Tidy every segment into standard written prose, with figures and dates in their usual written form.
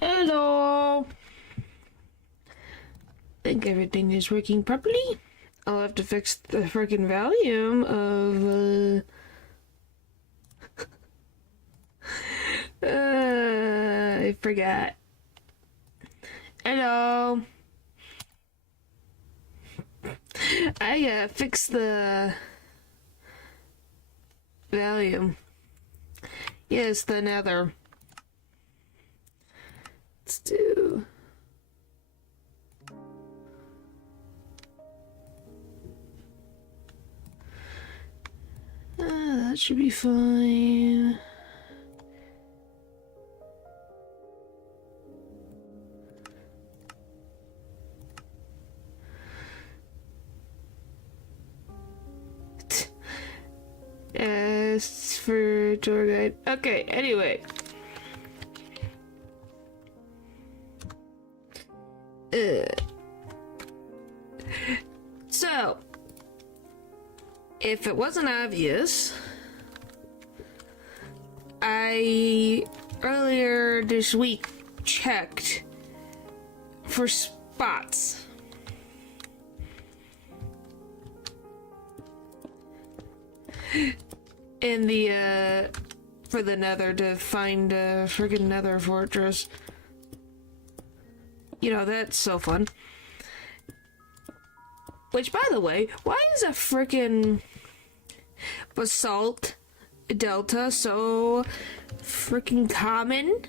Hello. Think everything is working properly. I'll have to fix the freaking volume of I forgot. Hello. I fixed the volume. Yes, the Nether. Let's do. That should be fine. S for tour guide. Okay, anyway. So, if it wasn't obvious, I earlier this week checked for spots. In the for the Nether to find a friggin' Nether fortress. You know, that's so fun. Which, by the way, why is a frickin' basalt delta so frickin' common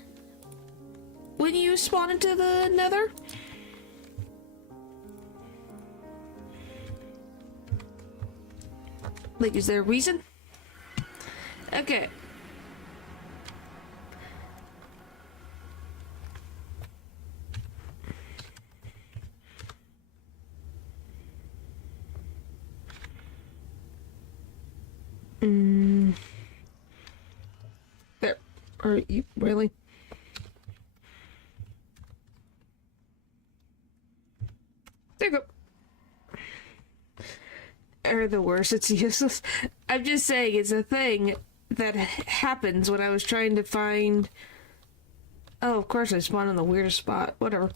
when you spawn into the Nether? Like, is there a reason? Okay. There. Are you really? There you go. Are the worst. It's useless. I'm just saying it's a thing that happens when I was trying to find. Oh, of course I spawned in the weirdest spot. Whatever.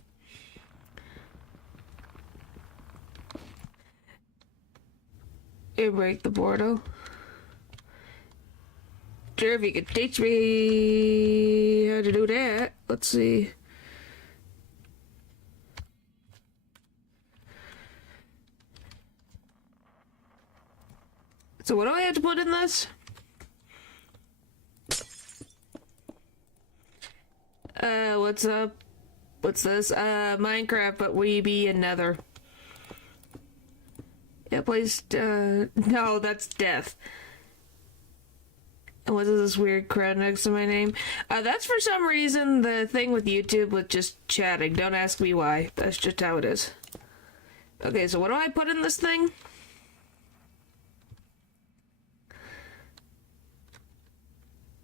You break the portal. Sure, if you could teach me how to do that. Let's see. So what do I have to put in this? What's up? What's this? Minecraft, but we be in Nether. Yeah, please, no, that's death. And what is this weird crowd next to my name? That's for some reason the thing with YouTube with just chatting. Don't ask me why. That's just how it is. Okay, so what do I put in this thing?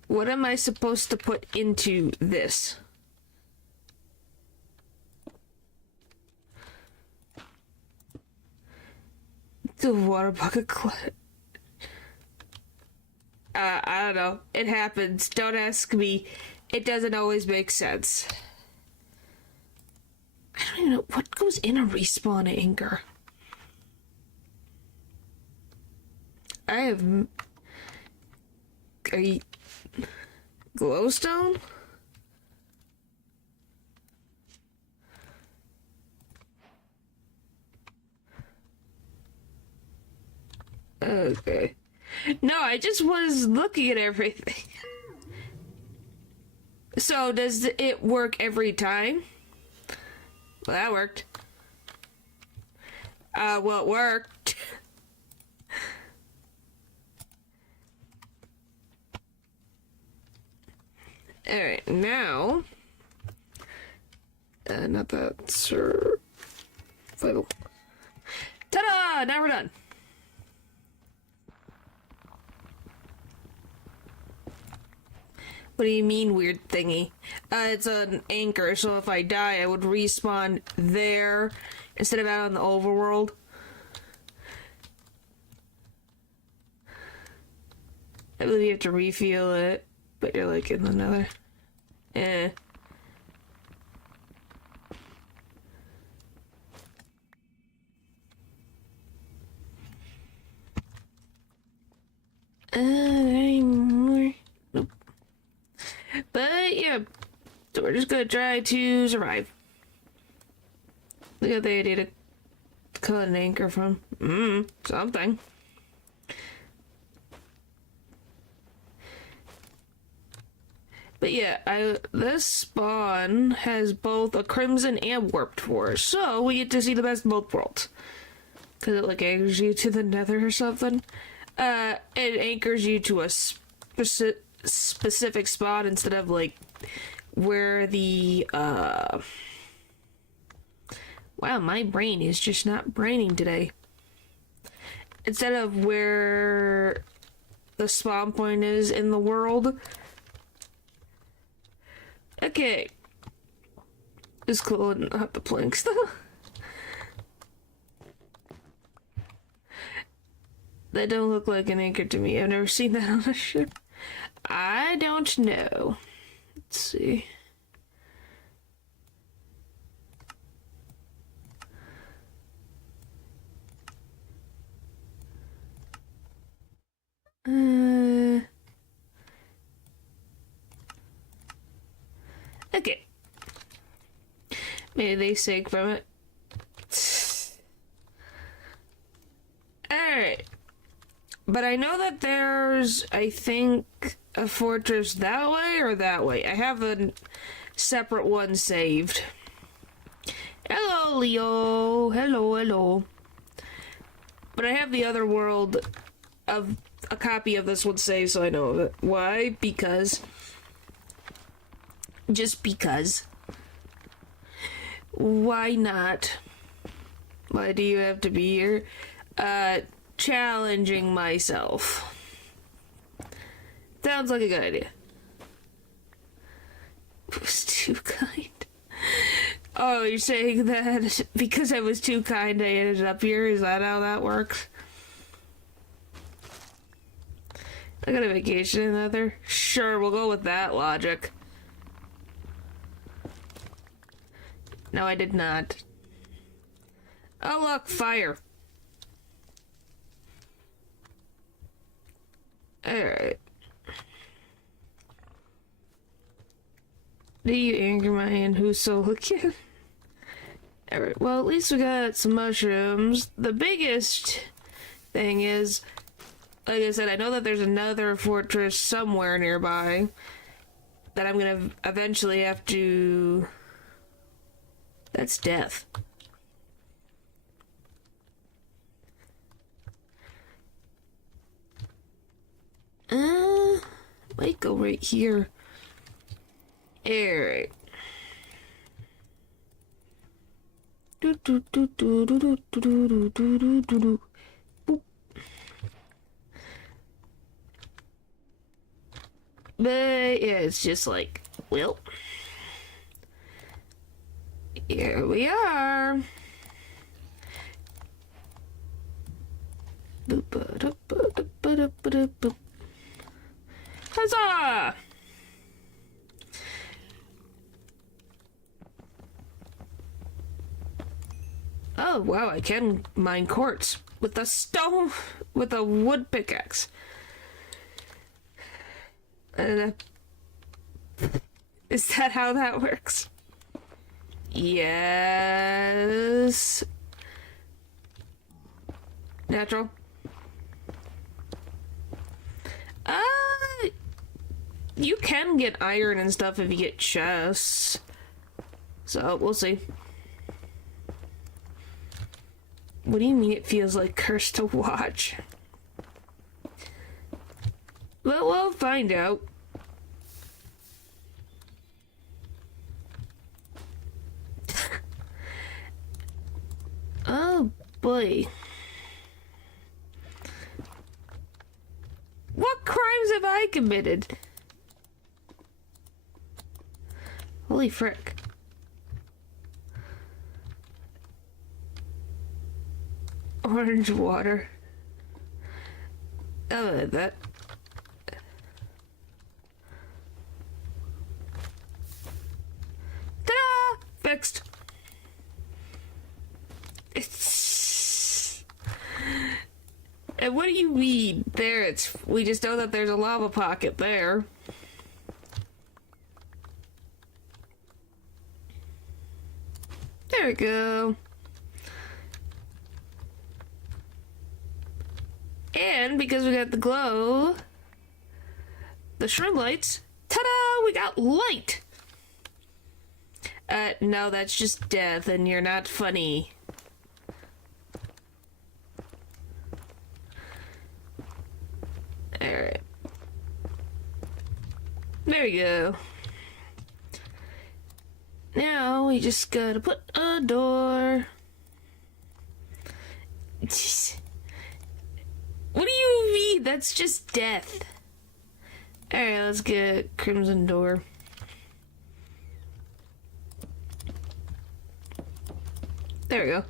What am I supposed to put into this? The water bucket I don't know. It happens. Don't ask me. It doesn't always make sense. I don't even know what goes in a respawn anchor. I have a glowstone? Okay. No, I just was looking at everything. So, does it work every time? Well, that worked. Well, it worked. Alright, now... not that, survival. Ta-da! Now we're done. What do you mean, weird thingy? It's an anchor, so if I die, I would respawn there instead of out on the overworld. I believe you have to refuel it, but you're like in the Nether. Eh. we're just gonna try to survive. Look at the idea to cut an anchor from. Something. But yeah, this spawn has both a crimson and warped forest, so we get to see the best of both worlds. Cause it like anchors you to the Nether or something. It anchors you to a specific spot instead of like where the wow, my brain is just not braining today. Instead of where the spawn point is in the world. Okay. It's cool and not the planks though. That don't look like an anchor to me. I've never seen that on a ship. I don't know. Let's see. Okay. Maybe they sank from it. Alright. But I know that there's, I think, a fortress that way or that way. I have a separate one saved. Hello, Leo. Hello, hello. But I have the other world of a copy of this one saved, so I know of it. Why? Because. Just because. Why not? Why do you have to be here? Challenging myself. Sounds like a good idea. I was too kind. Oh, you're saying that because I was too kind I ended up here? Is that how that works? I got a vacation in Nether? Sure, we'll go with that logic. No, I did not. Oh, look, fire. Alright. Do you anger my and who's so looking? Alright, well, at least we got some mushrooms. The biggest thing is, like I said, I know that there's another fortress somewhere nearby that I'm gonna eventually have to... That's death. Might go right here. Alright. But yeah, it's just like, well, here we are. Huzzah! Oh wow, I can mine quartz with a stone, with a wood pickaxe. Is that how that works? Yes. Natural. You can get iron and stuff if you get chests. So, we'll see. What do you mean it feels like cursed to watch? Well, we'll find out. Oh, boy. What crimes have I committed? Holy frick. Orange water. Oh, that. Ta-da! Fixed. It's... And what do you mean? There, it's... We just know that there's a lava pocket there. we go. And because we got the glow, the shroom lights, ta-da! We got light! No, that's just death, and you're not funny. Alright. There we go. Now we just gotta put a door. Jeez. What do you mean? That's just death. Alright, let's get crimson door. There we go.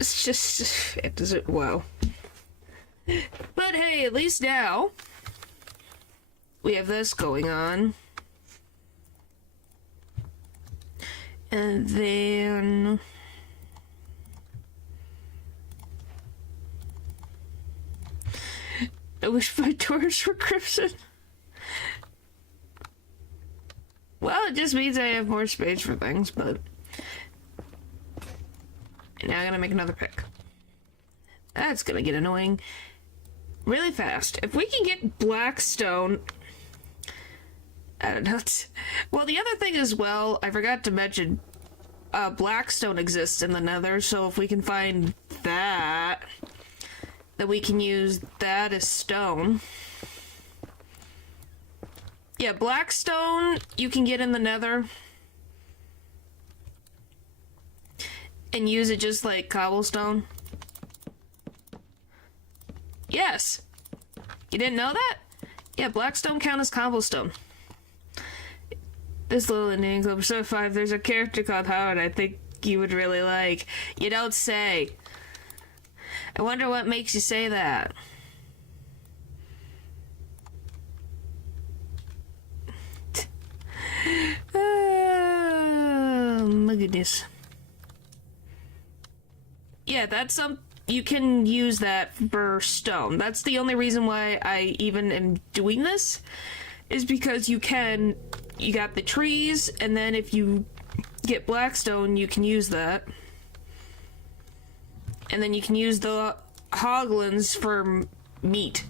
It's just, it doesn't, wow. But hey, at least now we have this going on. And then I wish my doors were crimson. Well, it just means I have more space for things, but now I'm gonna make another pick. That's gonna get annoying really fast. If we can get black stone, I don't know. Well, the other thing as well, I forgot to mention, blackstone exists in the Nether, so if we can find that, then we can use that as stone. Yeah, blackstone you can get in the Nether and use it just like cobblestone. Yes! You didn't know that? Yeah, blackstone count as cobblestone. This little Indian Club episode 5, there's a character called Howard I think you would really like. You don't say. I wonder what makes you say that. Oh my goodness. Yeah, that's some. You can use that for stone. That's the only reason why I even am doing this, is because you got the trees, and then if you get blackstone, you can use that. And then you can use the hoglins for meat.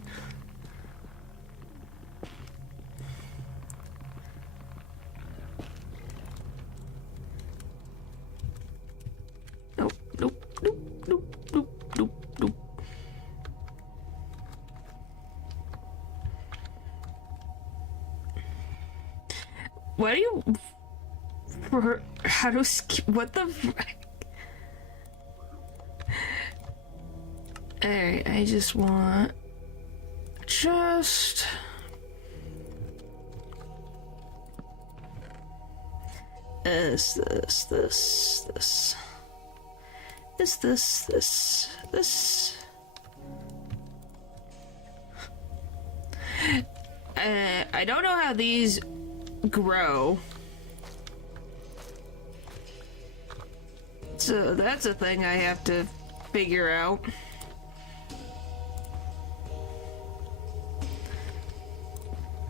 Nope, nope, nope, nope, nope, nope, nope. Why do you... How do... What the... Alright, I just want... Just... This. I don't know how these grow. So that's a thing I have to figure out.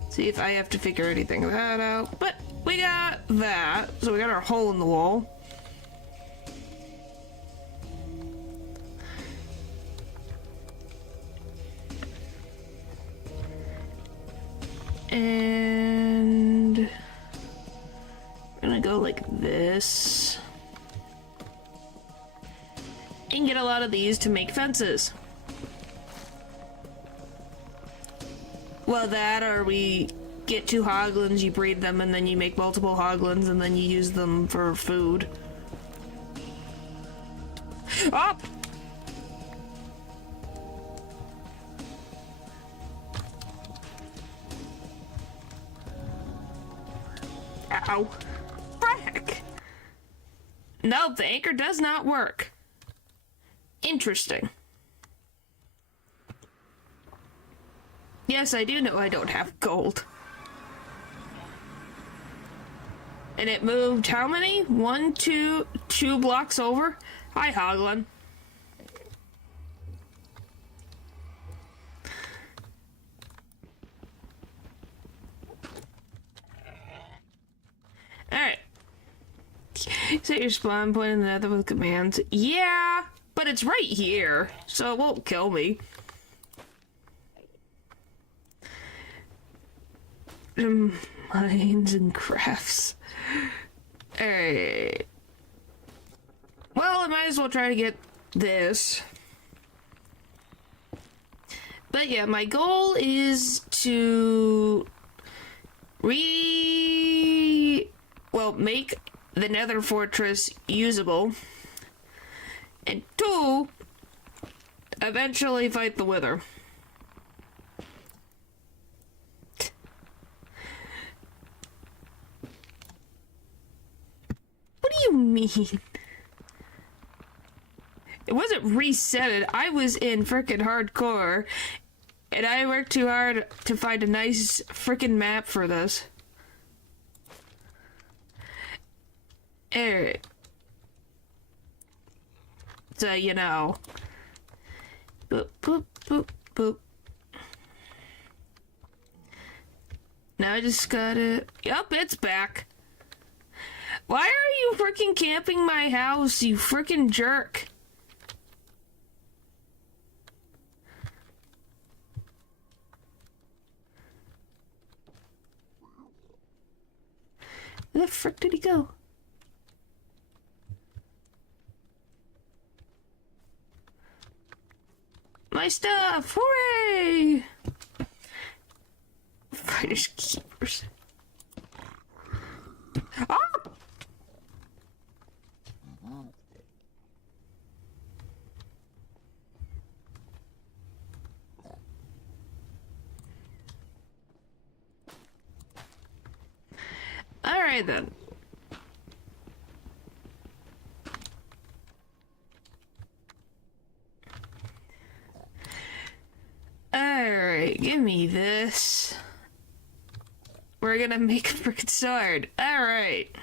See if I have to figure anything of that out. But we got that. So we got our hole in the wall. And I'm gonna go like this. And get a lot of these to make fences. Well, that, or we get 2 hoglins, you breed them, and then you make multiple hoglins, and then you use them for food. Up! Ow. Frick! No, the anchor does not work. Interesting. Yes, I do know I don't have gold. And it moved how many? 1, 2 blocks over? Hi, Hoglin. Alright. Set your spawn point in the nether with commands. Yeah, but it's right here, so it won't kill me. Mines and crafts. Alright. Well, I might as well try to get this. But yeah, my goal is to make the Nether Fortress usable. And 2, eventually fight the Wither. What do you mean? It wasn't resetted. I was in frickin' hardcore, and I worked too hard to find a nice frickin' map for this. Alright. So, you know. Boop, boop, boop, boop. Now I just gotta... Yup, it's back. Why are you frickin' camping my house, you frickin' jerk? Where the frick did he go? My stuff! Hooray! Fighters keepers. Ah! Alright then. Alright, give me this. We're gonna make a frickin' sword. Alright.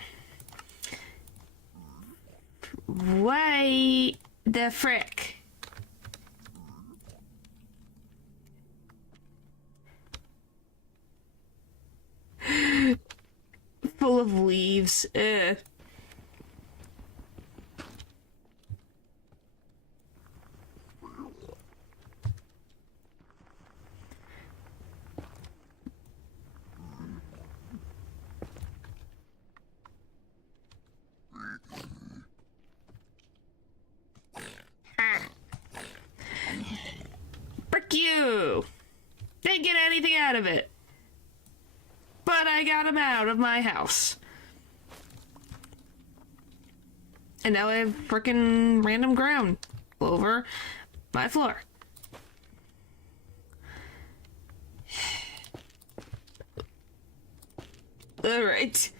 Why the frick? Full of leaves. Ugh. Frick you! Didn't get anything out of it. But I got him out of my house. And now I have frickin' random ground over my floor. Alright.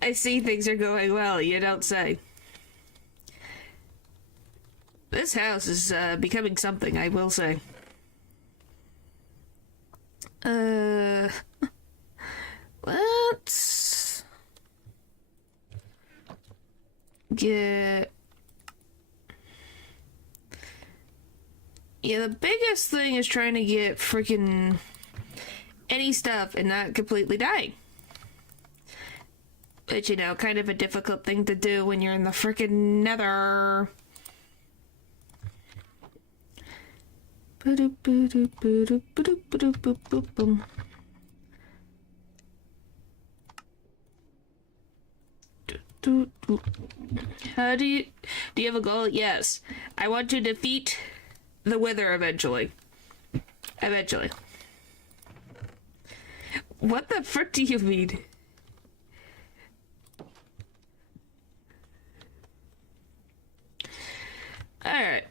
I see things are going well, you don't say. This house is becoming something, I will say. Let's get... Yeah, the biggest thing is trying to get freaking any stuff and not completely die. Which, you know, kind of a difficult thing to do when you're in the freaking nether. How do you have a goal? Yes. I want to defeat the Wither eventually. Eventually. What the frick do you mean? Alright.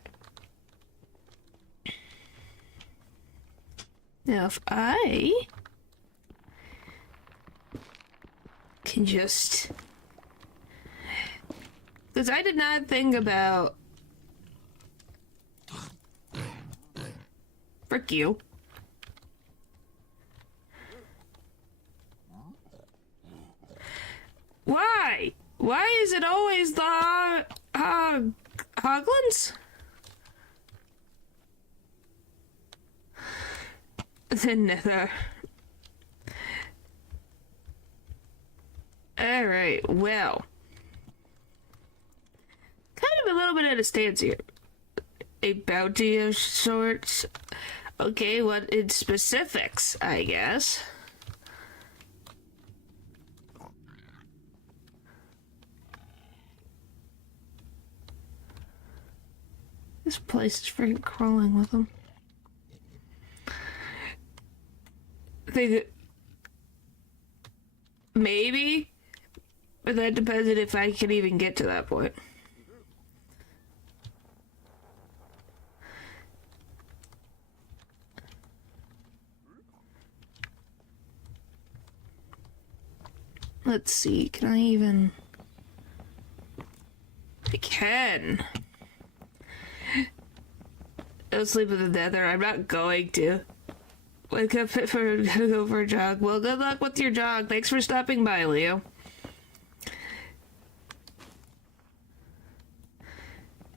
Now if I can just... Because I did not think about... Frick you. Why? Why is it always the Hoglins? The Nether. Alright, well. a little bit at a stance here. A bounty of sorts. Okay, what in specifics, I guess. This place is freaking crawling with them. Maybe, but that depends on if I can even get to that point. Let's see, can I even... I can. I'll sleep in the Nether. I'm not going to. Wake up for go for a jog. Well, good luck with your jog. Thanks for stopping by, Leo.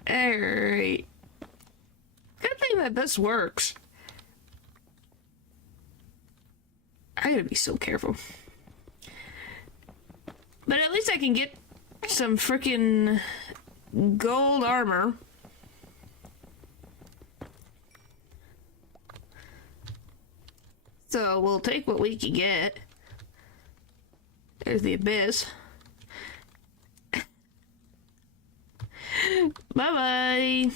Alright. Good thing that this works. I gotta be so careful. But at least I can get some frickin' gold armor. So we'll take what we can get. There's the abyss. Bye-bye.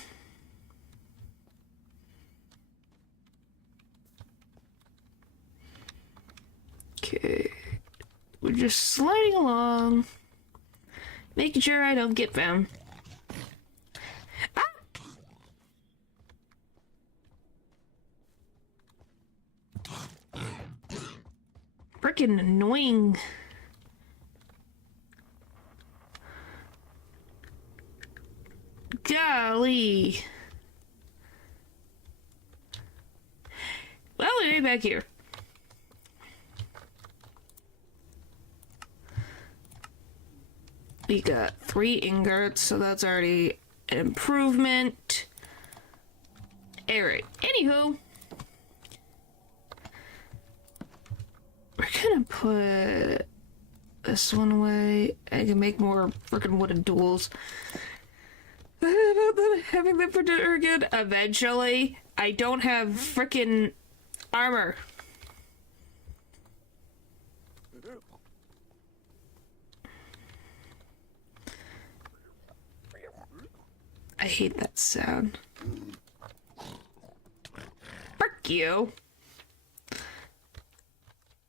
Okay. We're just sliding along. Making sure I don't get found. Ah! Frickin' annoying. Golly. Well, we made back here. We got 3 ingots, so that's already an improvement. Alright, anywho. We're gonna put this one away. I can make more freaking wooden tools. Having them for dinner again. Eventually, I don't have freaking armor. I hate that sound. Frick you.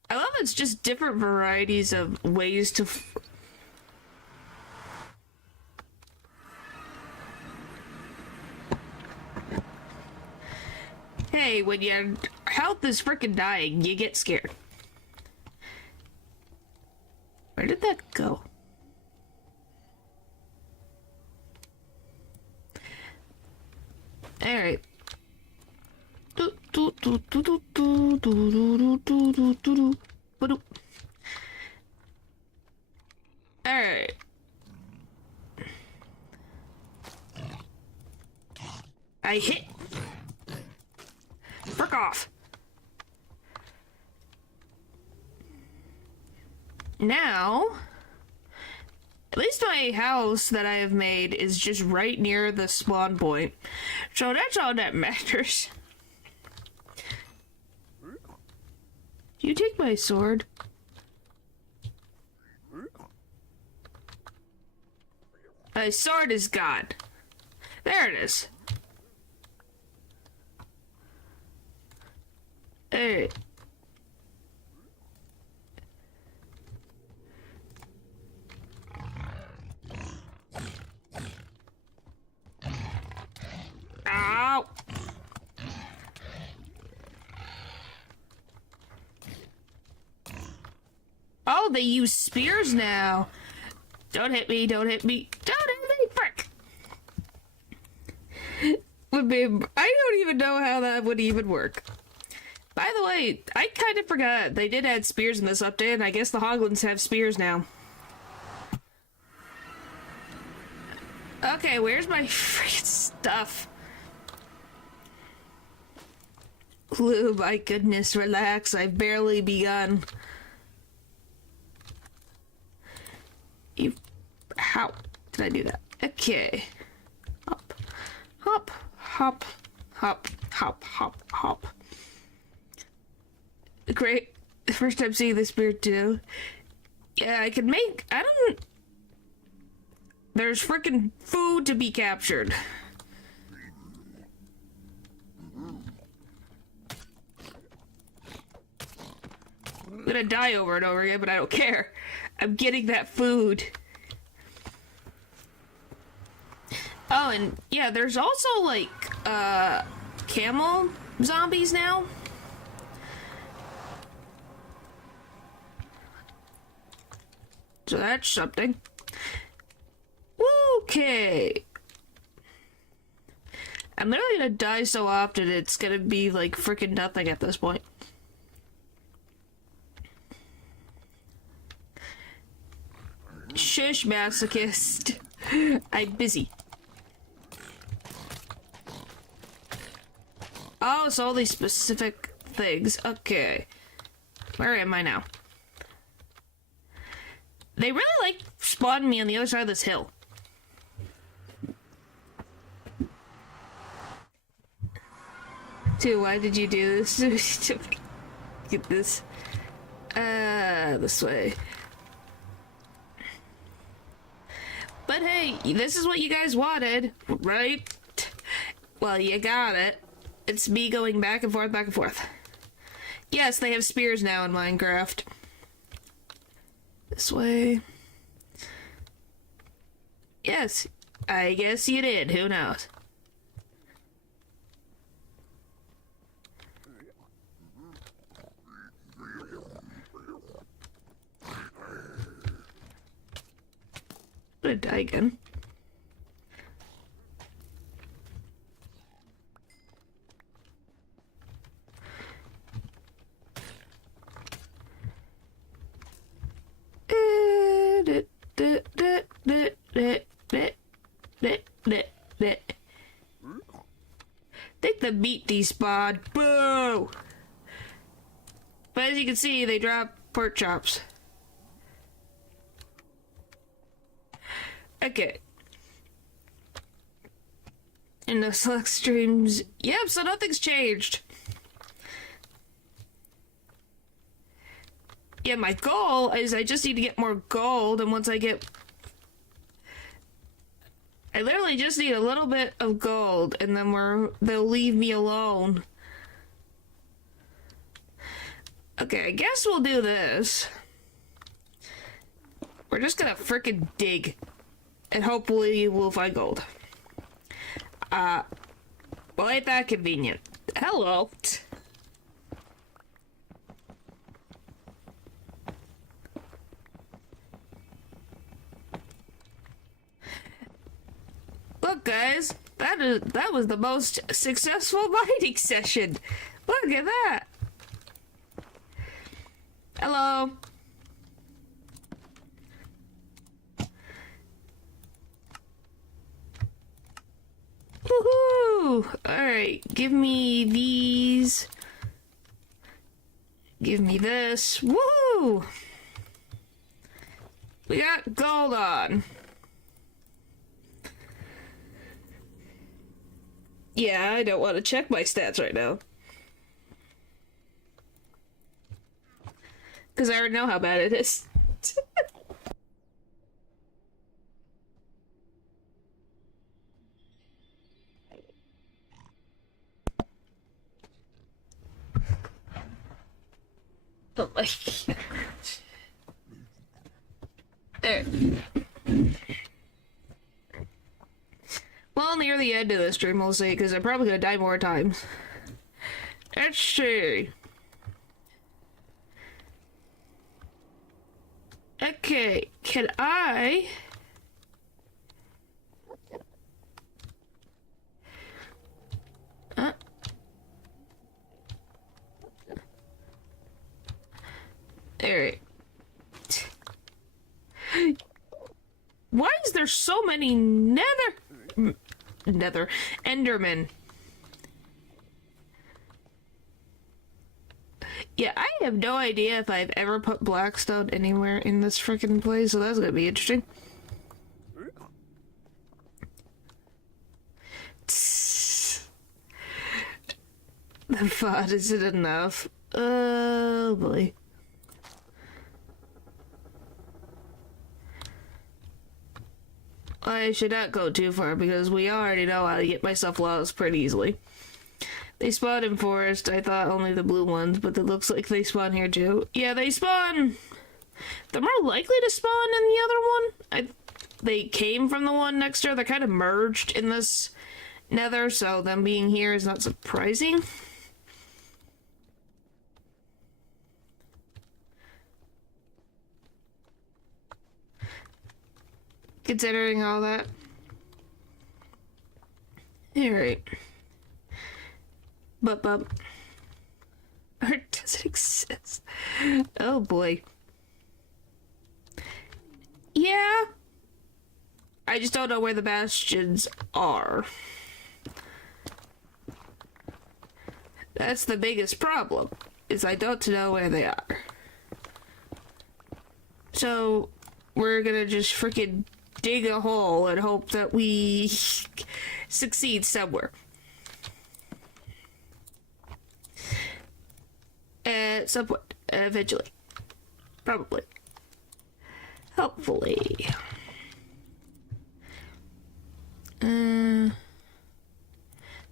I love it's just different varieties of ways to Hey, when your health is frickin' dying, you get scared. Where did that go? Alright. Alright. I hit. Frick off. Now, at least my house that I have made is just right near the spawn point. So that's all that matters. You take my sword. My sword is gone. There it is. Hey. Ow. Oh, they use spears now. Don't hit me, don't hit me. Don't hit me, frick. I don't even know how that would even work. By the way, I kind of forgot. They did add spears in this update, and I guess the hoglins have spears now. Okay, where's my freaking stuff? Oh my goodness, relax. I've barely begun. How did I do that? Okay. Hop, hop, hop, hop, hop, hop. Great. First time seeing this beard too. Yeah, I can make... I don't... There's freaking food to be captured. I'm gonna die over and over again, but I don't care. I'm getting that food. Oh, and yeah, there's also, like, camel zombies now. So that's something. Okay. I'm literally gonna die so often, it's gonna be, like, freaking nothing at this point. Shush, masochist. I'm busy. Oh, so all these specific things. Okay. Where am I now? They really like spawning me on the other side of this hill. Dude, why did you do this? Get this. This way. But hey, this is what you guys wanted, right? Well, you got it. It's me going back and forth, back and forth. Yes, they have spears now in Minecraft. This way. Yes, I guess you did. Who knows? I'm gonna die again. Think the meat despawned. Boo! But as you can see, they drop pork chops. Okay. In the select streams, yep, so nothing's changed. Yeah, my goal is I just need to get more gold, and once I get... I literally just need a little bit of gold, and then they'll leave me alone. Okay, I guess we'll do this. We're just gonna frickin' dig. And hopefully we'll find gold. Well, ain't that convenient. Hello. Look, guys, that was the most successful mining session. Look at that. Hello. Woohoo! Alright, give me these. Give me this. Woo! We got gold on. Yeah, I don't want to check my stats right now. Because I already know how bad it is. Oh my god. There. Well, near the end of this stream, we'll see, because I'm probably gonna die more times. Let's see. Okay, can I... Alright. Why is there so many Nether Endermen? Yeah, I have no idea if I've ever put Blackstone anywhere in this freaking place, so that's gonna be interesting. But is it enough? Oh boy. I should not go too far because we already know how to get myself lost pretty easily. They spawn in forest. I thought only the blue ones, but it looks like they spawn here too. Yeah, they spawn. They're more likely to spawn in the other one. They came from the one next door. They're kind of merged in this nether, so them being here is not surprising. Considering all that. Alright. But, or does it exist? Oh boy. Yeah. I just don't know where the bastions are. That's the biggest problem, is I don't know where they are. So, we're gonna just freaking dig a hole and hope that we succeed somewhere. At some point, eventually. Probably. Hopefully.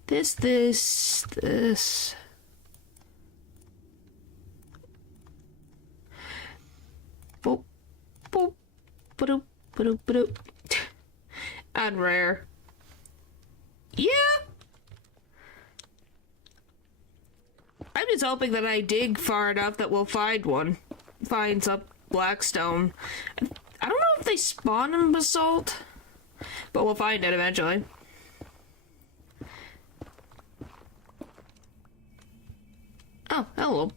This. Boop, boop, ba-doop, ba-doop, ba-doop. And rare. Yeah. I'm just hoping that I dig far enough that we'll find one. Find some blackstone. I don't know if they spawn in basalt, but we'll find it eventually. Oh, hello.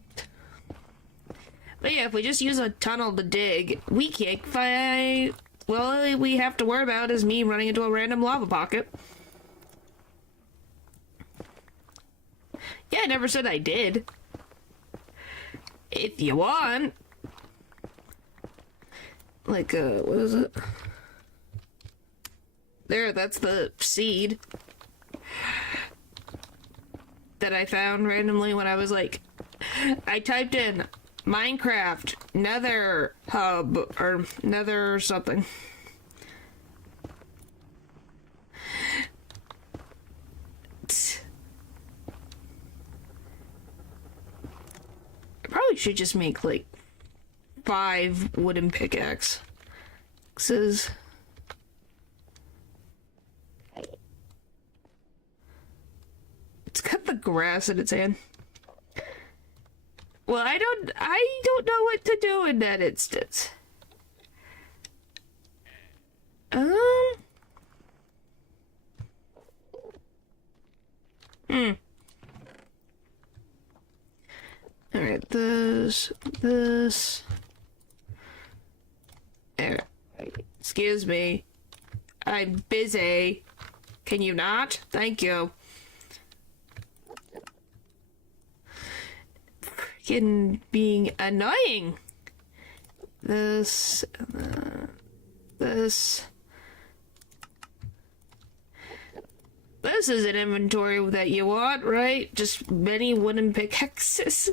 But yeah, if we just use a tunnel to dig, we can't find... Well, all we have to worry about is me running into a random lava pocket. Yeah, I never said I did. If you want. Like, what is it? There, that's the seed that I found randomly when I was like, I typed in Minecraft Nether hub or Nether or something. I probably should just make like 5 wooden pickaxes. It's got the grass in its hand. Well, I don't know what to do in that instance. Alright, this. Alright. Excuse me. I'm busy. Can you not? Thank you. Freaking being annoying. This. This is an inventory that you want, right? Just many wooden pickaxes.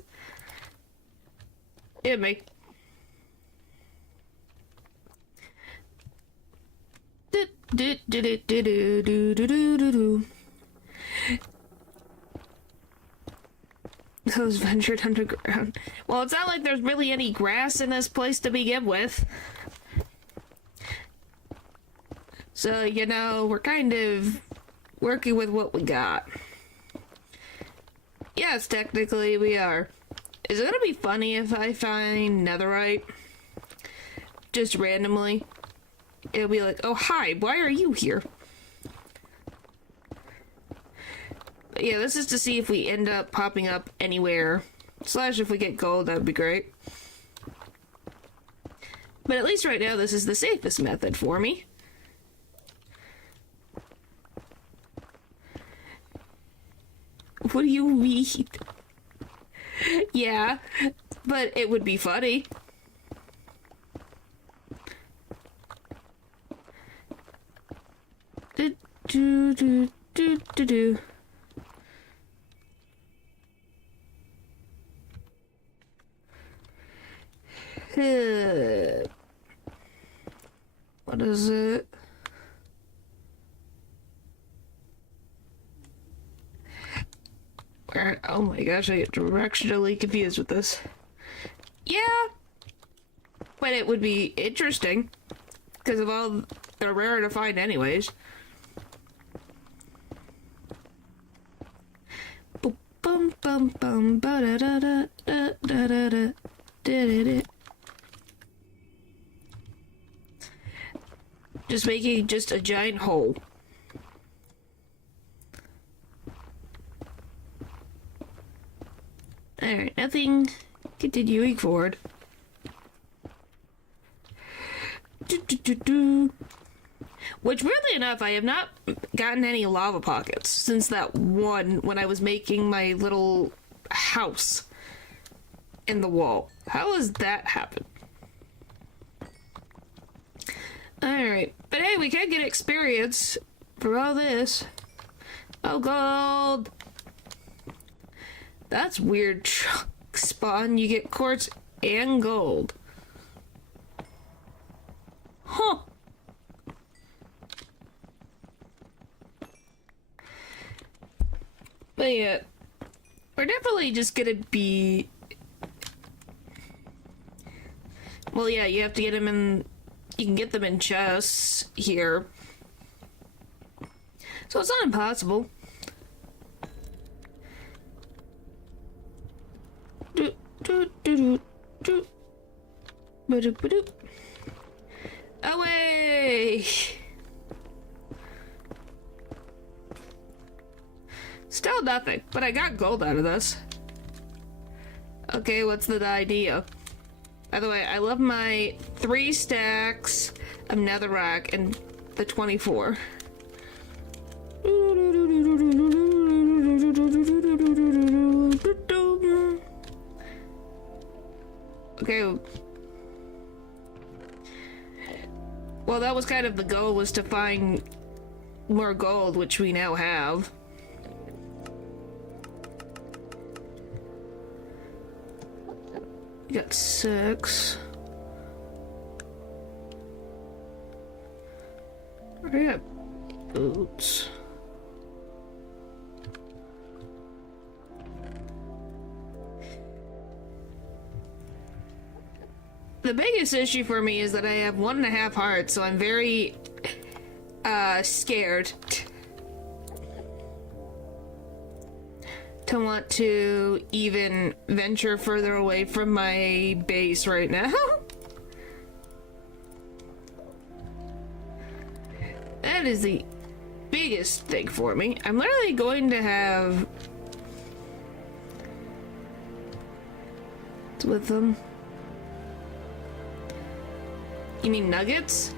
Yeah, make. Those ventured underground. Well, it's not like there's really any grass in this place to begin with. So, you know, we're kind of working with what we got. Yes, technically we are. Is it gonna be funny if I find netherite? Just randomly? It'll be like, oh hi, why are you here? But yeah, this is to see if we end up popping up anywhere. Slash if we get gold, that'd be great. But at least right now this is the safest method for me. What do you mean? Yeah, but it would be funny. What is it? Oh my gosh, I get directionally confused with this. Yeah, but it would be interesting because of all they're rare to find anyways. Bum bum bum ba da da da da da da da da da. Just making just a giant hole. Alright, nothing. Continuing forward. Which, weirdly enough, I have not gotten any lava pockets since that one when I was making my little house in the wall. How has that happened? Alright, but hey, we can get experience for all this. Oh, gold! That's weird. Spawn, you get quartz and gold. Huh. But yeah, we're definitely just gonna be... Well, yeah, you have to get them in... You can get them in chests here. So it's not impossible. Away! Still nothing, but I got gold out of this. Okay, what's the idea? By the way, I love my 3 stacks of netherrack and the 24. Okay. Well, that was kind of the goal, was to find more gold, which we now have. We got 6. We got boots. The biggest issue for me is that I have 1.5 hearts, so I'm very scared to want to even venture further away from my base right now. That is the biggest thing for me. I'm literally going to have... What's with them? You mean nuggets?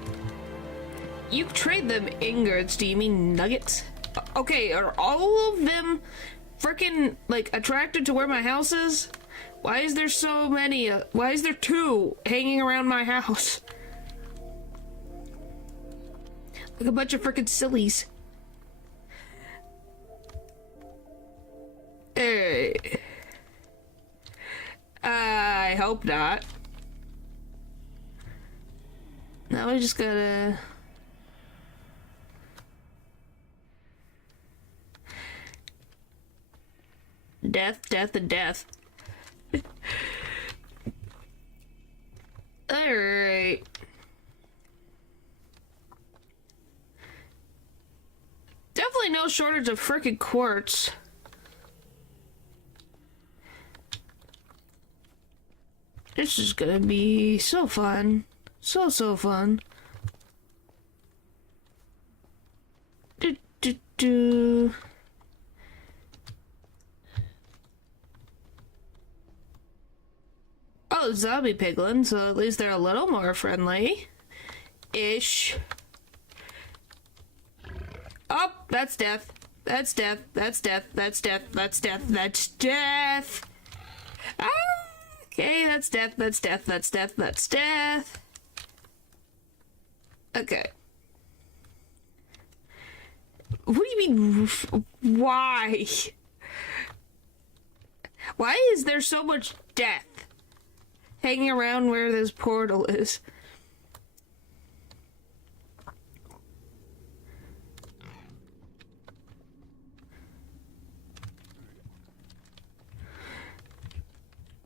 You trade them ingots. Do you mean nuggets? Okay, are all of them freaking, like, attracted to where my house is? Why is there so many? Why is there 2 hanging around my house? Like a bunch of freaking sillies. Hey. I hope not. Now we just gotta... Death, death, and death. Alright. Definitely no shortage of frickin' quartz. This is gonna be so fun. So fun. Do. Oh, zombie piglins, so at least they're a little more friendly. Ish. Oh, that's death. That's death. That's death. That's death. That's death. That's death. Ah, okay, that's death. That's death. That's death. That's death. Okay. What do you mean? Why? Why is there so much death? hanging around where this portal is.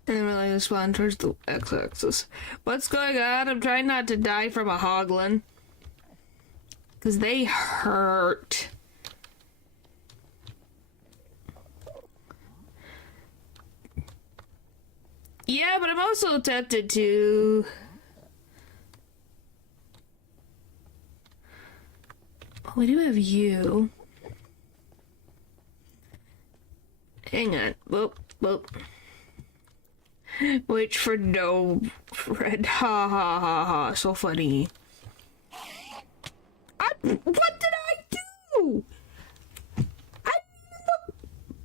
And we're like spawn towards the x-axis. What's going on? I'm trying not to die from a hoglin. Because they hurt. Yeah, but I'm also tempted to... Oh, we do have you. Hang on. Whoop, whoop. Wait for no friend. Ha ha ha ha. So funny. What did I do?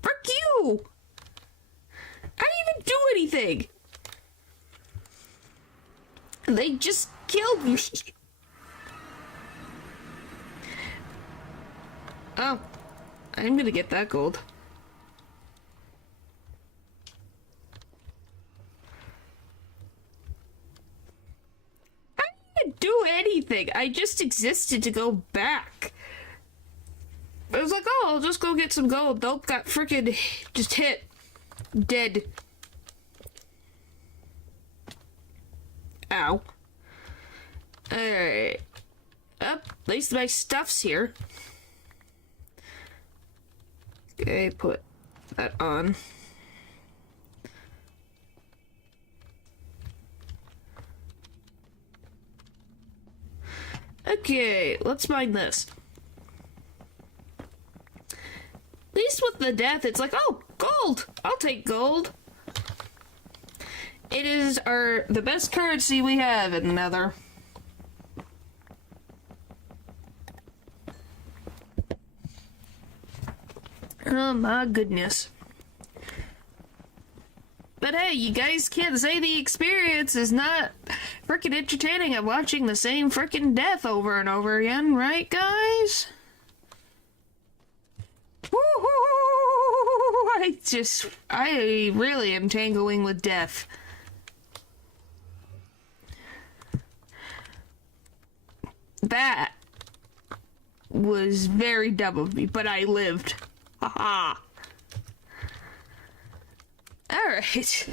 Frick you! I didn't even do anything. They just killed me. Oh, I'm gonna get that gold. Do anything. I just existed to go back. I was like, oh, I'll just go get some gold. Nope, got freaking just hit. Dead. Ow. Alright. Up, at least my stuff's here. Okay, put that on. Okay, let's mine this. At least with the death, it's like, oh, gold! I'll take gold. It is the best currency we have in Nether. Oh my goodness. But hey, you guys can't say the experience is not freaking entertaining at watching the same freaking death over and over again, right, guys? Woo-hoo! I really am tangling with death. That was very dumb of me, but I lived. Haha. Alright.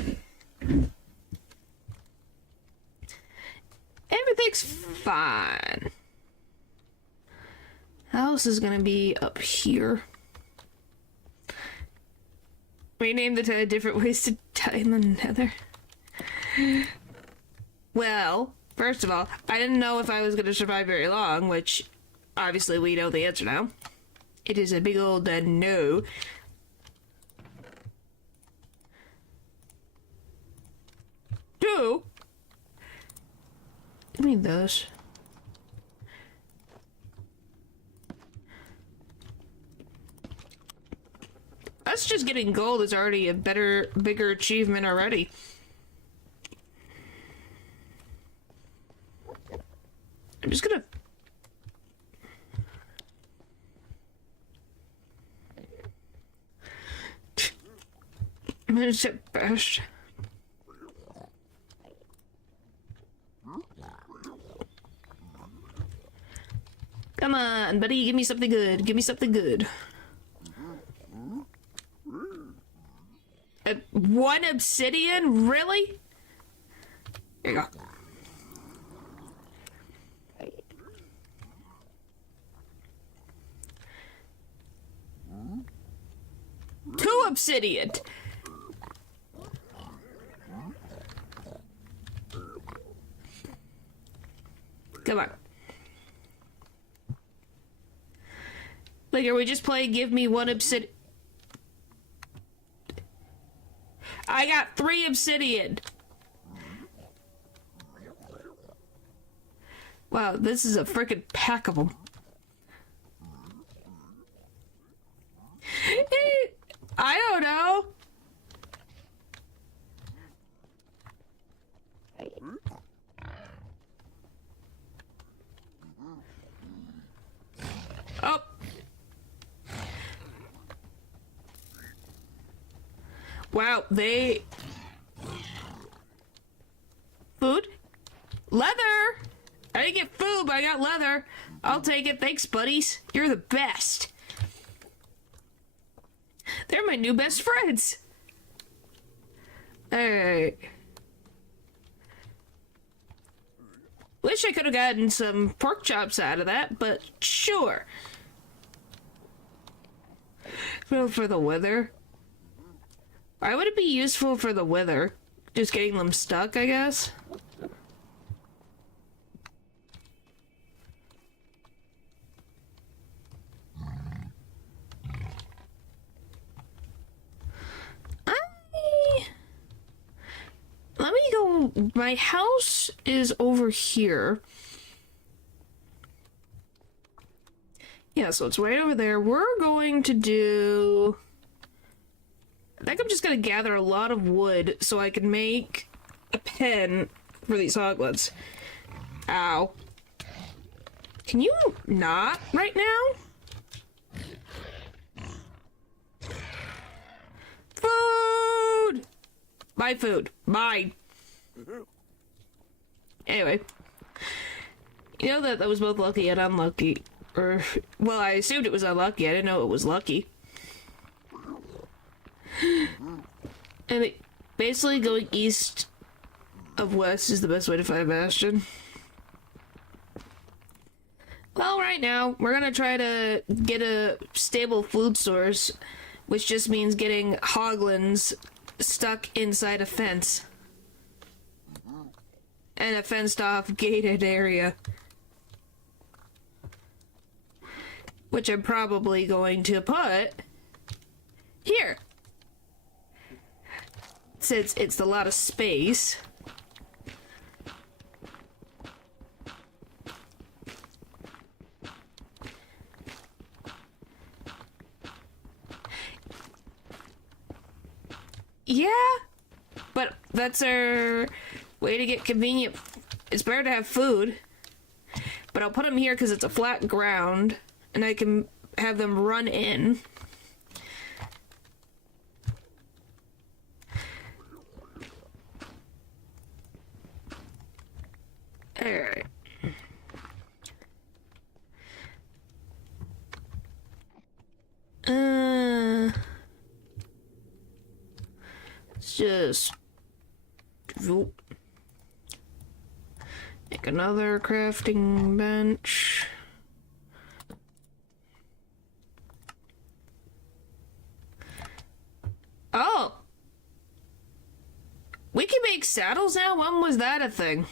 Everything's fine. House is gonna be up here. Rename the town different ways to die in the Nether. Well, first of all, I didn't know if I was gonna survive very long, which obviously we know the answer now. It is a big old no. Two? Give me those. Us just getting gold is already a bigger achievement already. I'm just gonna... I'm gonna sit best. Come on, buddy, give me something good. Give me something good. One obsidian? Really? Here you go. Two obsidian! Come on. Like, are we just playing give me one obsidian? I got 3 obsidian. Wow, this is a freaking pack of them. I don't know. Oh. Wow, they... noob, I got leather. I'll take it. Thanks, buddies. You're the best. They're my new best friends. Alright. Wish I could have gotten some pork chops out of that, but sure. Well, for the weather. Why would it be useful for the weather? Just getting them stuck, I guess? Let me go. My house is over here. Yeah, so it's right over there. We're going to do... I think I'm just going to gather a lot of wood so I can make a pen for these hoglets. Ow. Can you not right now? Food! My food. Mine. Anyway. You know that was both lucky and unlucky. Or, well, I assumed it was unlucky. I didn't know it was lucky. And basically going east of west is the best way to find a bastion. Well, right now, we're gonna try to get a stable food source, which just means getting hoglins stuck inside a fence. And a fenced-off gated area. Which I'm probably going to put here. Since it's a lot of space. Yeah, but that's our way to get convenient. It's better to have food. But I'll put them here because it's a flat ground. And I can have them run in. Alright. Let's just make another crafting bench. Oh! We can make saddles now? When was that a thing?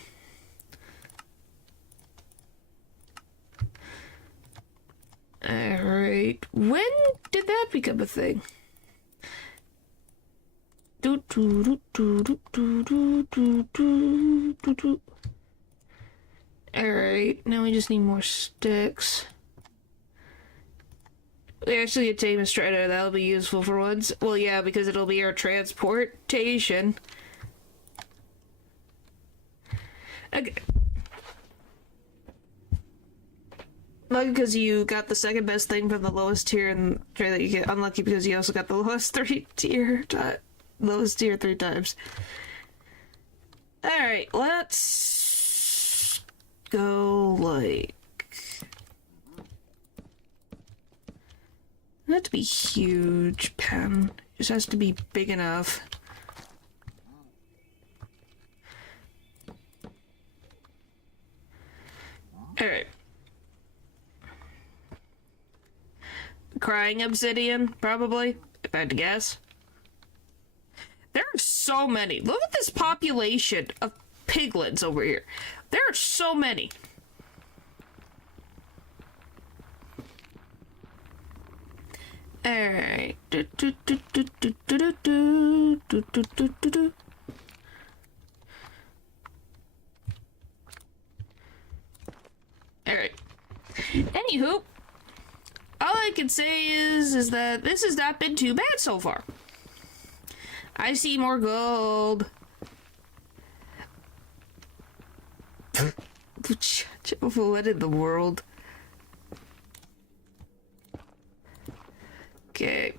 Alright. When did that become a thing? Alright, now we just need more sticks. We actually get tame a strider, that'll be useful for once. Well, yeah, because it'll be our transportation. Okay. Lucky because you got the second best thing from the lowest tier, and try that you get unlucky because you also got the lowest lowest tier 3 times. Alright, let's go like... It doesn't have to be huge pen. It just has to be big enough. Alright. Crying obsidian, probably, if I had to guess. There are so many. Look at this population of piglins over here. There are so many. Alright. Alright. Anywho, all I can say is that this has not been too bad so far. I see more gold. What in the world? Okay.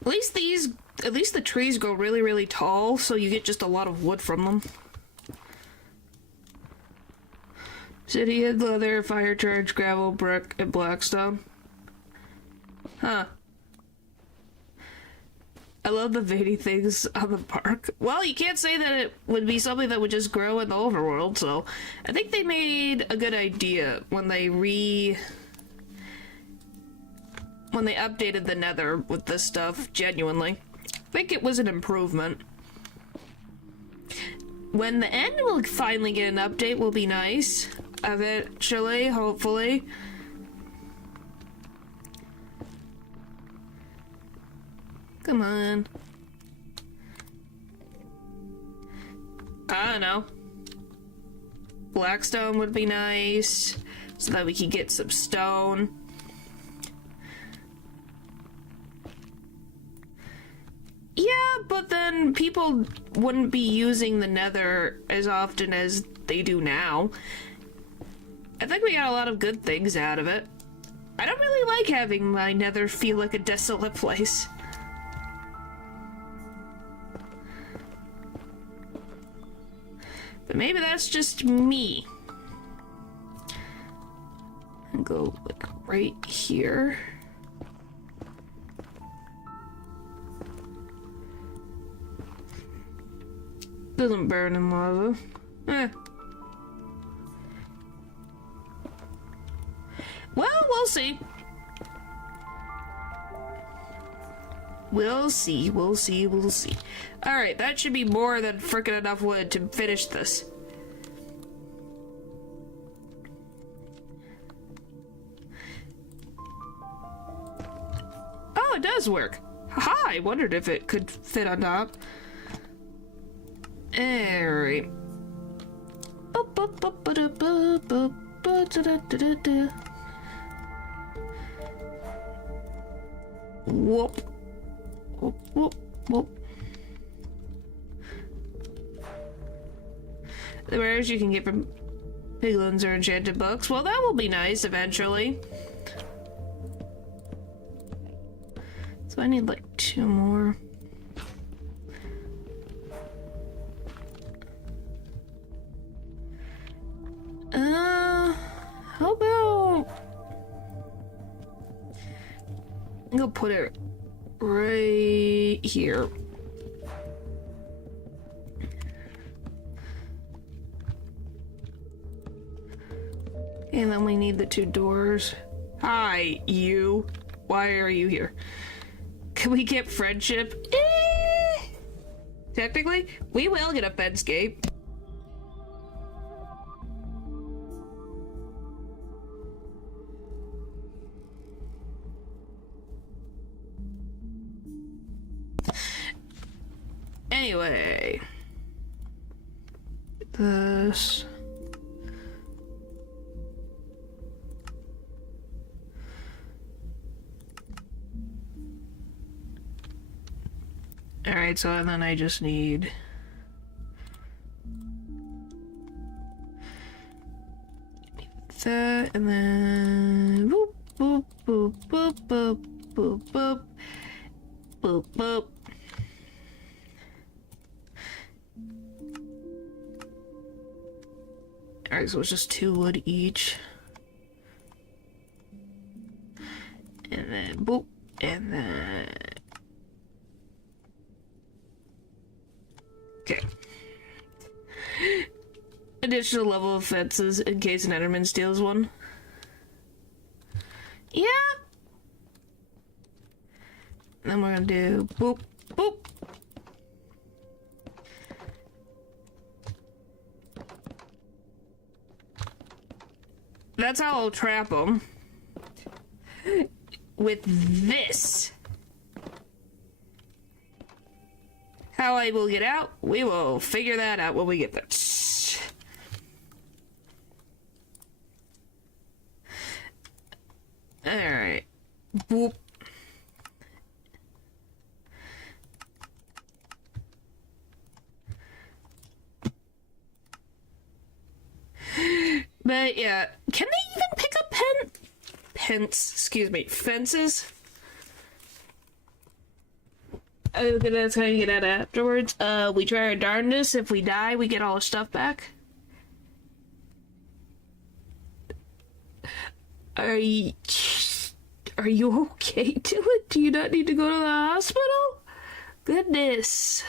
At least the trees grow really, really tall, so you get just a lot of wood from them. City had leather, fire charge, gravel, brick, and blackstone. Huh. I love the veiny things on the park. Well, you can't say that it would be something that would just grow in the overworld, so I think they made a good idea when they updated the Nether with this stuff, genuinely. I think it was an improvement. When the end will finally get an update will be nice. Eventually, hopefully. Come on. I don't know. Blackstone would be nice, so that we could get some stone. Yeah, but then people wouldn't be using the Nether as often as they do now. I think we got a lot of good things out of it. I don't really like having my Nether feel like a desolate place. But maybe that's just me. And go like right here. Doesn't burn in lava. Well, we'll see. We'll see, we'll see, we'll see. Alright, that should be more than frickin' enough wood to finish this. Oh, it does work. Haha, I wondered if it could fit on top. Alright. Whoop. Whoop, whoop, whoop. The wares you can get from piglins or enchanted books. Well, that will be nice eventually. So I need like 2 more. How about I'm gonna put it right here. And then we need the 2 doors. Hi, you. Why are you here? Can we get friendship? Technically, we will get a fedscape. Anyway, this. Alright, so and then I just need that, and then boop, boop, boop, boop, boop, boop, boop, boop, boop. Alright, so it's just 2 wood each. And then boop, and then... Okay. Additional level of fences in case an Enderman steals one. Yeah. Then we're gonna do boop, boop. That's how I'll trap them. With this. How I will get out, we will figure that out when we get there. Alright. Boop. But yeah, can they even pick up fences? That's how you get out afterwards. We try our darndest. If we die, we get all our stuff back. Are you... Are you okay to it? Do you not need to go to the hospital? Goodness.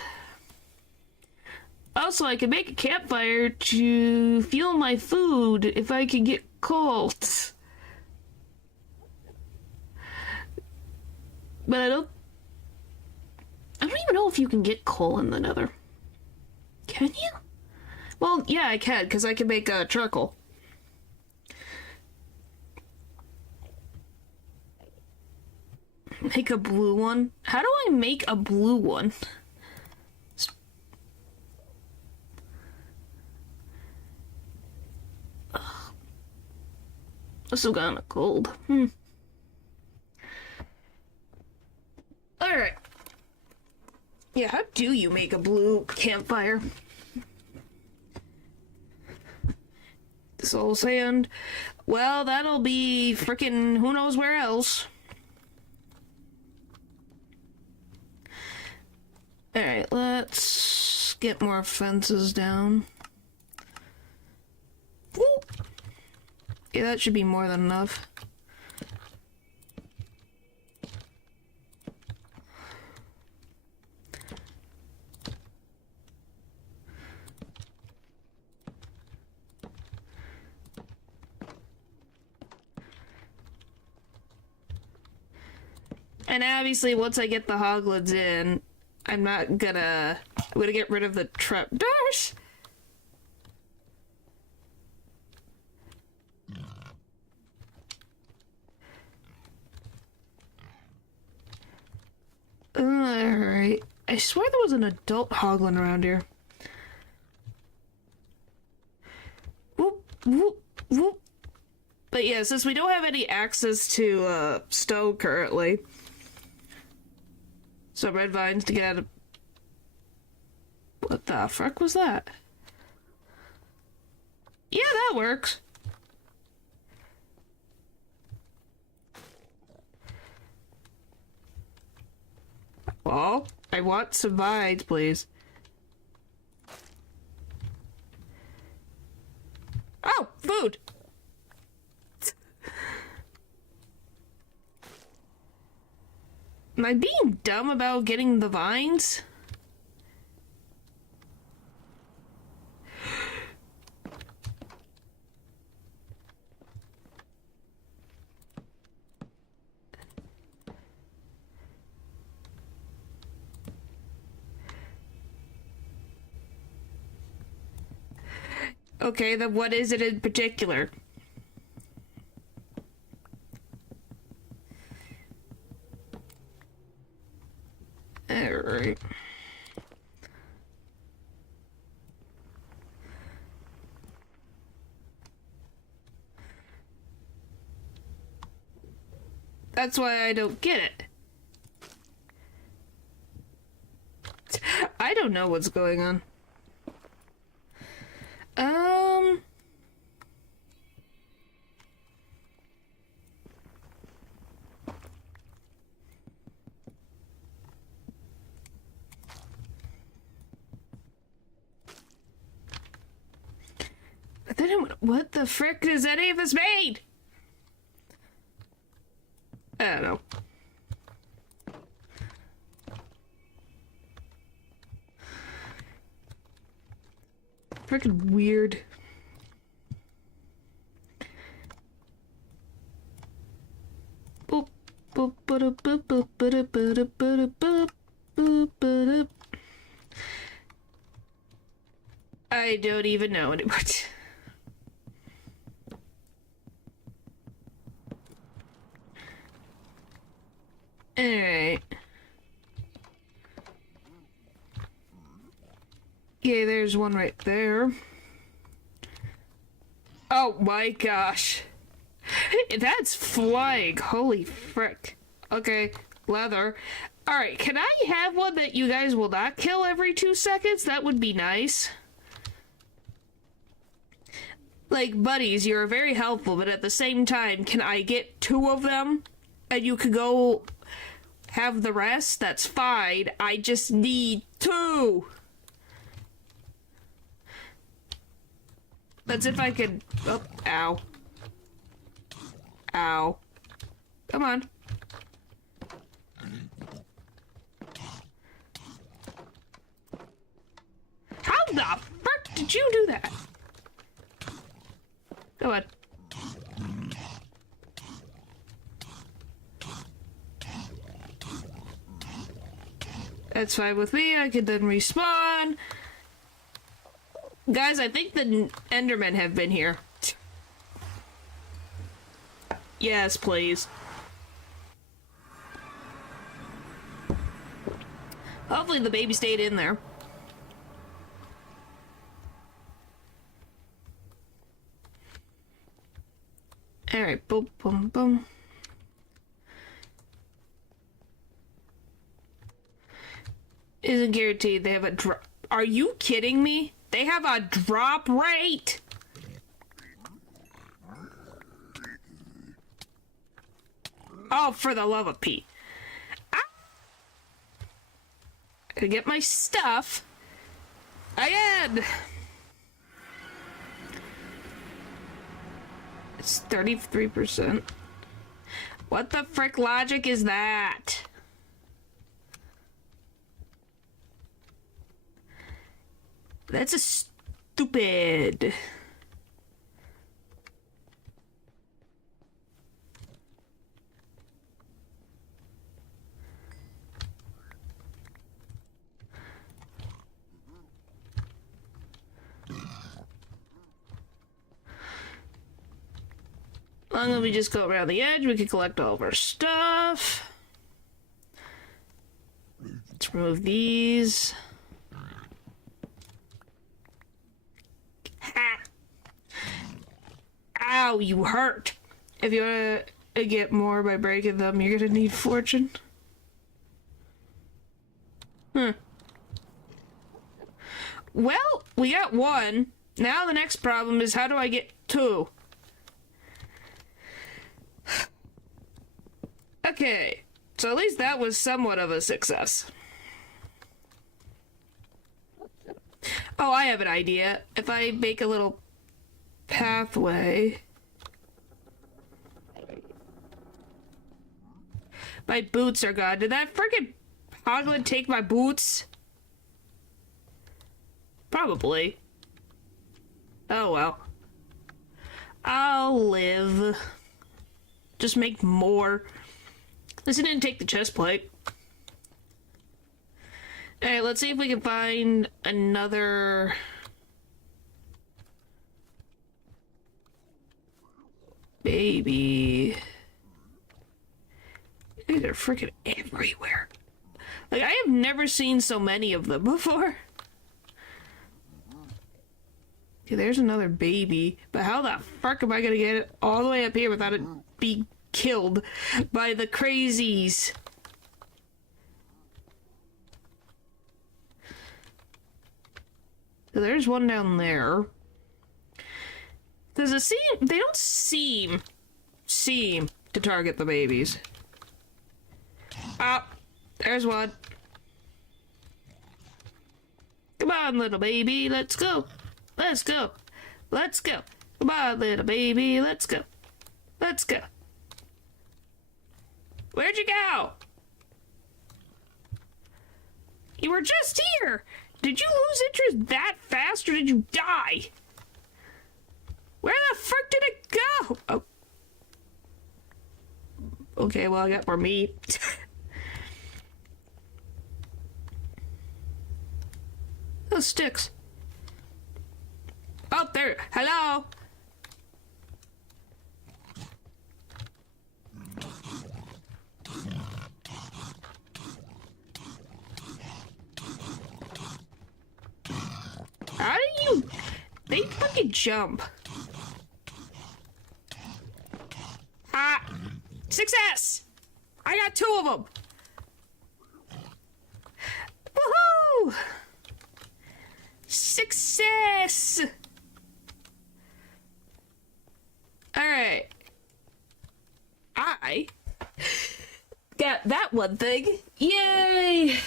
Also, I can make a campfire to fuel my food if I can get cold. But I don't even know if you can get coal in the Nether. Can you? Well, yeah, I can, because I can make charcoal. Make a blue one? How do I make a blue one? I'm still kind of cold. Alright. Yeah, how do you make a blue campfire? Soul sand. Well, that'll be frickin' who knows where else. Alright, let's get more fences down. Whoop. Yeah, that should be more than enough. And obviously, once I get the hoglins in, I'm gonna get rid of the trapdoors. Alright. I swear there was an adult hoglin around here. Whoop, whoop, whoop. But yeah, since we don't have any access to stone currently, so red vines to get out of... What the fuck was that? Yeah, that works. Well, I want some vines, please. Oh, food! Am I being dumb about getting the vines? Okay, then what is it in particular? Alright. That's why I don't get it. I don't know what's going on. But then what the frick does any of this mean? I don't know. Freaking weird. Boop, boop, boop, boop, boop, boop, boop, boop, boop, boop, boop. I don't even know anymore. Alright. Yeah, there's one right there. Oh my gosh. That's flying. Holy frick. Okay, leather. Alright, can I have one that you guys will not kill every 2 seconds? That would be nice. Like, buddies, you're very helpful, but at the same time, can I get 2 of them? And you could go have the rest? That's fine. I just need 2. That's if I could... Oh, ow. Ow. Come on. How the frick did you do that? Go on. That's fine with me. I can then respawn. Guys, I think the Endermen have been here. Yes, please. Hopefully the baby stayed in there. Alright, boom, boom, boom. Isn't guaranteed they have a drop. Are you kidding me? They have a drop rate! Oh, for the love of Pete. I gotta get my stuff. Again! It's 33%. What the frick logic is that? That's a stupid. As long as we just go around the edge, we can collect all of our stuff. Let's remove these. Ha! Ow, you hurt. If you want to get more by breaking them, you're gonna need fortune. Well, we got one. Now the next problem is how do I get two? Okay, so at least that was somewhat of a success. Oh, I have an idea. If I make a little pathway... My boots are gone. Did that freaking Hoglin take my boots? Probably. Oh well. I'll live. Just make more. This didn't take the chest plate. Alright, let's see if we can find another... baby. These are freaking everywhere. Like, I have never seen so many of them before. Okay, there's another baby. But how the fuck am I gonna get it all the way up here without it being killed by the crazies? So there's one down there. Does it seem... They don't seem to target the babies. Ah, there's one. Come on, little baby, let's go. Let's go. Let's go. Come on, little baby, let's go. Let's go. Where'd you go? You were just here. Did you lose interest that fast, or did you die? Where the frick did it go? Oh. Okay, well, I got more meat. Those sticks. Oh, there. Hello. How do you... They fucking jump. Ah! Success! I got two of them! Woohoo! Success! Alright. I got that one thing. Yay!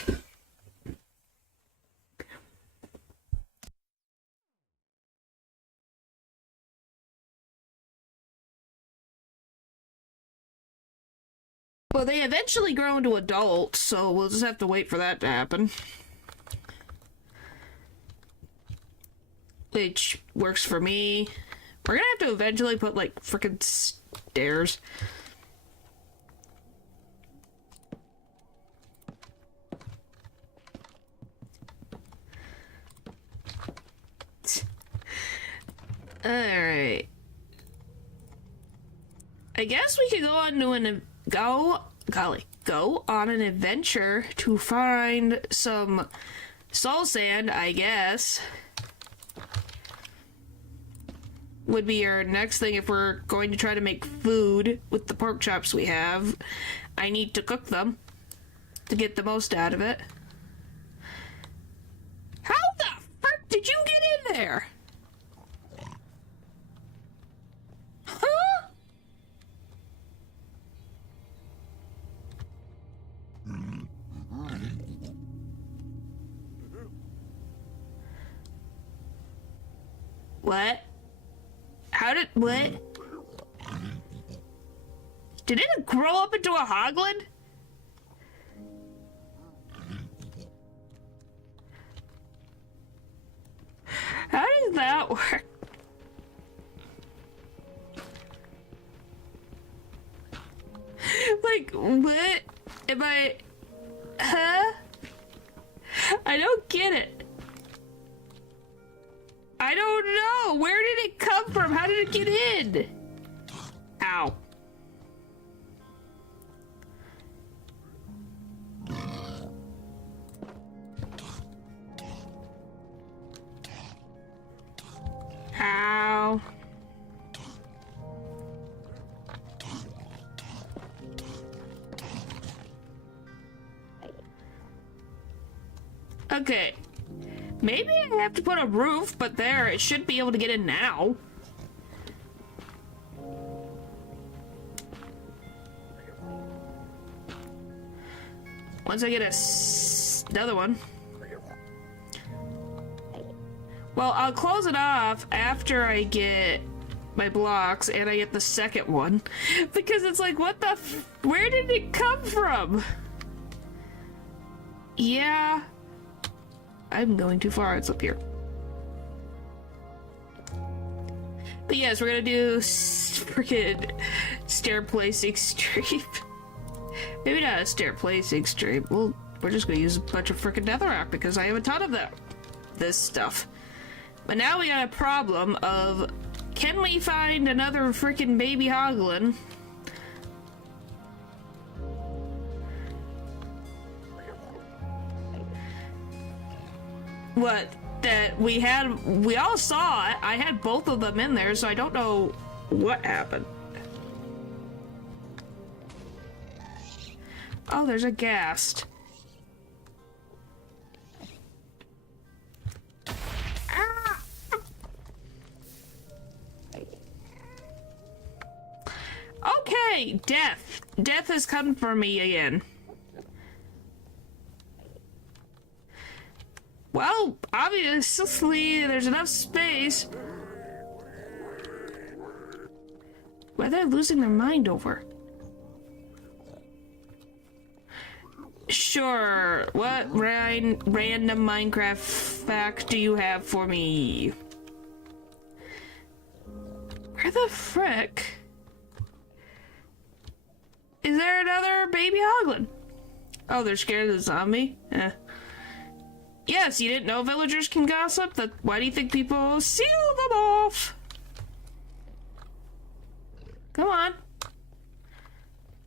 Well, they eventually grow into adults, so we'll just have to wait for that to happen. Which works for me. We're gonna have to eventually put, like, frickin' stairs. Alright. I guess we could go on to go on an adventure to find some soul sand, I guess. Would be our next thing if we're going to try to make food with the pork chops we have. I need to cook them to get the most out of it. How the frick did you get in there? Huh? What? What? Did it grow up into a hoglin? How does that work? Like, what? Am I... Huh? I don't get it. I don't know. Where did it come from? How did it get in? Ow. Ow. Okay. Maybe I have to put a roof, but there, it should be able to get in now. Once I get another one. Well, I'll close it off after I get my blocks and I get the second one. Because it's like, what the where did it come from? Yeah. I'm going too far. It's up here. But yes, we're gonna do freaking stair placing stream. Maybe not a stair placing stream. Well, we're just gonna use a bunch of freaking netherrack because I have a ton of this stuff. But now we got a problem of, can we find another freaking baby hoglin? What? That we all saw it. I had both of them in there, so I don't know what happened. Oh, there's a ghast. Ah! Okay, death. Death has come for me again. Well, obviously, there's enough space. What are they losing their mind over? Sure. What random Minecraft fact do you have for me? Where the frick? Is there another baby hoglin? Oh, they're scared of the zombie? Eh. Yes, you didn't know villagers can gossip? Why do you think people seal them off? Come on.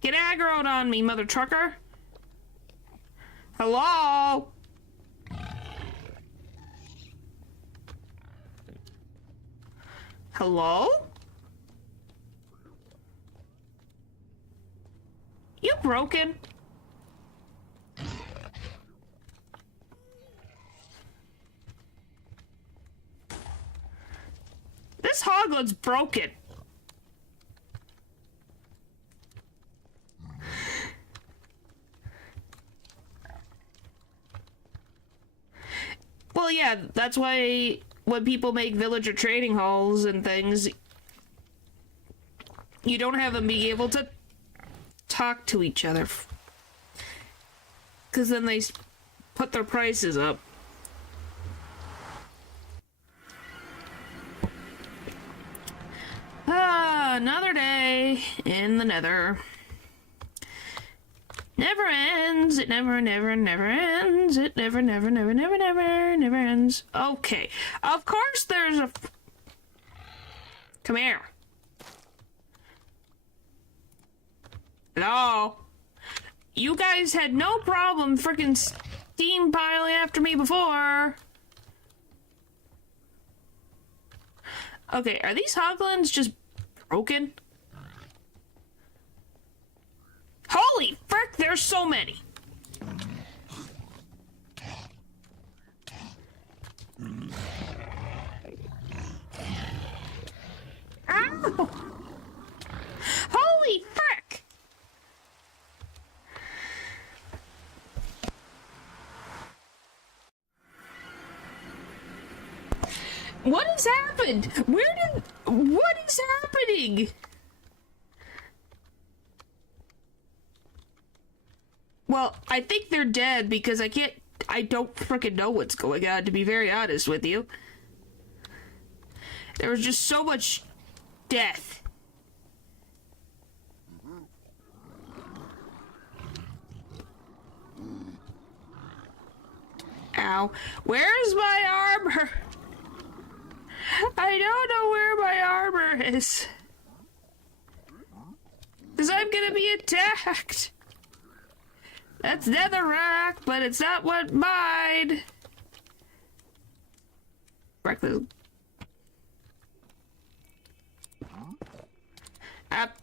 Get aggroed on me, mother trucker. Hello? Hello? You broken? This hoglin's broken. Well, yeah, that's why when people make villager trading halls and things, you don't have them be able to talk to each other. Because then they put their prices up. Another day in the Nether. Never ends. It never ends. It never ends. Okay. Of course there's a... Come here. Hello? You guys had no problem freaking steam piling after me before. Okay, are these hoglins just broken? Holy frick, there's so many. Ow! Holy frick! What has happened? What is happening? Well, I think they're dead because I don't frickin' know what's going on, to be very honest with you. There was just so much death. Ow. Where's my armor? I don't know where my armor is. Because I'm gonna be attacked. That's netherrack, but it's not what mine. Breakfast. Up.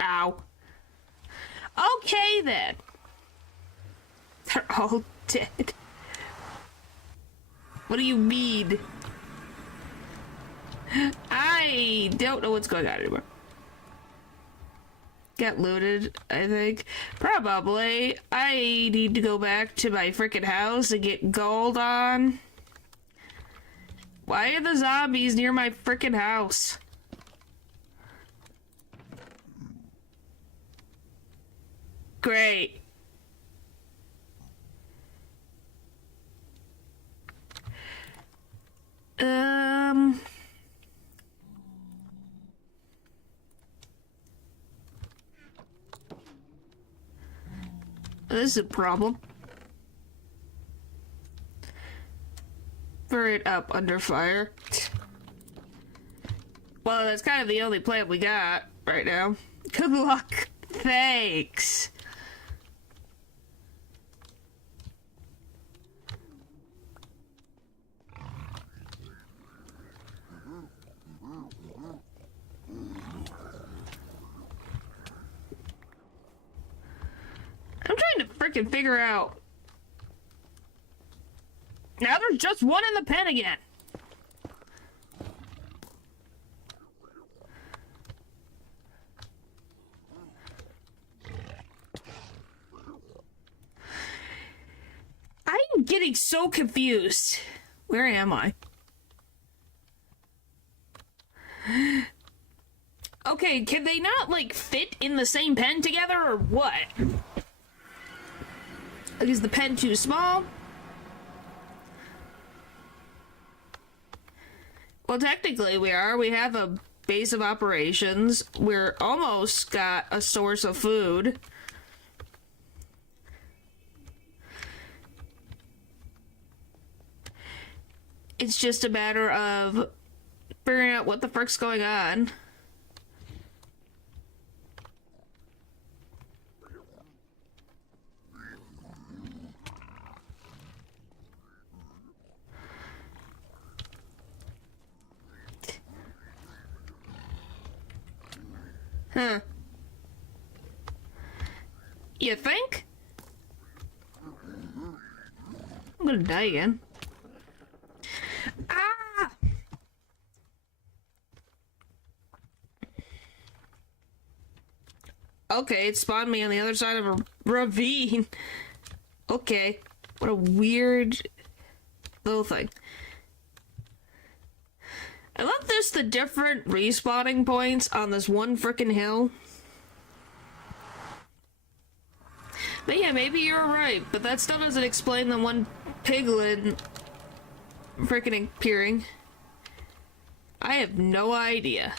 Ow. Okay then. They're all dead. What do you mean? I don't know what's going on anymore. Get looted, I think. Probably. I need to go back to my freaking house and get gold on. Why are the zombies near my freaking house? Great. This is a problem. Burn it up under fire. Well, that's kind of the only plan we got right now. Good luck. Thanks. I'm trying to freaking figure out. Now there's just one in the pen again. I'm getting so confused. Where am I? Okay, can they not, like, fit in the same pen together, or what? Is the pen too small? Well, technically we are. We have a base of operations. We're almost got a source of food. It's just a matter of figuring out what the frick's going on. Huh. You think? I'm gonna die again. Ah! Okay, it spawned me on the other side of a ravine. Okay. What a weird little thing. I love this, the different respawning points on this one frickin' hill. But yeah, maybe you're right, but that still doesn't explain the one piglin freaking appearing. I have no idea.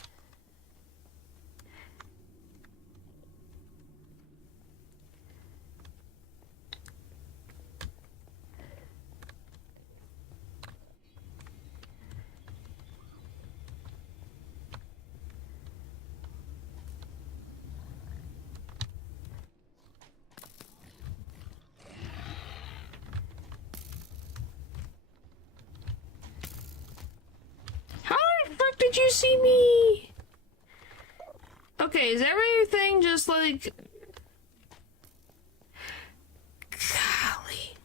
How the frick did you see me? Okay, is everything just like... Golly.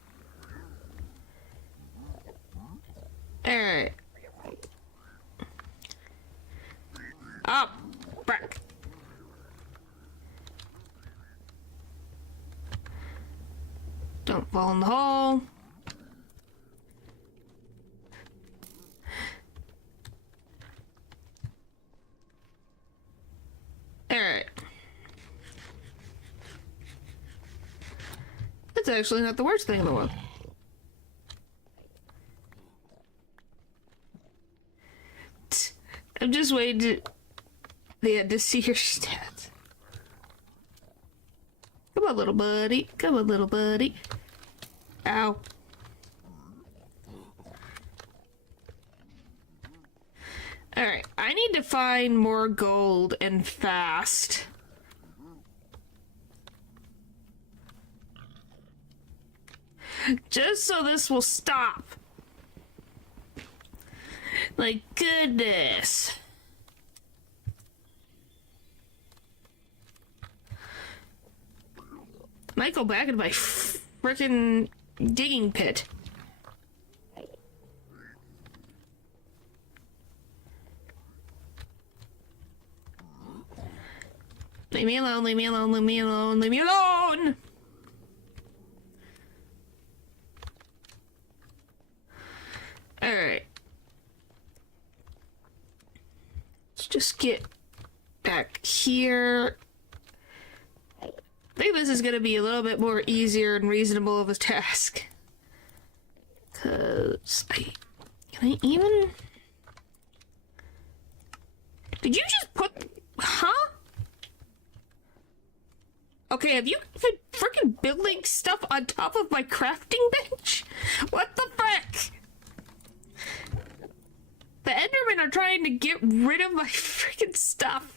Alright. Oh, frick. Don't fall in the hole. Alright. That's actually not the worst thing in the world. I'm just waiting to see your stats. Come on, little buddy. Come on, little buddy. Ow. Alright, I need to find more gold and fast. Just so this will stop. Like, goodness. Might go back into my frickin' digging pit. Leave me alone, leave me alone, leave me alone, leave me alone! Alright. Let's just get back here. I think this is gonna be a little bit more easier and reasonable of a task. Cause can I even... Did you just put... Huh? Okay, have you been freaking building stuff on top of my crafting bench? What the frick? The Endermen are trying to get rid of my freaking stuff.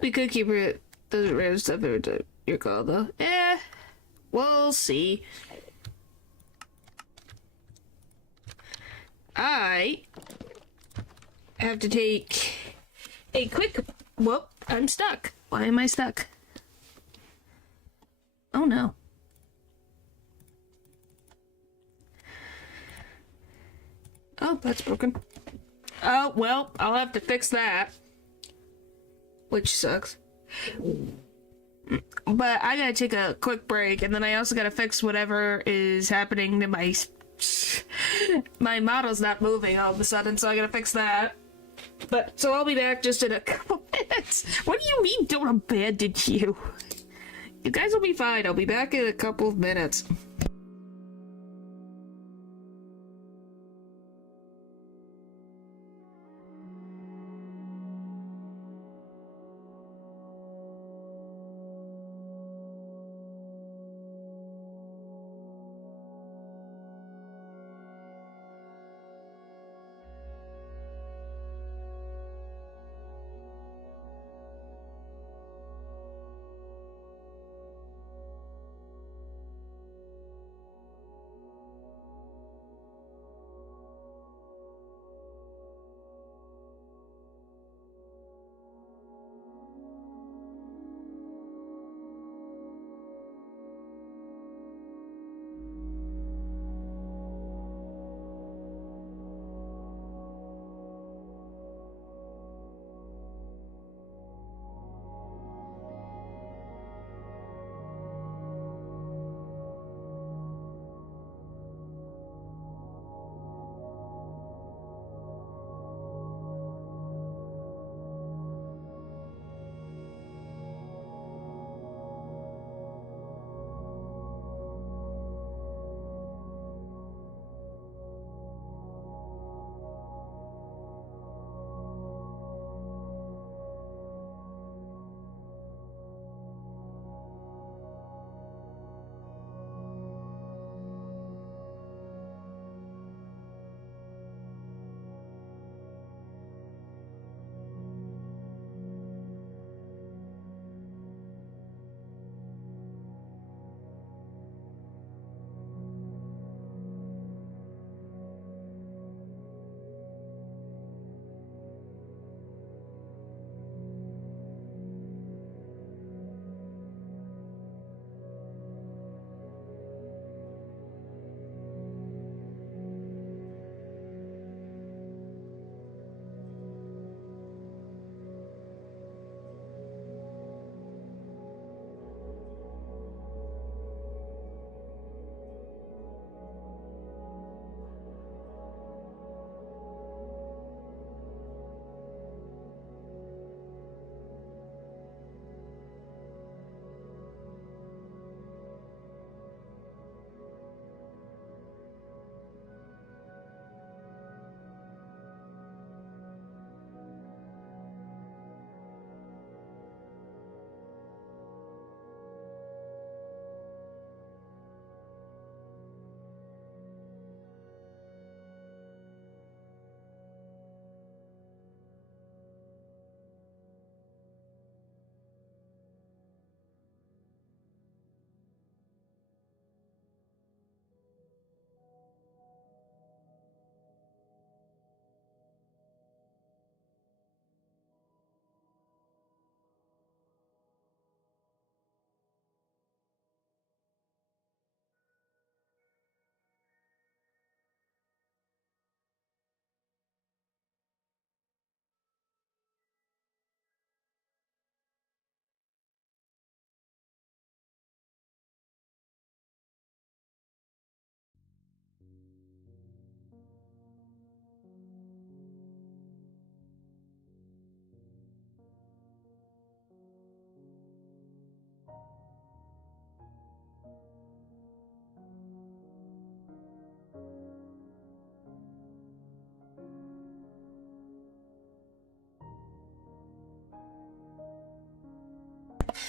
We could keep it. Doesn't random stuff every time you're called though. Eh, we'll see. I have to take a quick... Whoop, I'm stuck. Why am I stuck? Oh no. Oh, that's broken. Oh, well, I'll have to fix that. Which sucks. But I gotta take a quick break, and then I also gotta fix whatever is happening to my... My model's not moving all of a sudden, so I gotta fix that. But, so I'll be back just in a couple minutes. What do you mean, don't abandon you? You guys will be fine. I'll be back in a couple of minutes.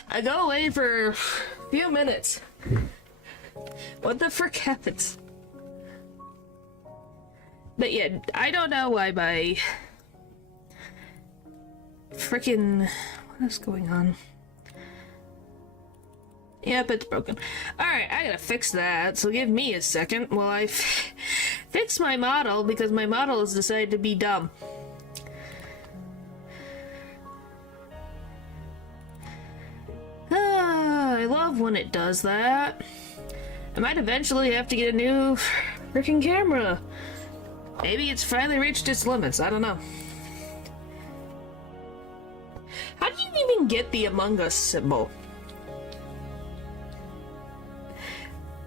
I go away for a few minutes. What the frick happens? But yeah, I don't know why my frickin' what is going on? Yep, it's broken. Alright, I gotta fix that, so give me a second while I fix my model, because my model has decided to be dumb. I love when it does that. I might eventually have to get a new freaking camera. Maybe it's finally reached its limits, I don't know. How do you even get the Among Us symbol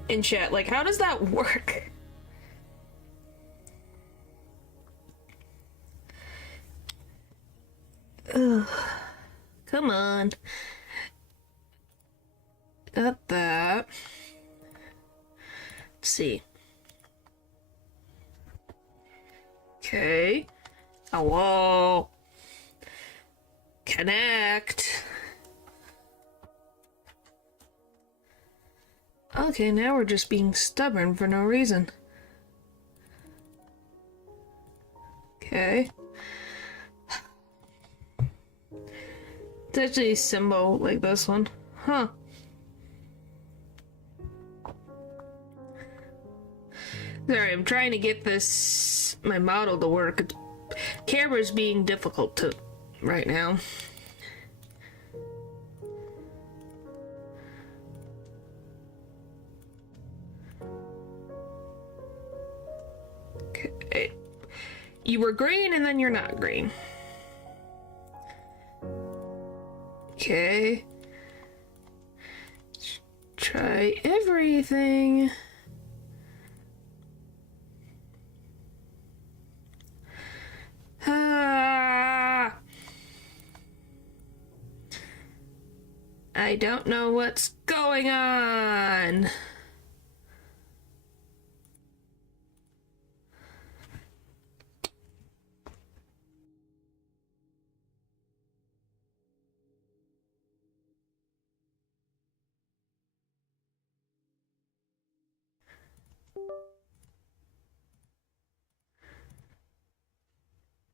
in chat? Like, how does that work? Ugh. Come on. Got that. Let's see. Okay. Oh, whoa. Connect. Okay, now we're just being stubborn for no reason. Okay. It's actually a symbol like this one. Huh. Sorry, I'm trying to get my model to work. Camera's being difficult to right now. Okay. You were green and then you're not green. Okay. Let's try everything. I don't know what's going on.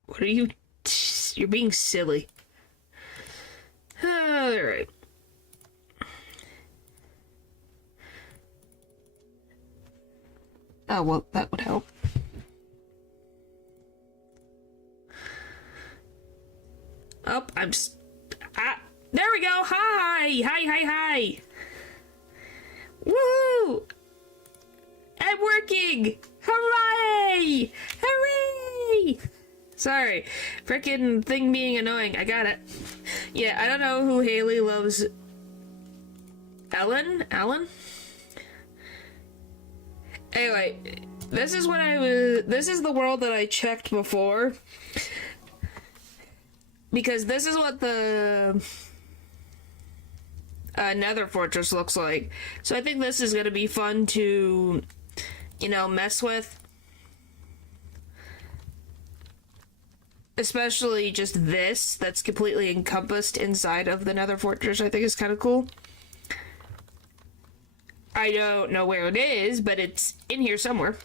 What are you? You're being silly. Alright. Oh, well, that would help. Oh, there we go! Hi! Hi! Woo! I'm working! Hooray! Hooray! Sorry. Frickin' thing being annoying. I got it. Yeah, I don't know who Haley loves. Ellen? Anyway, this is the world that I checked before. Because this is what the Nether Fortress looks like. So I think this is gonna be fun to, mess with. Especially just this, that's completely encompassed inside of the Nether Fortress, I think is kind of cool. I don't know where it is, but it's in here somewhere.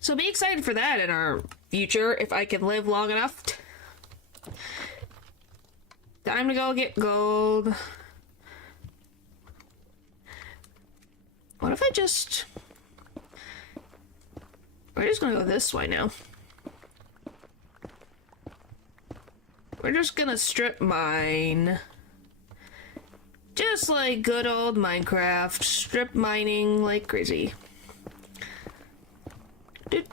So be excited for that in our future, if I can live long enough. Time to go get gold. What if I just... We're just gonna go this way now. We're just gonna strip mine. Just like good old Minecraft. Strip mining like crazy. Have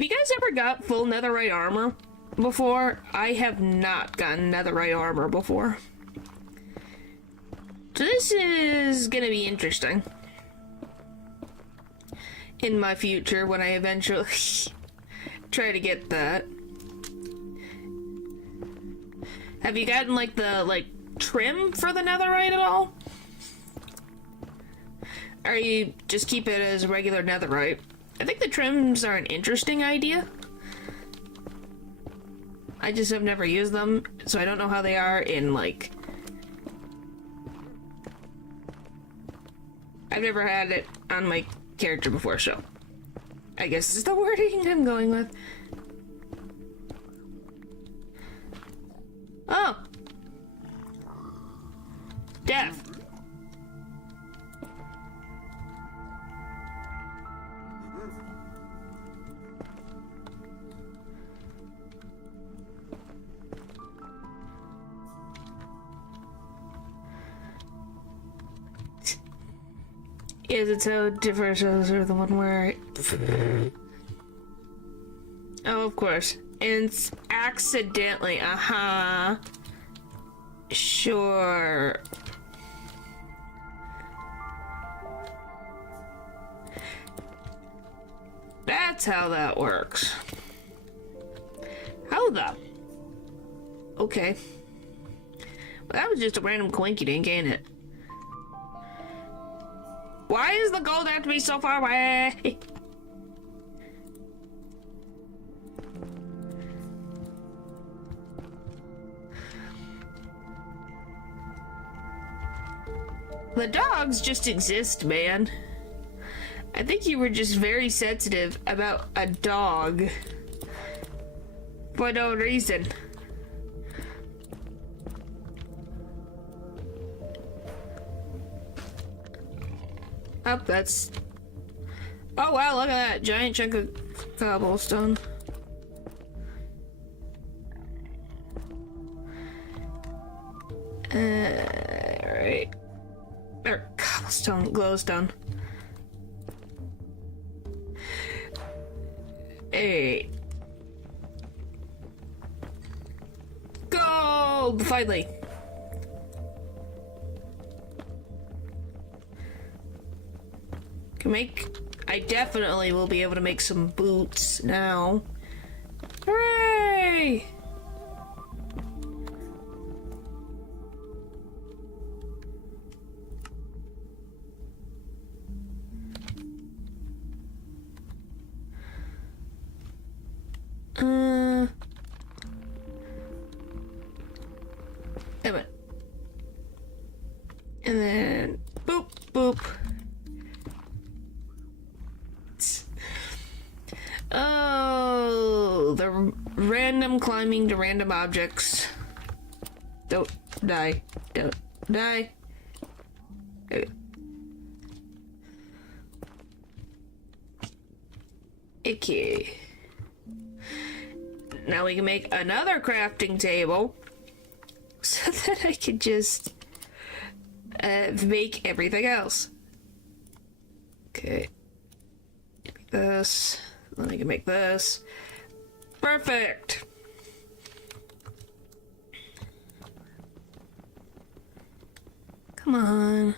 you guys ever got full netherite armor before? I have not gotten netherite armor before. So this is gonna be interesting. In my future, when I eventually try to get that. Have you gotten the trim for the netherite at all? Or you just keep it as regular netherite? I think the trims are an interesting idea. I just have never used them, so I don't know how they are in, like... I've never had it on my character before, so... I guess this is the wording I'm going with. Oh! Death. Is it so different or the one where oh, of course. It's accidentally, sure. That's how that works. How the? Okay. Well, that was just a random coinky dink, ain't it? Why does the gold have to be so far away? The dogs just exist, man. I think you were just very sensitive about a dog for no reason. Oh, that's... Oh wow, look at that giant chunk of cobblestone. Alright. Or cobblestone, glowstone. Hey. Gold! Finally. I definitely will be able to make some boots now. Hooray! Damn it. And then boop, boop. Oh, the random climbing to random objects. Don't die. Don't die. Okay. Now we can make another crafting table so that I can just make everything else. Okay. This. Then I can make this. Perfect! Come on.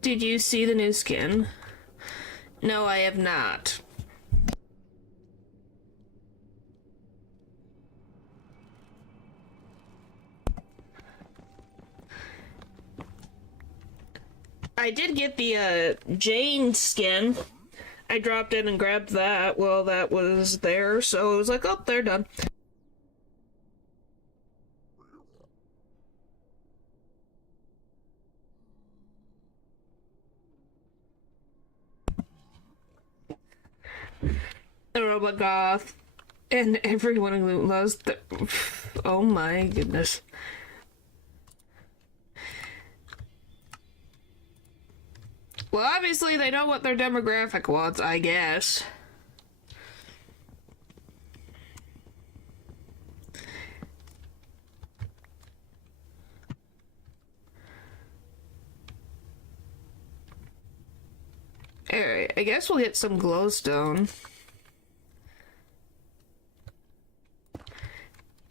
Did you see the new skin? No, I have not. I did get the Jane skin. I dropped in and grabbed that while that was there, so I was like, oh, they're done. Robogoth and everyone who loves the... Oh my goodness. Well, obviously they know what their demographic wants, I guess. Alright, I guess we'll get some glowstone.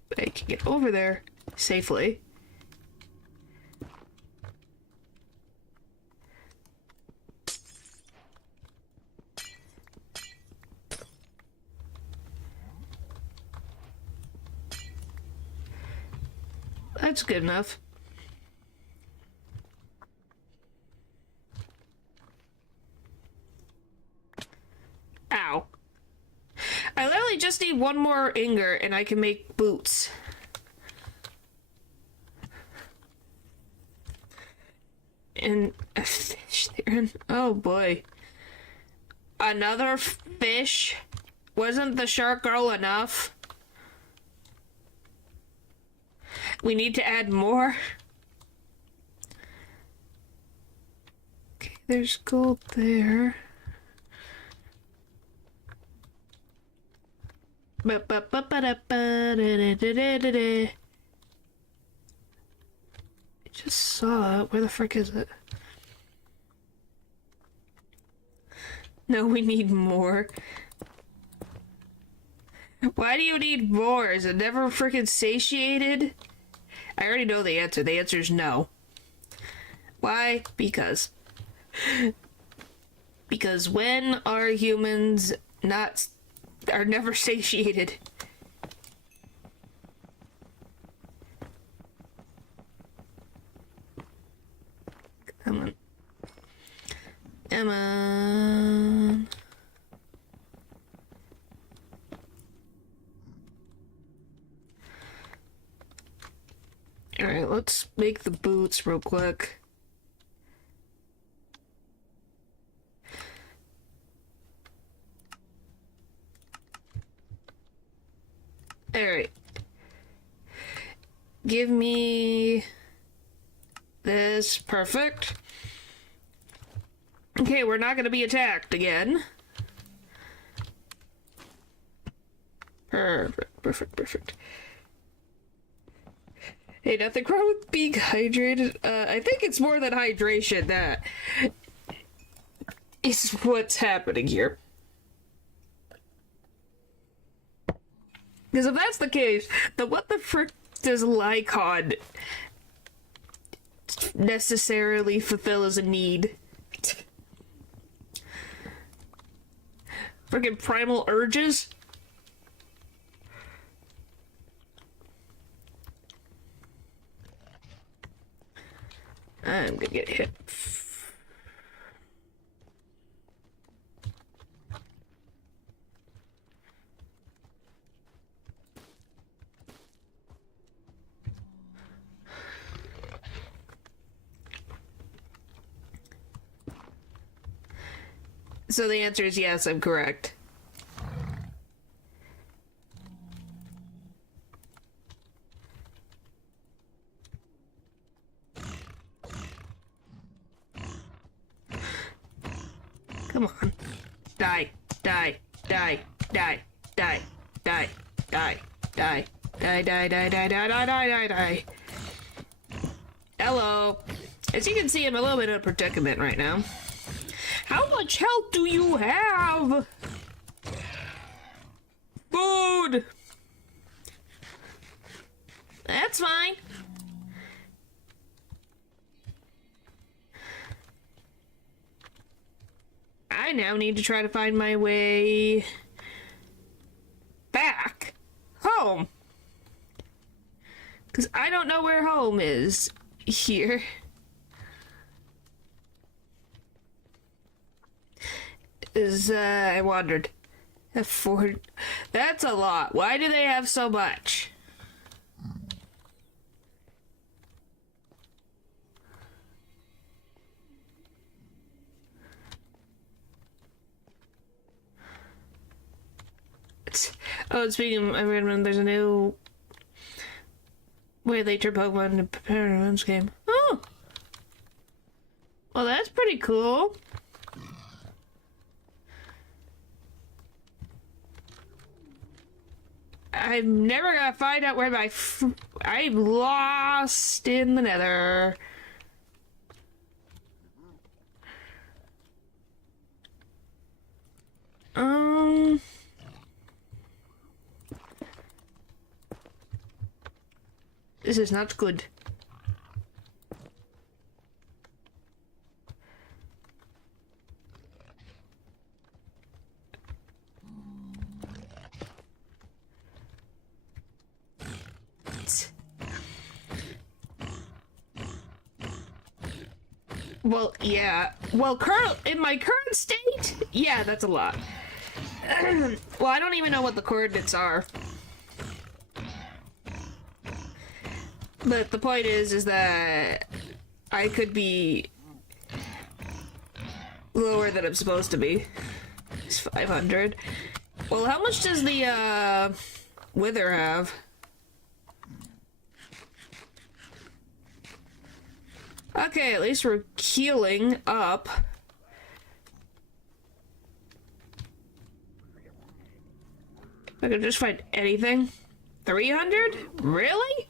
But I can get over there safely. That's good enough. just need one more ingot and I can make boots. And a fish there. Oh boy. Another fish? Wasn't the shark girl enough? We need to add more. Okay, there's gold there. I just saw it. Where the frick is it? No, we need more. Why do you need more? Is it never freaking satiated? I already know the answer. The answer is no. Why? Because when are humans are never satiated? Come on. Come on. Alright, let's make the boots real quick. Alright. Give me this. Perfect. Okay, we're not gonna be attacked again. Perfect. Hey, nothing wrong with being hydrated. I think it's more than hydration. That is what's happening here. Because if that's the case, then what the frick does Lycon necessarily fulfill as a need? Friggin' primal urges? I'm gonna get hit. So the answer is yes, I'm correct. Come on. Die. Die. Die. Die. Die. Die. Die. Die. Die. Die. Die. Die. Die. Die. Die. Die. Hello. As you can see, I'm a little bit in a predicament right now. How much health do you have? Food! That's fine. I now need to try to find my way back home. Because I don't know where home is here. I wandered. That's a lot. Why do they have so much? Speaking of everyone, there's a new way they turn Pokemon to prepare an own game. Oh! Well, that's pretty cool. I'm never gonna find out where I'm lost in the Nether. This is not good. Well, yeah. Well, in my current state, yeah, that's a lot. Well, I don't even know what the coordinates are. But the point is that I could be lower than I'm supposed to be. It's 500. Well, how much does the, Wither have? Okay, at least we're healing up. I could just find anything. 300? Really?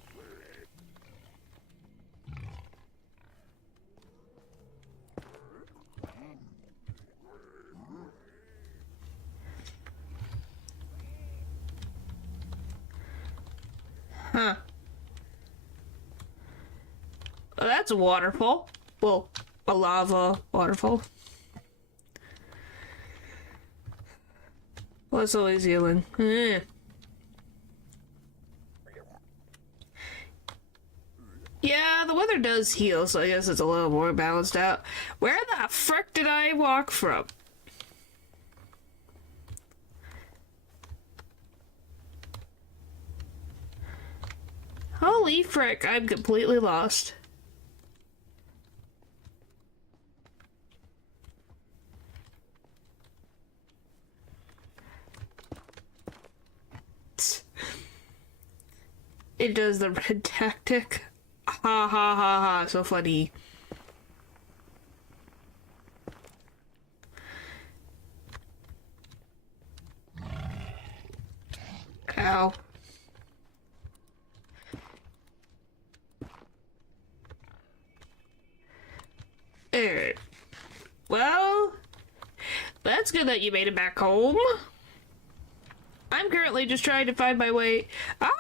Huh. Well, that's a waterfall. Well, a lava waterfall. Well, it's always healing. Yeah, the weather does heal, so I guess it's a little more balanced out. Where the frick did I walk from? Holy frick, I'm completely lost. It does the red tactic. Ha ha ha ha, so funny. Ow. Alright. Well, that's good that you made it back home. I'm currently just trying to find my way. Ah!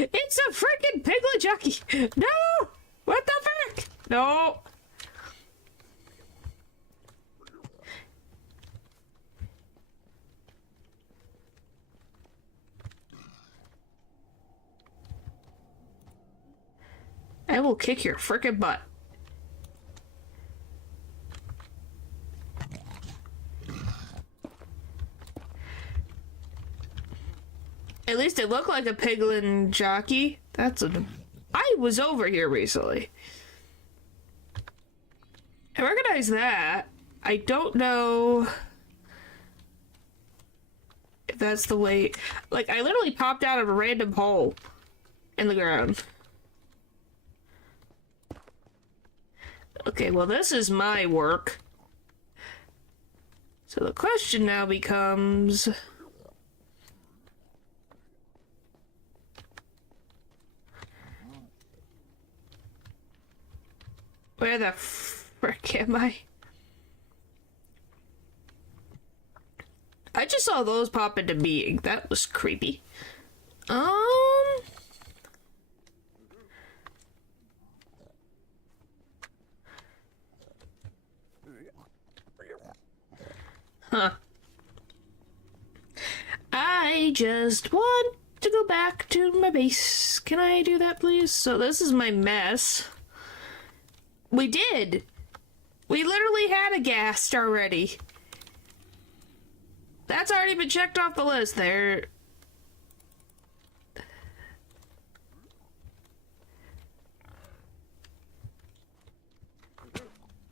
It's a freaking piglet jockey! No! What the frick? No! I will kick your frickin' butt. At least it looked like a piglin jockey. That's a... I was over here recently. I recognize that. I don't know if that's the way... Like, I literally popped out of a random hole in the ground. Okay, well, this is my work. So the question now becomes... Where the frick am I? I just saw those pop into being. That was creepy. Huh. I just want to go back to my base. Can I do that, please? So this is my mess. We did! We literally had a ghast already. That's already been checked off the list there.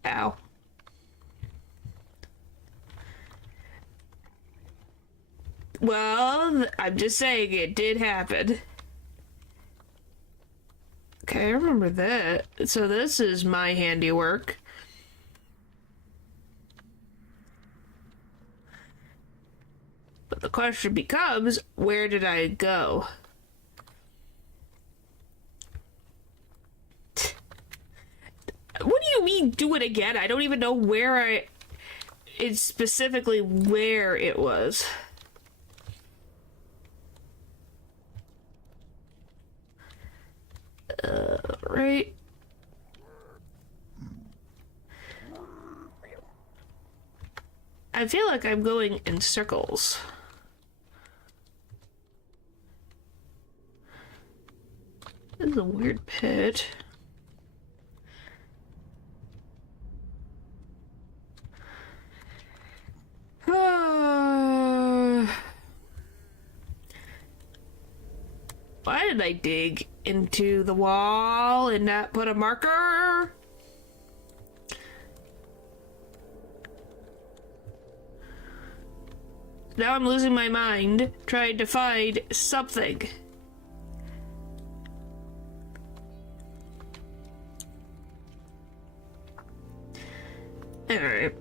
Ow. Well, I'm just saying it did happen. Okay, I remember that. So this is my handiwork. But the question becomes, where did I go? What do you mean, do it again? I don't even know where it's specifically where it was. Right. I feel like I'm going in circles. This is a weird pit. did I dig into the wall and not put a marker? Now I'm losing my mind trying to find something. Alright.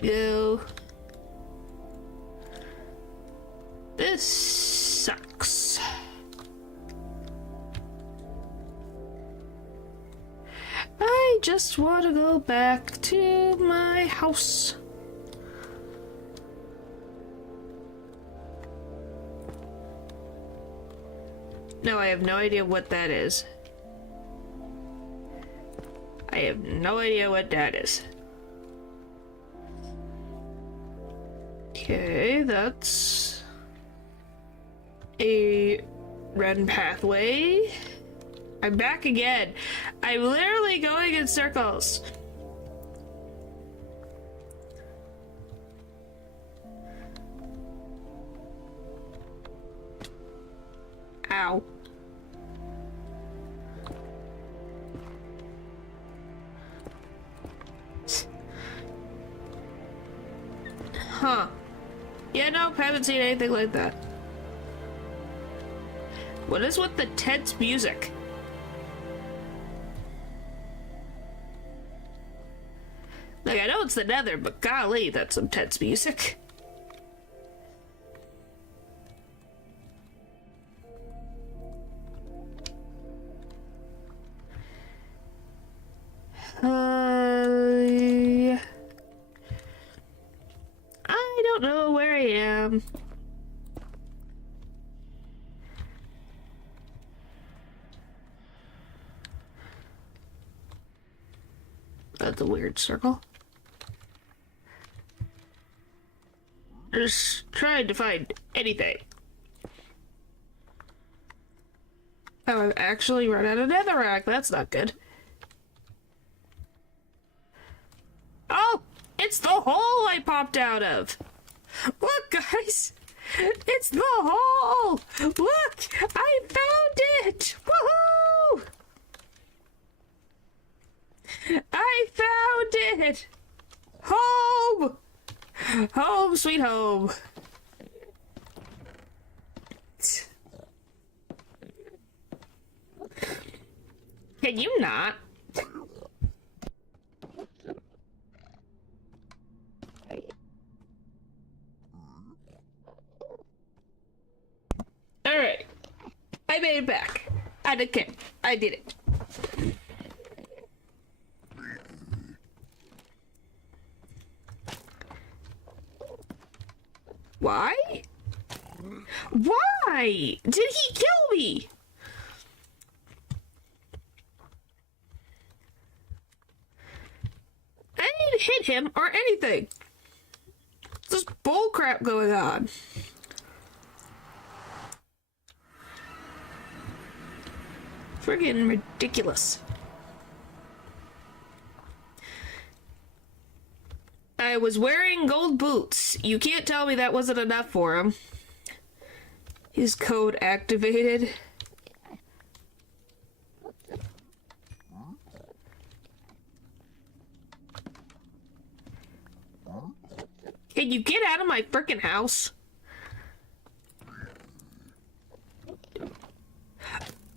Go. This sucks. I just want to go back to my house. No, I have no idea what that is. I have no idea what that is. Okay, that's a red pathway. I'm back again. I'm literally going in circles. Ow. Huh. Yeah, nope, haven't seen anything like that. What is with the tense music? Like, I know it's the Nether, but golly, that's some tense music. I don't know where I am. That's a weird circle. Just trying to find anything. Oh, I've actually run out of netherrack. That's not good. Oh, it's the hole I popped out of. Look, guys. It's the hole. Look, I found it. Woohoo! I found it. Home. Home, sweet home. Can you not? Alright. I made it back. I didn't care. I did it. Why? Why? Did he kill me? I didn't hit him or anything. There's bull crap going on. Friggin' ridiculous. I was wearing gold boots. You can't tell me that wasn't enough for him. His code activated. Can you get out of my frickin' house?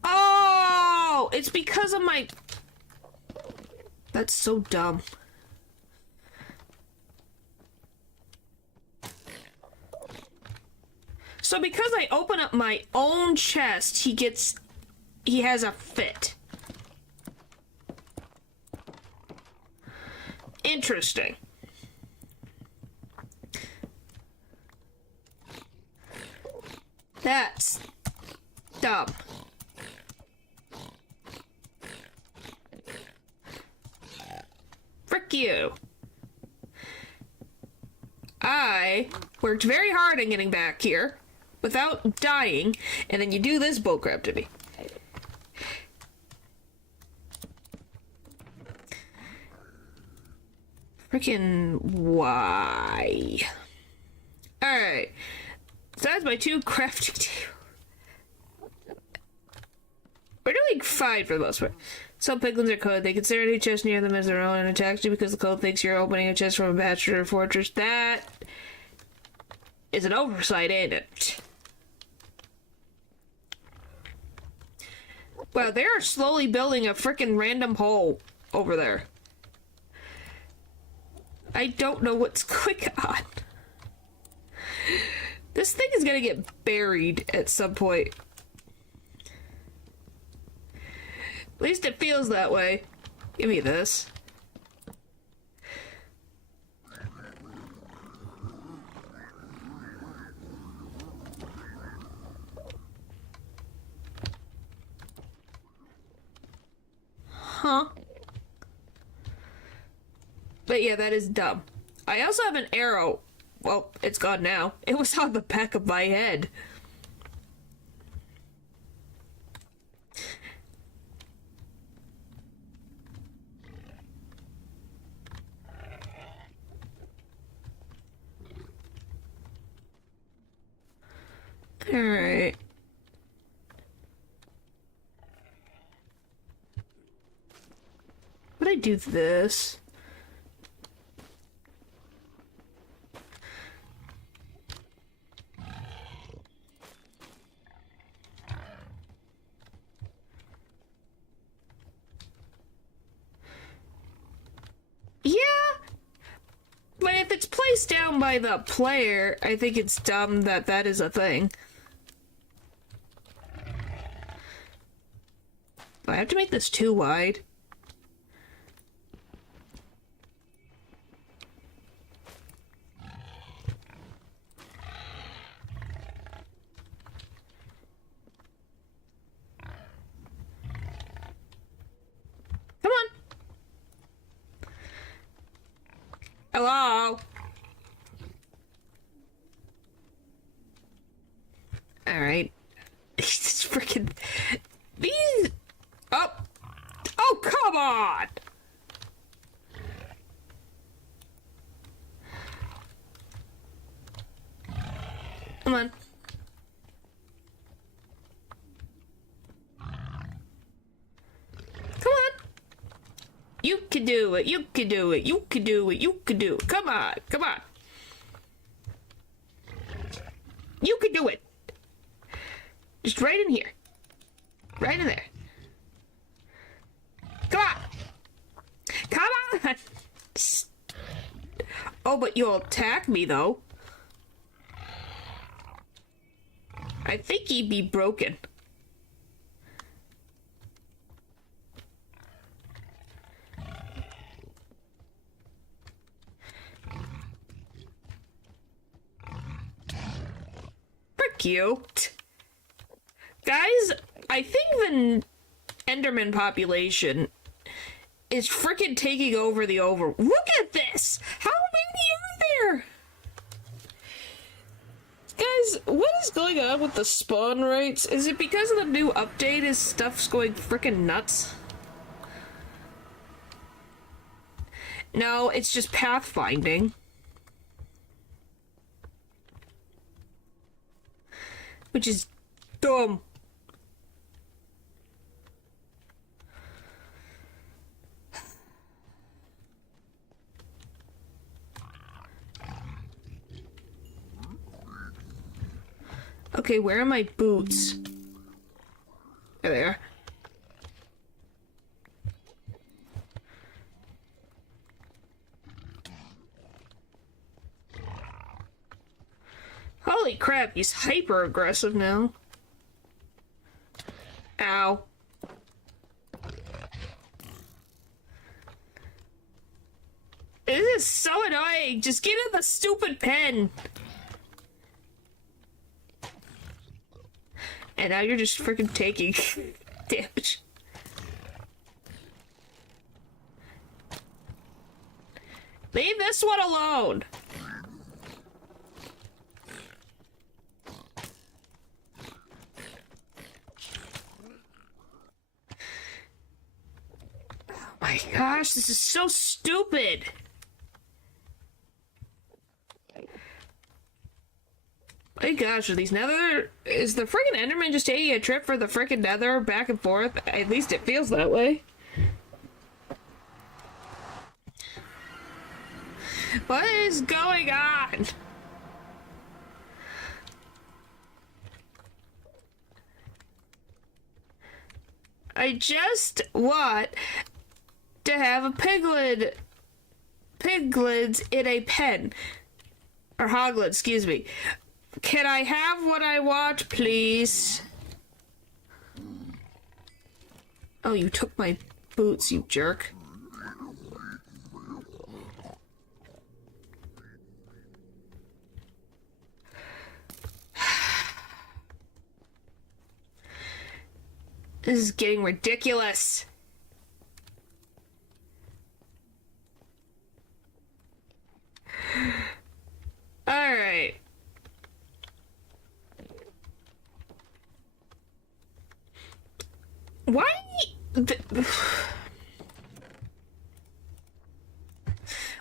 Oh, it's because of my... That's so dumb. So because I open up my own chest, he has a fit. Interesting. That's dumb. Frick you. I worked very hard on getting back here without dying, and then you do this bullcrap to me. Freaking why? Alright. So that's my 2 crafting tables. We're doing fine for the most part. Some piglins are code. They consider any chest near them as their own and attack you because the code thinks you're opening a chest from a bachelor fortress. That is an oversight, ain't it? Wow, they are slowly building a freaking random hole over there. I don't know what's going on. This thing is gonna get buried at some point. At least it feels that way. Give me this. Huh? But yeah, that is dumb. I also have an arrow. Well, it's gone now. It was on the back of my head. Alright. Would I do this? Yeah, but if it's placed down by the player, I think it's dumb that that is a thing. Do I have to make this too wide? Come on. Hello? Alright. It's freaking... These... Oh! Oh, come on! Come on. Come on! You can do it, you can do it, you can do it, you can do it. Come on, come on. You can do it. Just right in here. Right in there. Come on. Come on. Oh, but you'll attack me, though. I think he'd be broken. Cute. Guys, I think the Enderman population is freaking taking over the over. Look at this! How many are there? Guys, what is going on with the spawn rates? Is it because of the new update? Is stuff's going freaking nuts? No, it's just pathfinding. Which is dumb. Okay, where are my boots? There they are. Holy crap, he's hyper aggressive now. Ow. This is so annoying. Just get in the stupid pen. And now you're just freaking taking damage. Leave this one alone. My gosh, this is so stupid. My gosh, are these Nether... Is the freaking Enderman just taking a trip for the freaking Nether back and forth? At least it feels that way. What is going on? I just want to have a piglins in a pen. Or hoglin, excuse me. Can I have what I want, please? Oh, you took my boots, you jerk. This is getting ridiculous. Alright. Why?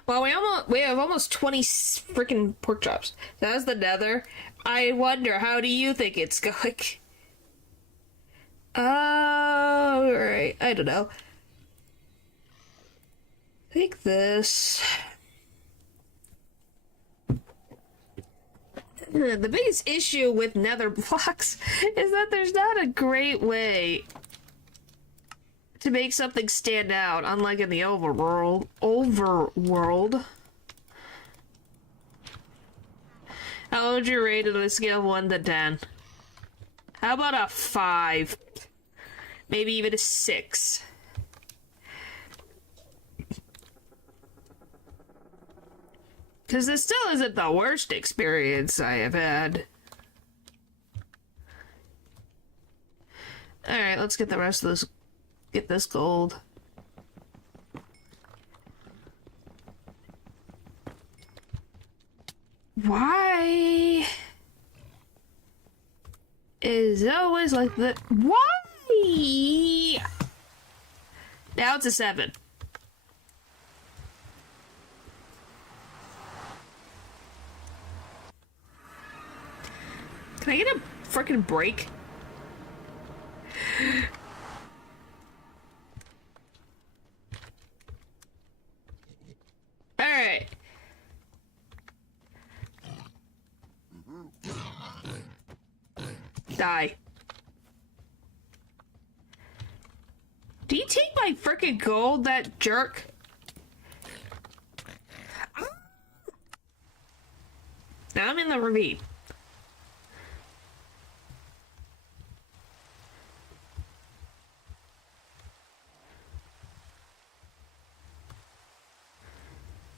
Well, we have almost 20 freaking pork chops. That's the Nether. I wonder, how do you think it's going? Alright, I don't know. Take this. The biggest issue with Nether blocks is that there's not a great way to make something stand out, unlike in the overworld. How would you rate it on a scale of 1 to 10? How about a 5? Maybe even a 6. Because this still isn't the worst experience I have had. Alright, let's get the rest of this. Get this gold. Why is it always like that? Why? Now it's a 7. Can I get a freaking break? Alright. Die. Do you take my freaking gold, that jerk? Now I'm in the ravine.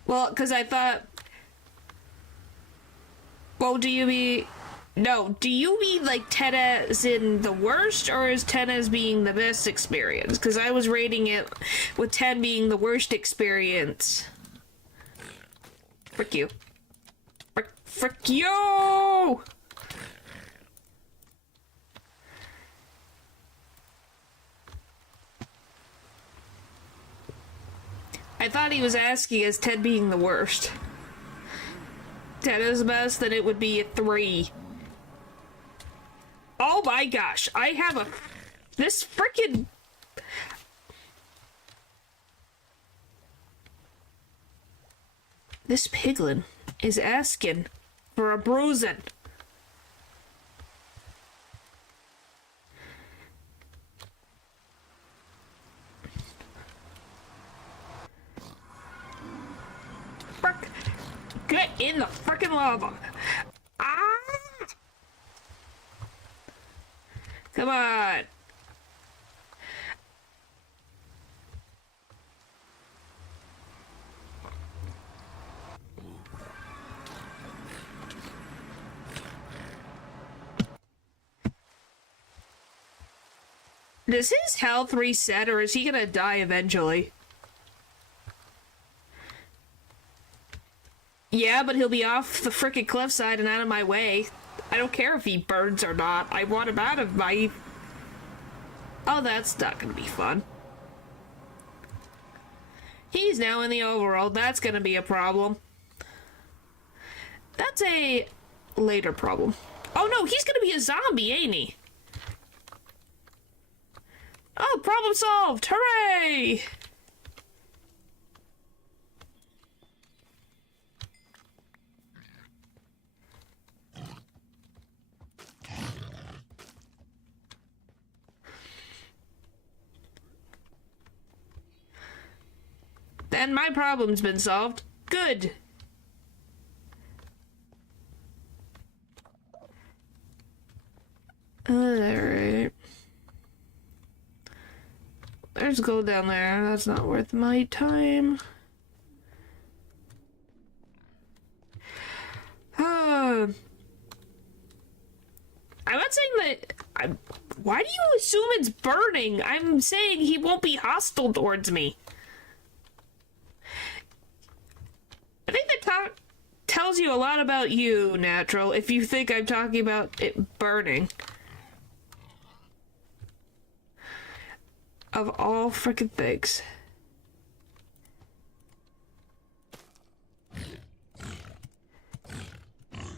Well, because I thought... Well, do you mean... No, do you mean like 10 as in the worst, or is 10 as being the best experience? Because I was rating it with 10 being the worst experience. Frick you. Frick you! I thought he was asking is 10 being the worst. 10 is the best, then it would be a 3. Oh my gosh, I have a... This freaking... This piglin is asking for a bruising. Frick! Get in the freaking lava! Ah! Come on! Does his health reset, or is he gonna die eventually? Yeah, but he'll be off the frickin' cliffside and out of my way. I don't care if he burns or not. I want him out of my... Oh, that's not gonna be fun. He's now in the overworld. That's gonna be a problem. That's a later problem. Oh no, he's gonna be a zombie, ain't he? Oh, problem solved! Hooray! Then my problem's been solved. Good. Alright. There's gold down there. That's not worth my time. I'm not saying that... why do you assume it's burning? I'm saying he won't be hostile towards me. I think that tells you a lot about you, Natural, if you think I'm talking about it burning. Of all frickin' things.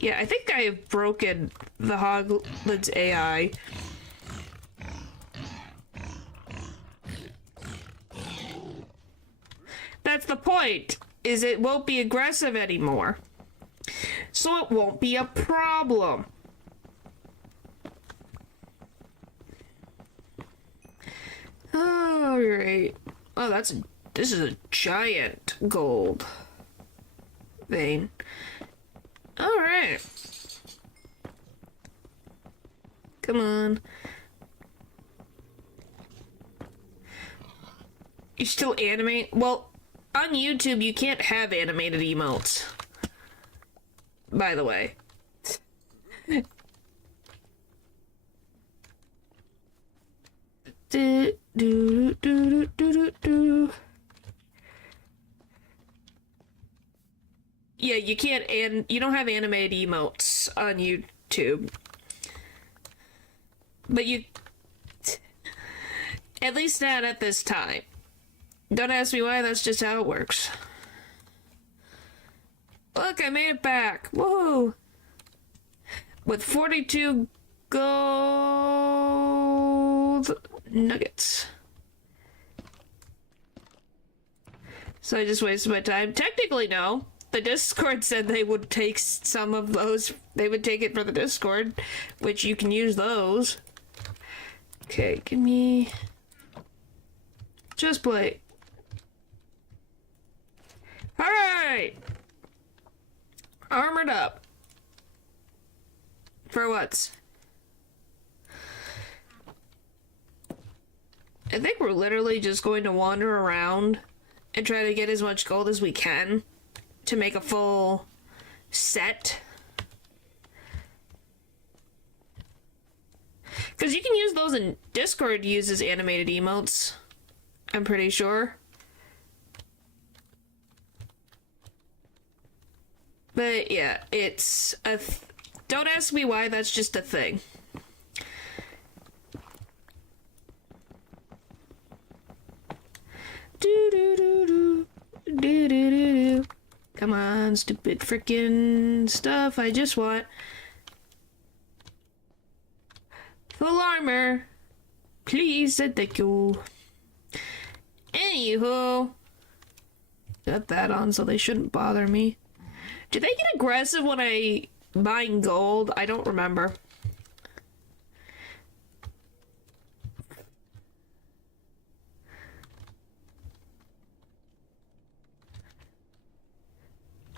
Yeah, I think I have broken the Hoglet's AI. That's the point, is it won't be aggressive anymore. So it won't be a problem. Alright. Oh, this is a giant gold vein. Alright. Come on. You still animate? Well, on YouTube you can't have animated emotes. By the way. Yeah, you can't, and you don't have animated emotes on YouTube. But you... at least not at this time. Don't ask me why, that's just how it works. Look, I made it back! Whoa! With 42 gold nuggets. So I just wasted my time? Technically, no. The Discord said they would take some of those. They would take it for the Discord, which you can use those. Okay, give me... just play. Alright! Armored up. For what? I think we're literally just going to wander around and try to get as much gold as we can to make a full set. Because you can use those in Discord, uses animated emotes. I'm pretty sure. But yeah, it's a... don't ask me why, that's just a thing. Do-do-do-do. Come on, stupid freaking stuff. I just want full armor. Please and thank you. Anywho, got that on so they shouldn't bother me. Do they get aggressive when I mine gold? I don't remember.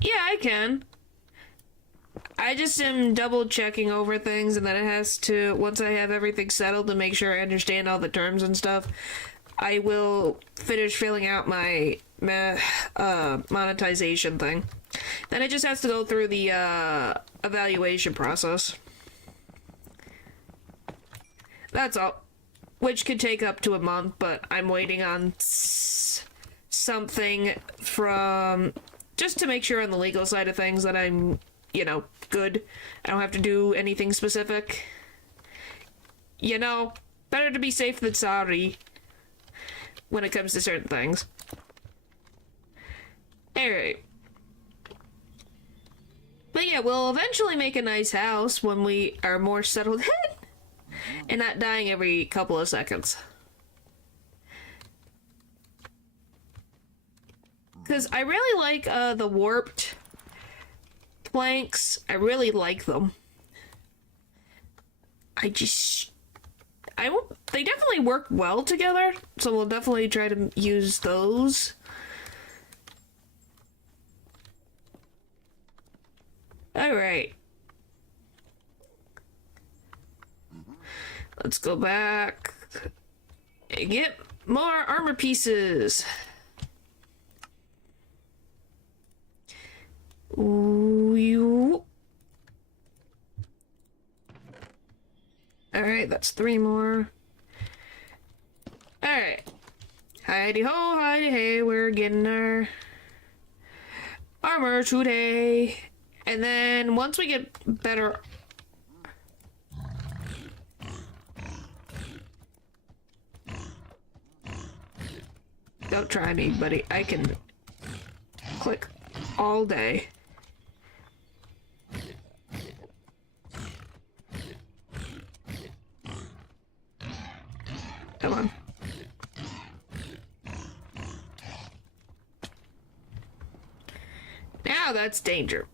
Yeah, I can. I just am double checking over things, and then it has to, once I have everything settled to make sure I understand all the terms and stuff, I will finish filling out my monetization thing. Then it just has to go through the evaluation process. That's all. Which could take up to a month, but I'm waiting on something from... just to make sure on the legal side of things that I'm, you know, good. I don't have to do anything specific. You know, better to be safe than sorry when it comes to certain things. Alright. But yeah, we'll eventually make a nice house when we are more settled in and not dying every couple of seconds. Because I really like the warped planks. I really like them. They definitely work well together, so we'll definitely try to use those. Alright. Let's go back and get more armor pieces. Ooh. Alright, that's 3 more. Alright. Heidi ho, heidi hey, we're getting our armor today. And then once we get better... Don't try me, buddy. I can click all day. Come on. Now that's danger.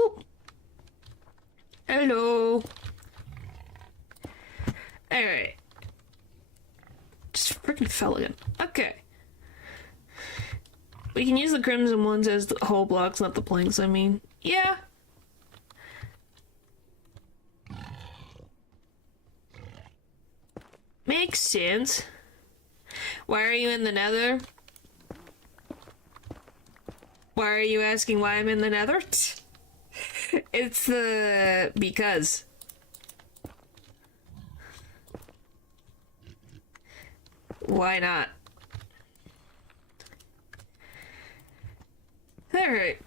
Ooh. Hello. Alright. Just freaking fell again. Okay. We can use the crimson ones as the whole blocks, not the planks, I mean. Yeah. Makes sense. Why are you in the Nether? Why are you asking why I'm in the Nether? It's because. Why not? Alright.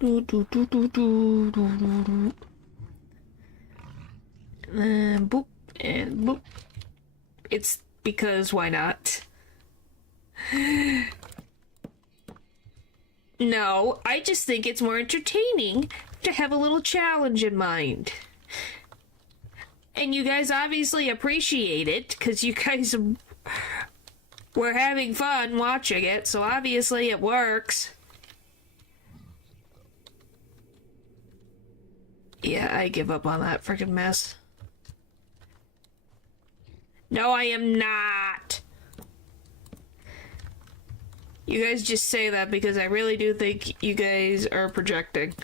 And boop, and boop. It's because why not? No, I just think it's more entertaining to have a little challenge in mind. And you guys obviously appreciate it, because you guys were having fun watching it, so obviously it works. Yeah, I give up on that freaking mess. No, I am not. You guys just say that because I really do think you guys are projecting.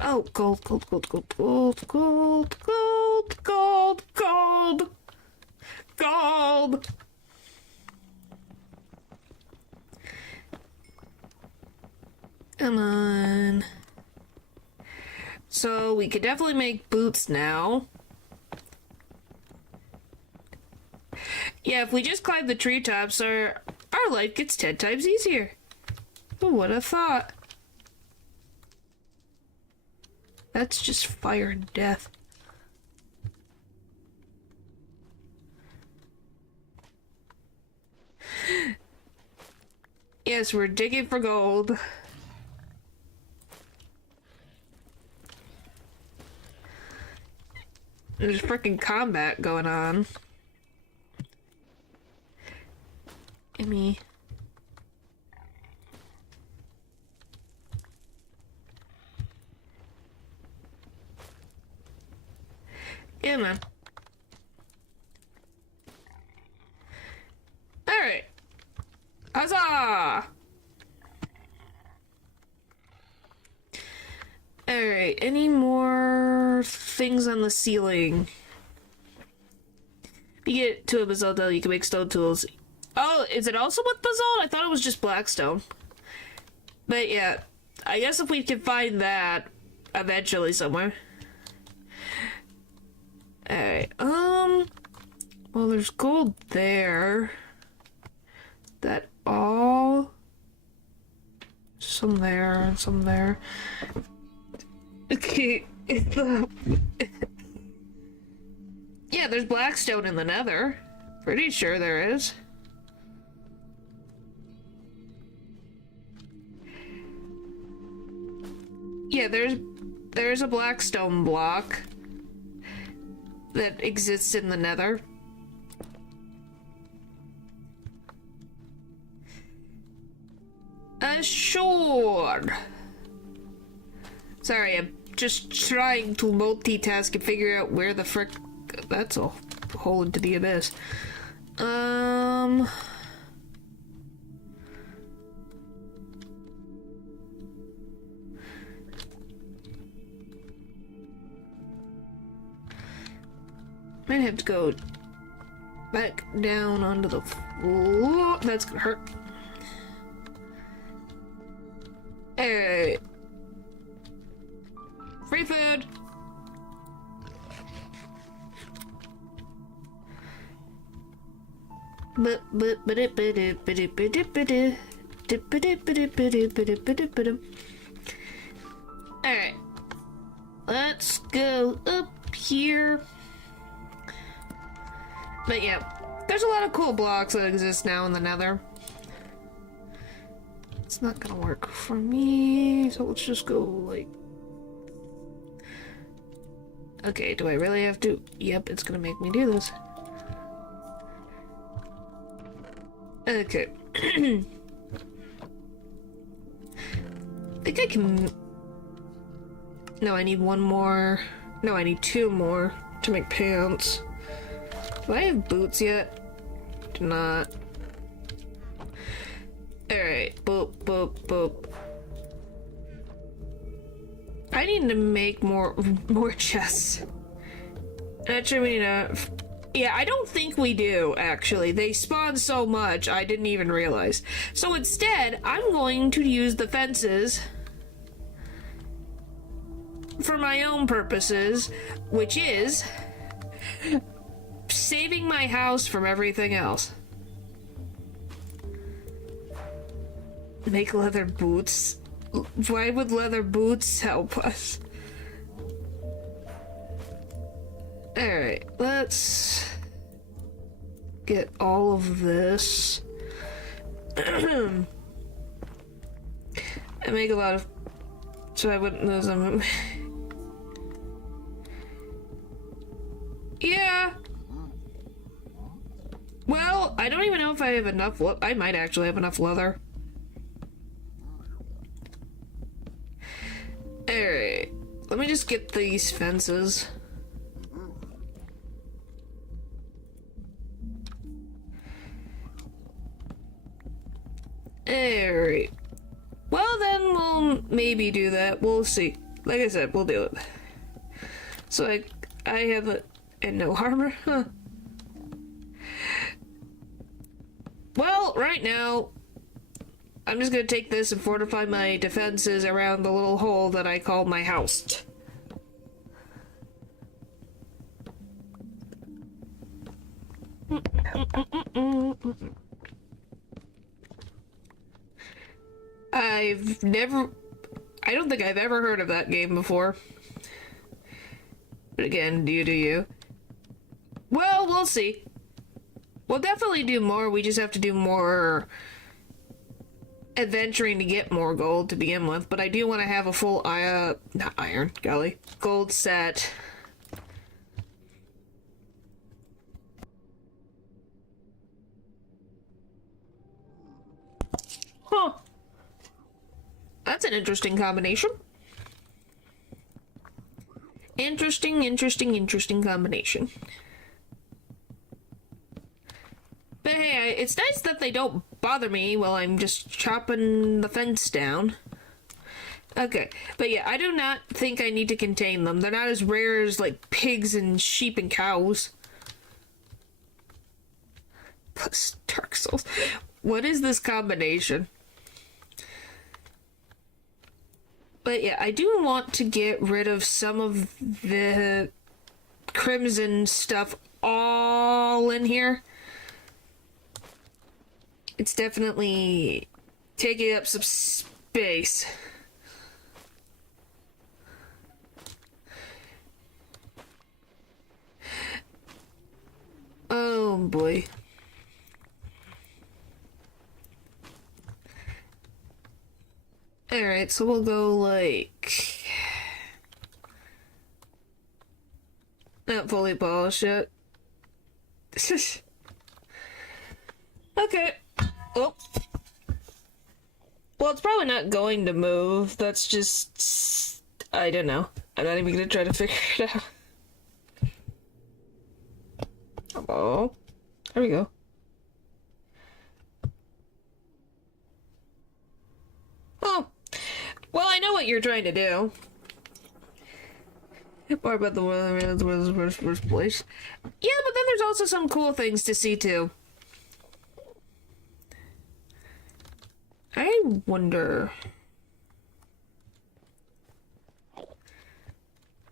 Oh, gold, gold, gold, gold, gold, gold, gold, gold, gold, gold. Come on. So we could definitely make boots now. Yeah, if we just climb the treetops, our life gets 10 times easier. Who would have thought? That's just fire and death. Yes, we're digging for gold. There's freaking combat going on. Gimme. Yeah, man. Alright. Huzzah! Alright, any more things on the ceiling? If you get to a basalt, you can make stone tools. Oh, is it also with basalt? I thought it was just blackstone. But yeah, I guess if we can find that eventually somewhere. Alright, well, there's gold there that all. Some there and some there. Okay, yeah, there's blackstone in the Nether. Pretty sure there is. Yeah, there's a blackstone block that exists in the Nether. Sure. Sorry, I'm just trying to multitask and figure out where the frick... That's a hole into the abyss. Might have to go back down onto the floor. That's gonna hurt. Alright. Free food! Alright. Let's go up here. But yeah, there's a lot of cool blocks that exist now in the Nether. It's not gonna work for me, so let's just go like... Okay, do I really have to? Yep, it's gonna make me do this. Okay. I think I can... No, I need one more... No, I need two more to make pants. Do I have boots yet? Do not. Alright, boop, boop, boop. I need to make more chests. Actually, we need to... Yeah, I don't think we do, actually. They spawn so much, I didn't even realize. So instead, I'm going to use the fences for my own purposes, which is saving my house from everything else. Make leather boots? Why would leather boots help us? Alright, let's get all of this. And make a lot of... So I wouldn't lose them. Yeah. Well, I don't even know if I have enough... I might actually have enough leather. Alright. Let me just get these fences. Alright. Well, then we'll maybe do that. We'll see. Like I said, we'll do it. So I have a... And no armor? Huh. Well, right now, I'm just gonna take this and fortify my defenses around the little hole that I call my house. I don't think I've ever heard of that game before. But again, do you? Well, we'll see. We'll definitely do more, we just have to do more adventuring to get more gold to begin with, but I do want to have a full gold set. Huh. That's an interesting combination. Interesting combination. But hey, it's nice that they don't bother me while I'm just chopping the fence down. Okay, but yeah, I do not think I need to contain them. They're not as rare as, like, pigs and sheep and cows. Plus Dark Souls. What is this combination? But yeah, I do want to get rid of some of the crimson stuff all in here. It's definitely taking up some space. Oh boy. Alright, so we'll go like... Not fully polished yet. Okay. Oh. Well, it's probably not going to move. That's just... I don't know. I'm not even gonna try to figure it out. Oh. There we go. Oh. Well, I know what you're trying to do. More about the world's worst place. Yeah, but then there's also some cool things to see, too. I wonder...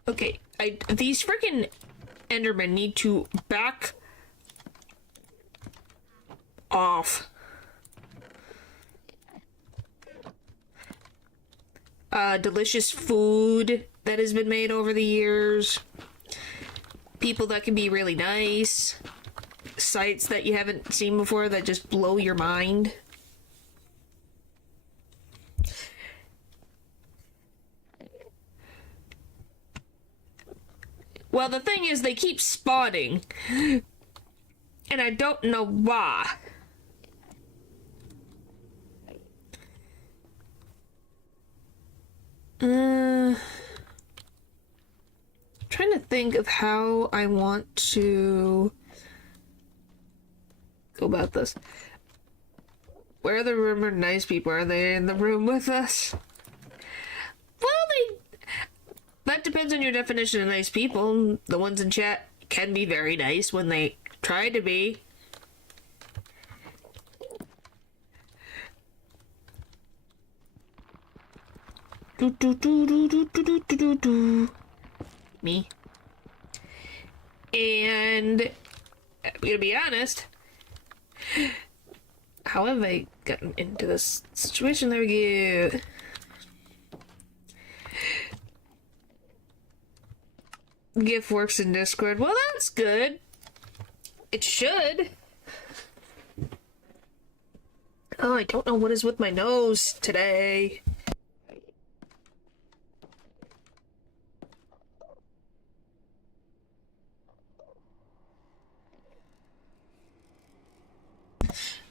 Okay, these freaking Endermen need to back off. Delicious food that has been made over the years. People that can be really nice. Sights that you haven't seen before that just blow your mind. Well, the thing is, they keep spawning. And I don't know why. Trying to think of how I want to go about this. Where are the rumored nice people? Are they in the room with us? Well, that depends on your definition of nice people. The ones in chat can be very nice when they try to be. Me. And I'm gonna be honest. How have I gotten into this situation? There we go. GIF works in Discord. Well, that's good. It should. Oh, I don't know what is with my nose today.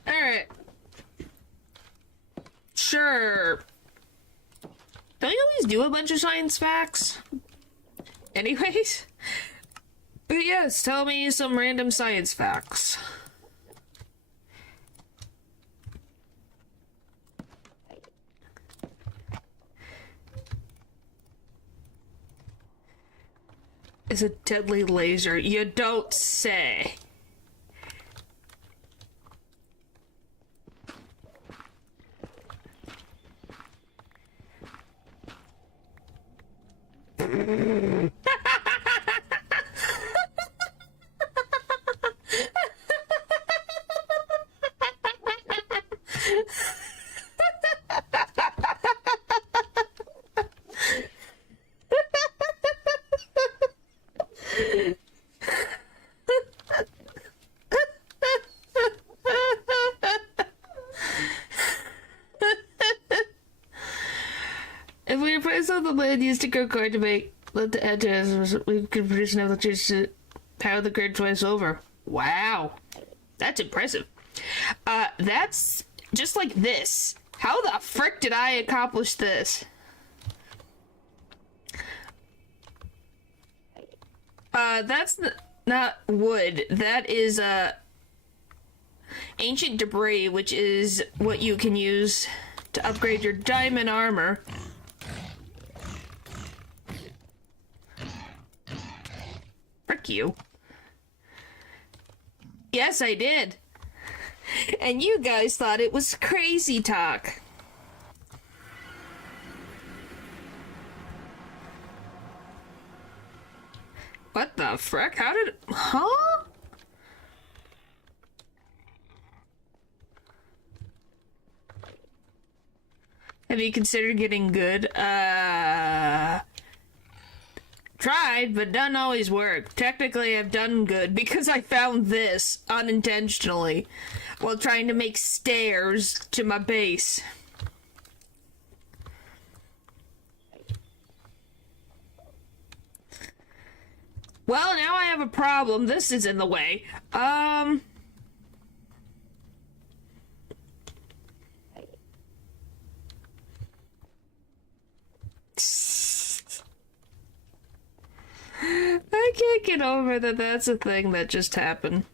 Alright. Sure. Don't you always do a bunch of science facts? Anyways? But yes, tell me some random science facts. It's a deadly laser. You don't say. If we replace all the land used to grow corn to make let the edges, we could produce enough electricity to power the grid twice over. Wow. That's impressive. That's just like this. How the frick did I accomplish this? That's not wood. That is, ancient debris, which is what you can use to upgrade your diamond armor. Frick you. Yes, I did. And you guys thought it was crazy talk. What the frick? How did... Huh? Have you considered getting good? Tried, but doesn't always work. Technically, I've done good because I found this unintentionally while trying to make stairs to my base. Well, now I have a problem. This is in the way. I can't get over that that's a thing that just happened.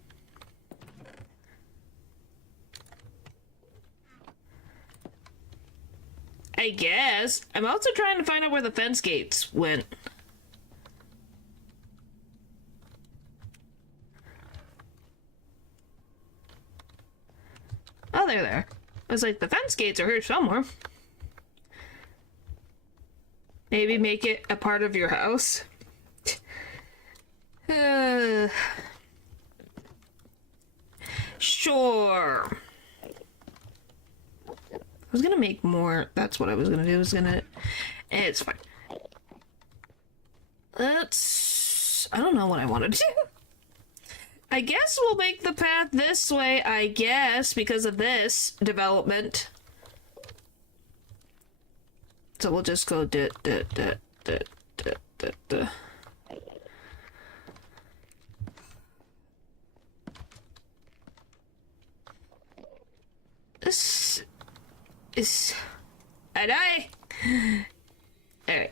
I guess. I'm also trying to find out where the fence gates went. Oh, they're there. I was like, the fence gates are here somewhere. Maybe make it a part of your house. Sure. I was gonna make more. That's what I was gonna do. It's fine. I don't know what I want to do. I guess we'll make the path this way, I guess, because of this development. So we'll just go This is... I die! Alright.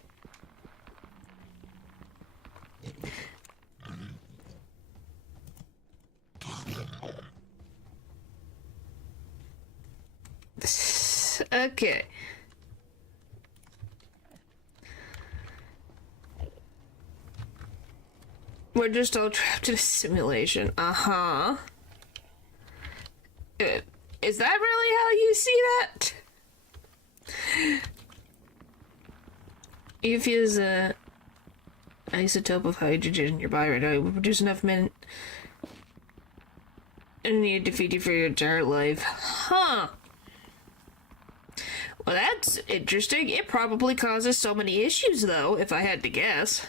Okay. We're just all trapped in a simulation. Uh-huh. Is that really how you see that? You fuse a isotope of hydrogen in your body right now. It will produce enough men and need to feed you for your entire life. Huh. Well, that's interesting. It probably causes so many issues, though, if I had to guess.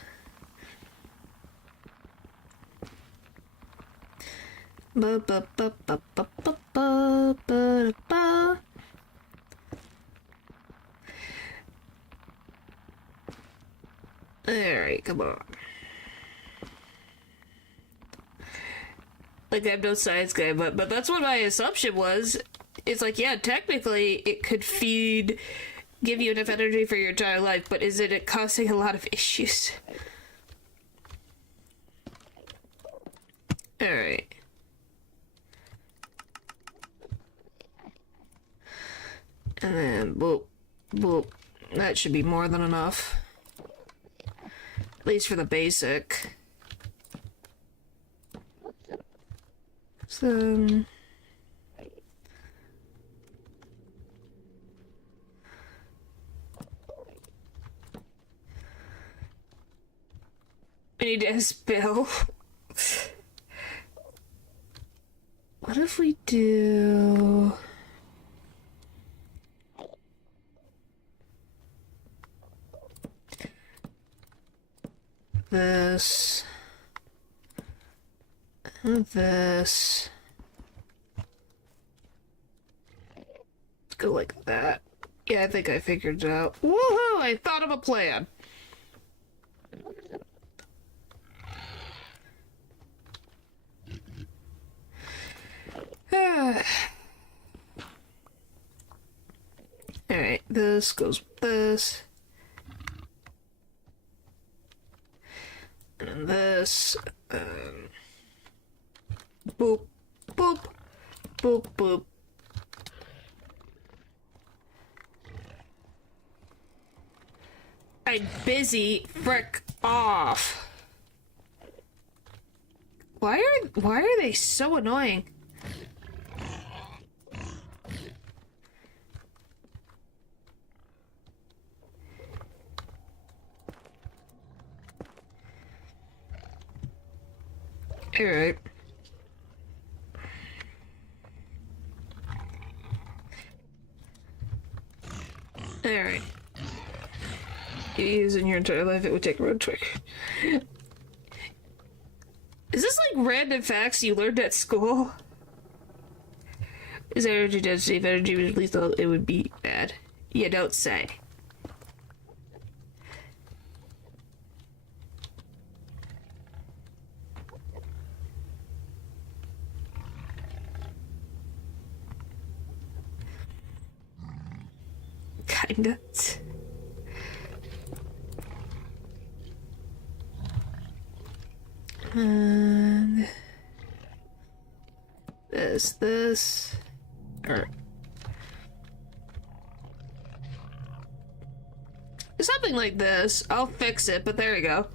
Alright, come on. Like, I'm no science guy, but that's what my assumption was. It's like, yeah, technically it could give you enough energy for your entire life, but is it causing a lot of issues? Alright. And then, boop, boop. That should be more than enough. At least for the basic. So... I need to spill. What if we do... this... and this... Let's go like that. Yeah, I think I figured it out. Woohoo! I thought of a plan! Alright, this goes with this. And this. Boop, boop, boop, boop. I'm busy. Frick off. Why are they so annoying? Alright. Alright. You use in your entire life, it would take a road trick. Is this like random facts you learned at school? Is energy density? If energy was lethal, it would be bad. You don't say. Kinda. And this, or something like this. I'll fix it, but there we go.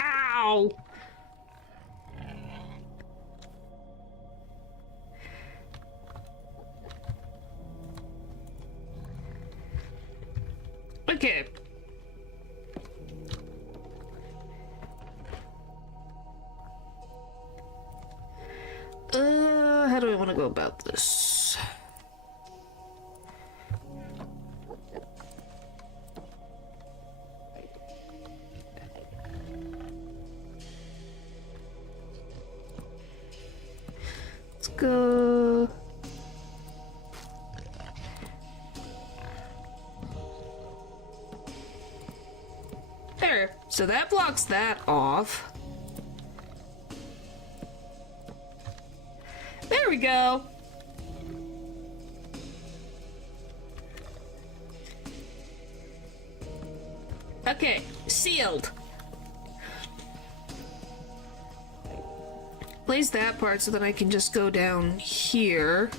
Ow! Okay. How do I want to go about this? Let's go. There. So that blocks that off. There we go. Okay, sealed. Place that part so that I can just go down here.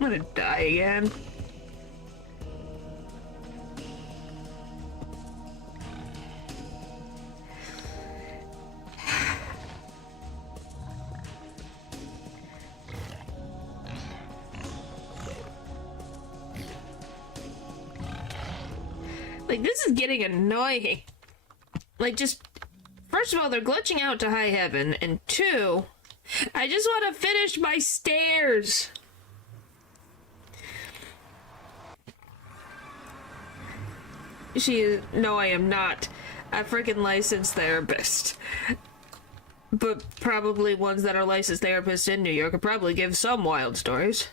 I'm gonna die again. Like, this is getting annoying. Like, just... First of all, they're glitching out to high heaven. And two, I just want to finish my stairs. No, I am not a freaking licensed therapist. But probably ones that are licensed therapists in New York could probably give some wild stories.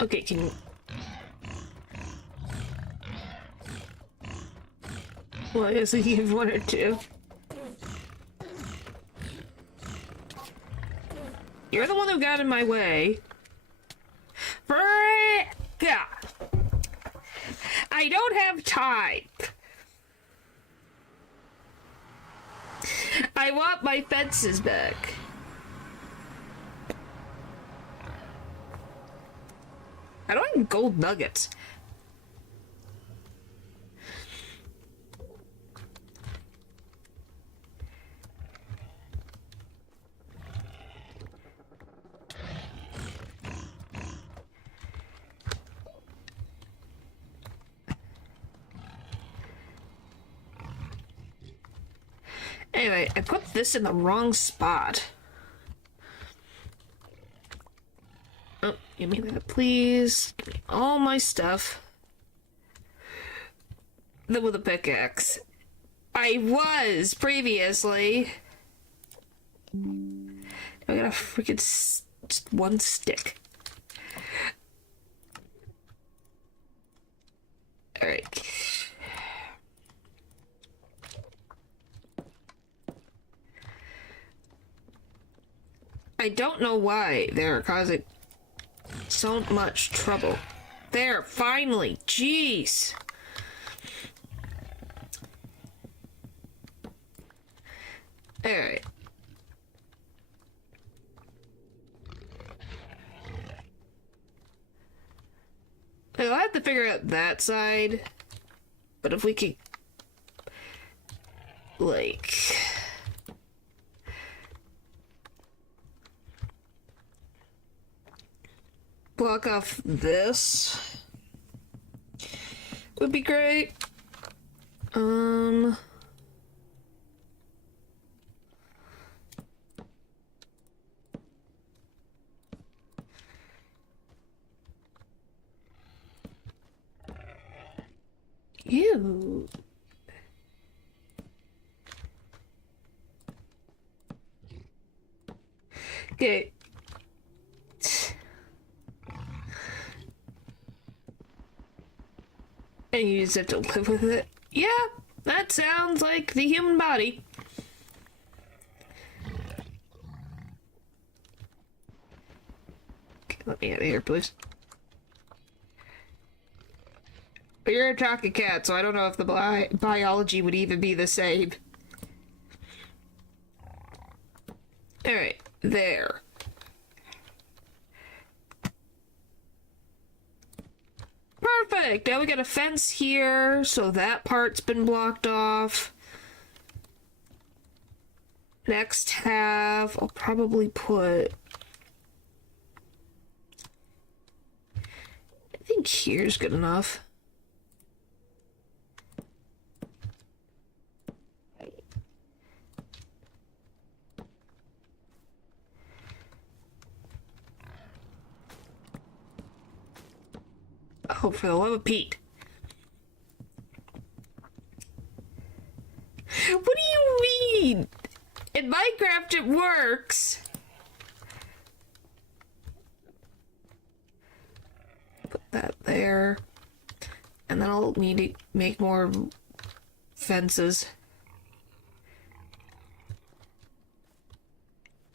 Okay, can you... Well, I guess I give one or two. You're the one who got in my way. Frick! I don't have time. I want my fences back. I don't have gold nuggets. Anyway, I put this in the wrong spot. Oh, give me that, please. Give me all my stuff. Then with a pickaxe. I was previously. I got a freaking just one stick. Alright. I don't know why they're causing so much trouble. There, finally. Jeez. Alright. I'll have to figure out that side. But if we could, like, block off this, would be great. Ew. Okay. And you just have to live with it. Yeah, that sounds like the human body. Okay, let me out of here, please. But you're a talking cat, so I don't know if the biology would even be the same. Alright, there. Perfect! Now we got a fence here, so that part's been blocked off. Next half, I'll probably put... I think here's good enough. Oh, for the love of Pete. What do you mean? In Minecraft it works. Put that there. And then I'll need to make more fences.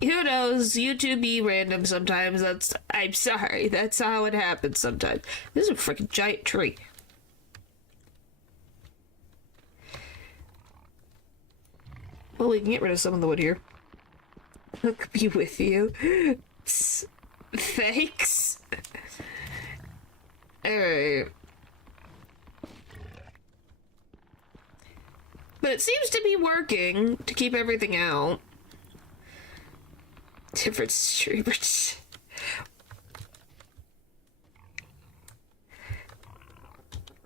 Who knows? YouTube be random sometimes. I'm sorry. That's how it happens sometimes. This is a freaking giant tree. Well, we can get rid of some of the wood here. Look, be with you. Thanks. Alright. But it seems to be working to keep everything out. Different streamers.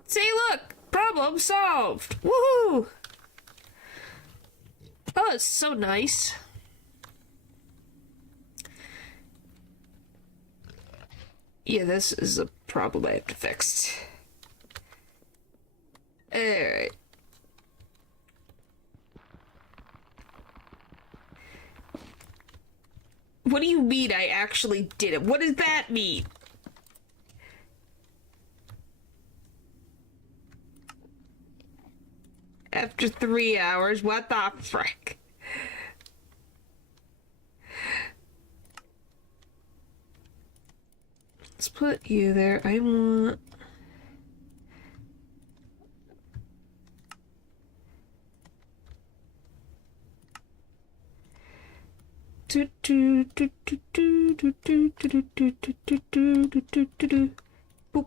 See, look! Problem solved! Woohoo! Oh, it's so nice. Yeah, this is a problem I have to fix. Alright. What do you mean I actually did it? What does that mean? After 3 hours, what the frick? Let's put you there. I want... Boop.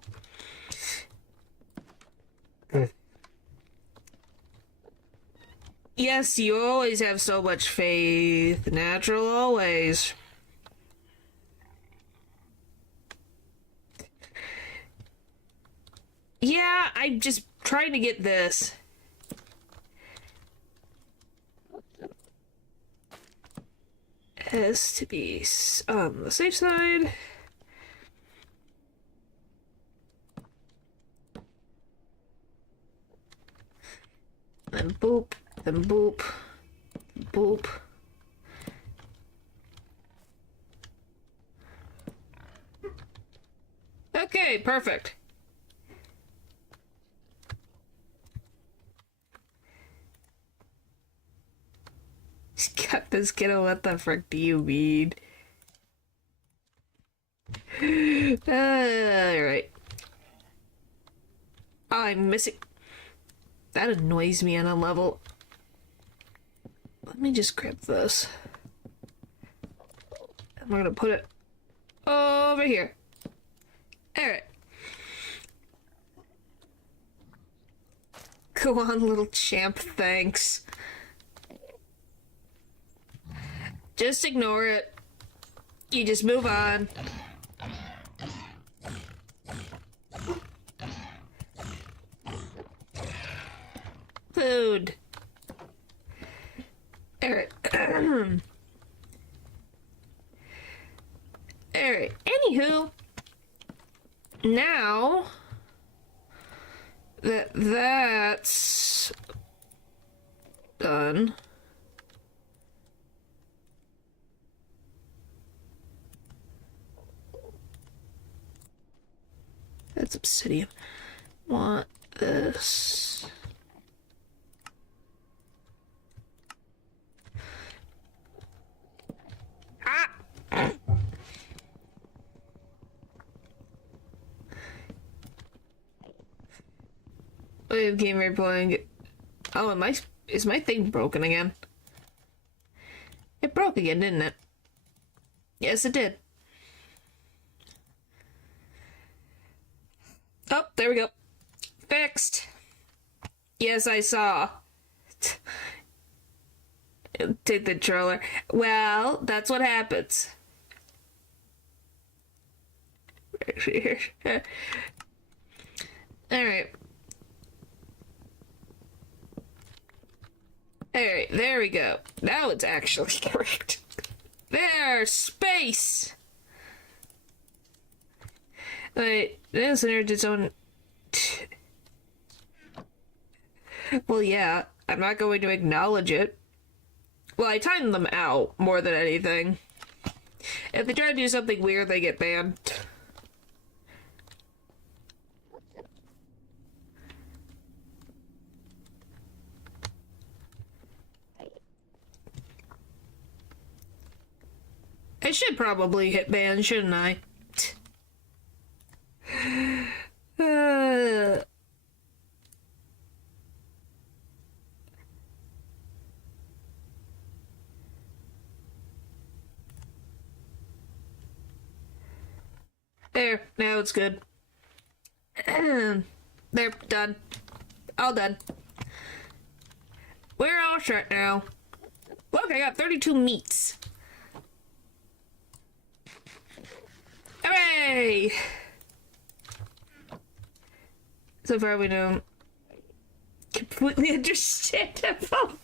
Yes, you always have so much faith. Natural always. Yeah, I'm just trying to get this. Has to be on the safe side. Then boop, then boop, boop. Okay, perfect. Got this kiddo, what the frick do you mean? Alright. Oh, I'm missing... That annoys me on a level. Let me just grab this. And we're gonna put it over here. Alright. Go on, little champ, thanks. Just ignore it. You just move on. Food. Alright. Alright, anywho. Now that that's done. That's obsidian. Want this. Ah! Wave game replaying. Oh, is my thing broken again? It broke again, didn't it? Yes, it did. Oh, there we go. Fixed. Yes, I saw. Take the controller. Well, that's what happens. Alright. Alright, there we go. Now it's actually correct. There! Space! Wait, this entered its own... Well, yeah, I'm not going to acknowledge it. Well, I timed them out more than anything. If they try to do something weird, they get banned. I should probably hit ban, shouldn't I? There, now it's good. There, done. All done. We're all shut now. Look, I got 32 meats. Hooray! So far we don't completely understandable.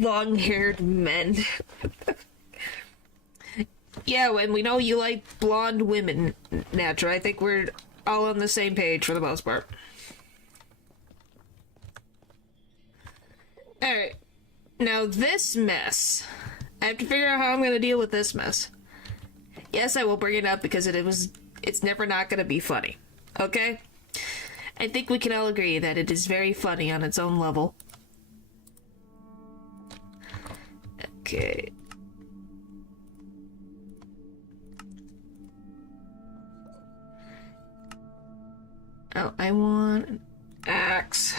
Long-haired men. Yeah, and we know you like blonde women, Natural. I think we're all on the same page for the most part. Alright. Now this mess. I have to figure out how I'm going to deal with this mess. Yes, I will bring it up because it's never not going to be funny. Okay? I think we can all agree that it is very funny on its own level. Okay. Oh, I want an axe.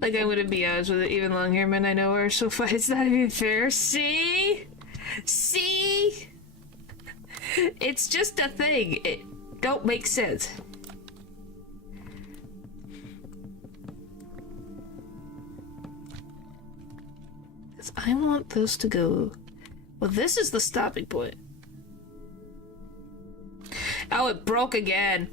Like, I wouldn't be honest with it. Even long-haired men I know are so fine. It's not even fair. See? See? It's just a thing. It don't make sense. I want this to go... Well, this is the stopping point. Oh, it broke again.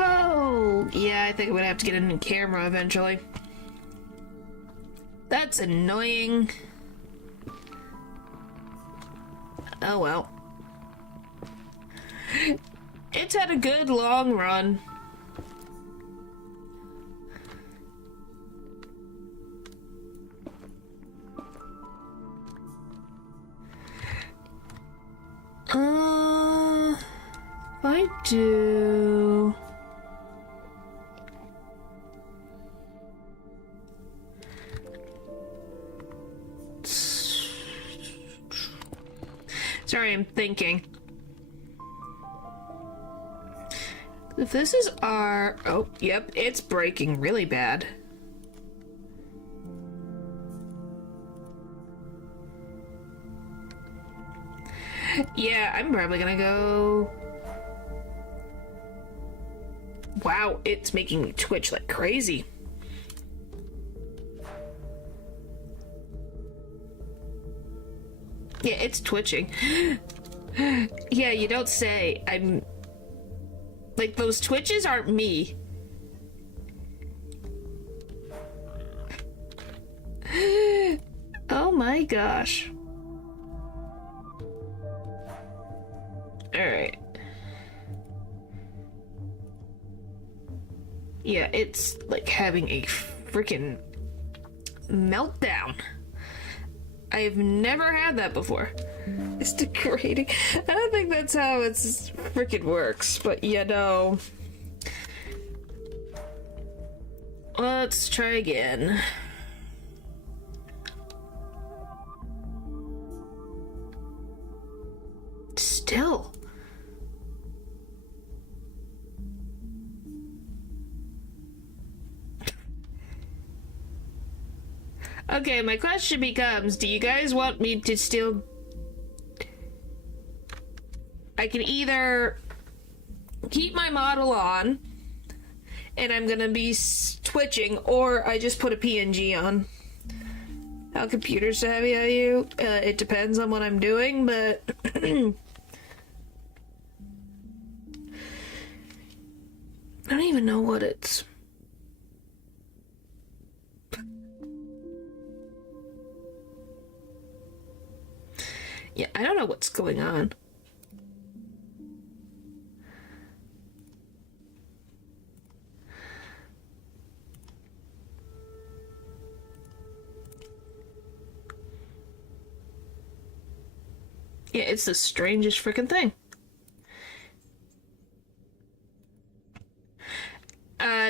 Oh, yeah, I think I'm gonna have to get a new camera eventually. That's annoying. Oh well. It's had a good long run. If I do... Sorry, I'm thinking. If this is our... Oh, yep, it's breaking really bad. Yeah, I'm probably gonna go... Wow, it's making me twitch like crazy. Yeah, it's twitching. Yeah, you don't say. I'm... Like, those twitches aren't me. Oh my gosh. Alright. Yeah, it's like having a freaking meltdown. I've never had that before. It's degrading. I don't think that's how it's freaking works, but you know. Let's try again. Still. Okay, my question becomes, do you guys want me to still... I can either keep my model on, and I'm gonna be twitching, or I just put a PNG on. How computer savvy are you? It depends on what I'm doing, but... I don't even know what it's... Yeah, I don't know what's going on. Yeah, it's the strangest freaking thing.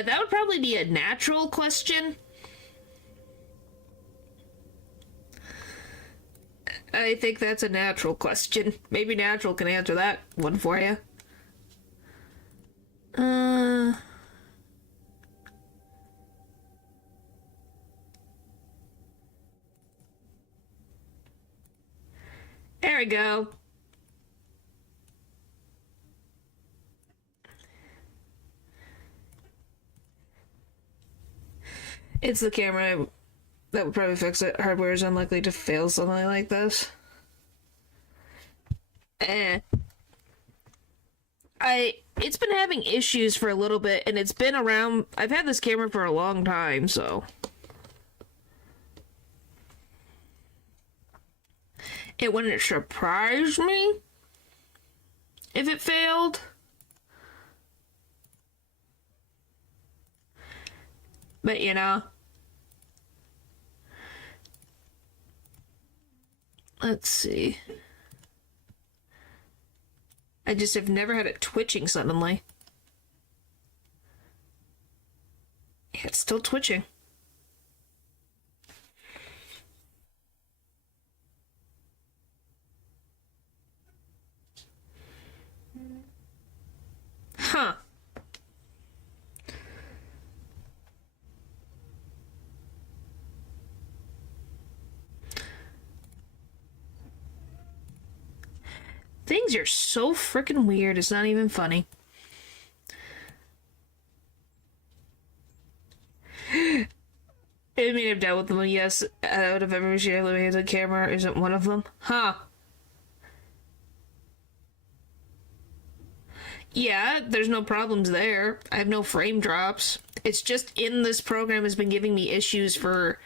That would probably be a natural question. I think that's a natural question. Maybe natural can answer that one for you. There we go. It's the camera that would probably fix it. Hardware is unlikely to fail something like this. It's been having issues for a little bit, and it's been around. I've had this camera for a long time, so. It wouldn't surprise me if it failed. But you know. Let's see. I just have never had it twitching suddenly. Yeah, it's still twitching. Huh. Things are so freaking weird, it's not even funny. I mean, I've dealt with them, yes. Out of every machine I've ever had a camera isn't one of them. Huh. Yeah, there's no problems there. I have no frame drops. It's just in this program has been giving me issues for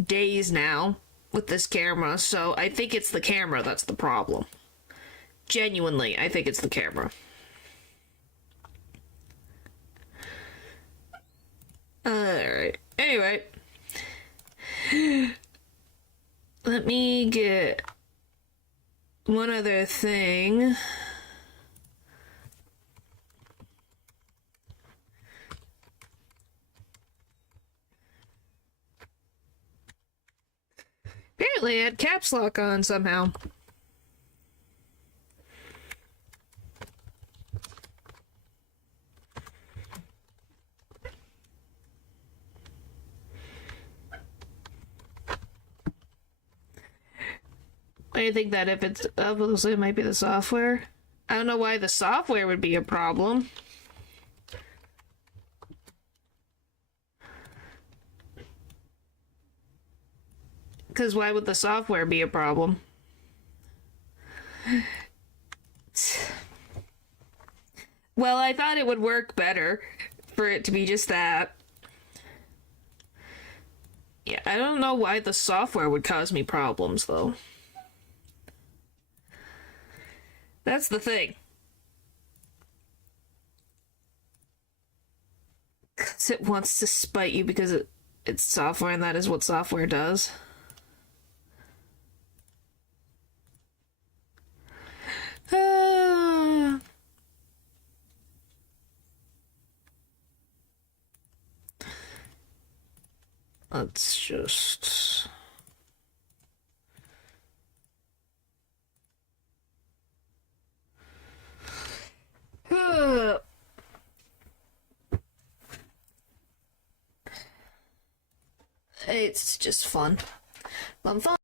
days now with this camera, so I think it's the camera that's the problem. Genuinely, I think it's the camera. Alright. Anyway. Let me get one other thing. Apparently I had caps lock on somehow. I think that if it's it might be the software. I don't know why the software would be a problem. Because why would the software be a problem? Well, I thought it would work better for it to be just that. Yeah, I don't know why the software would cause me problems, though. That's the thing. Because it wants to spite you because it's software, and that is what software does. Let's just... It's just fun. Fun, fun.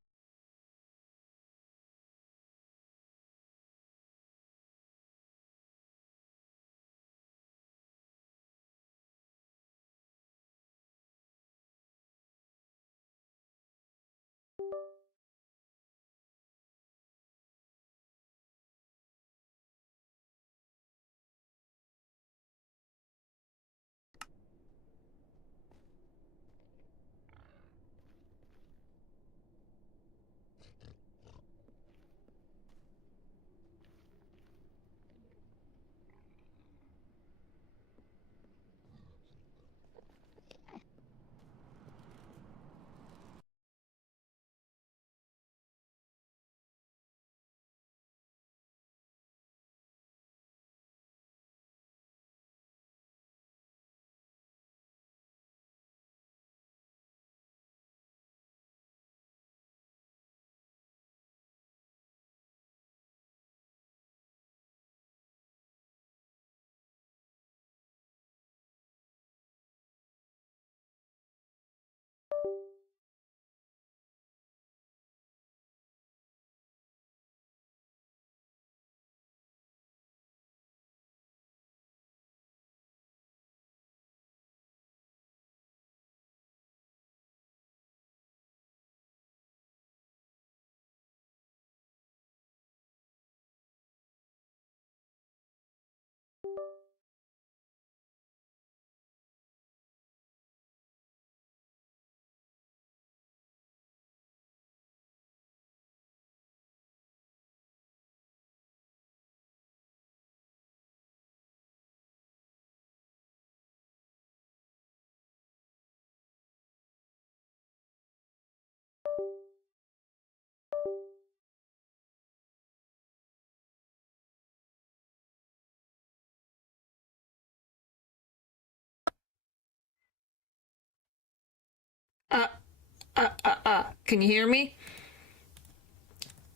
Can you hear me?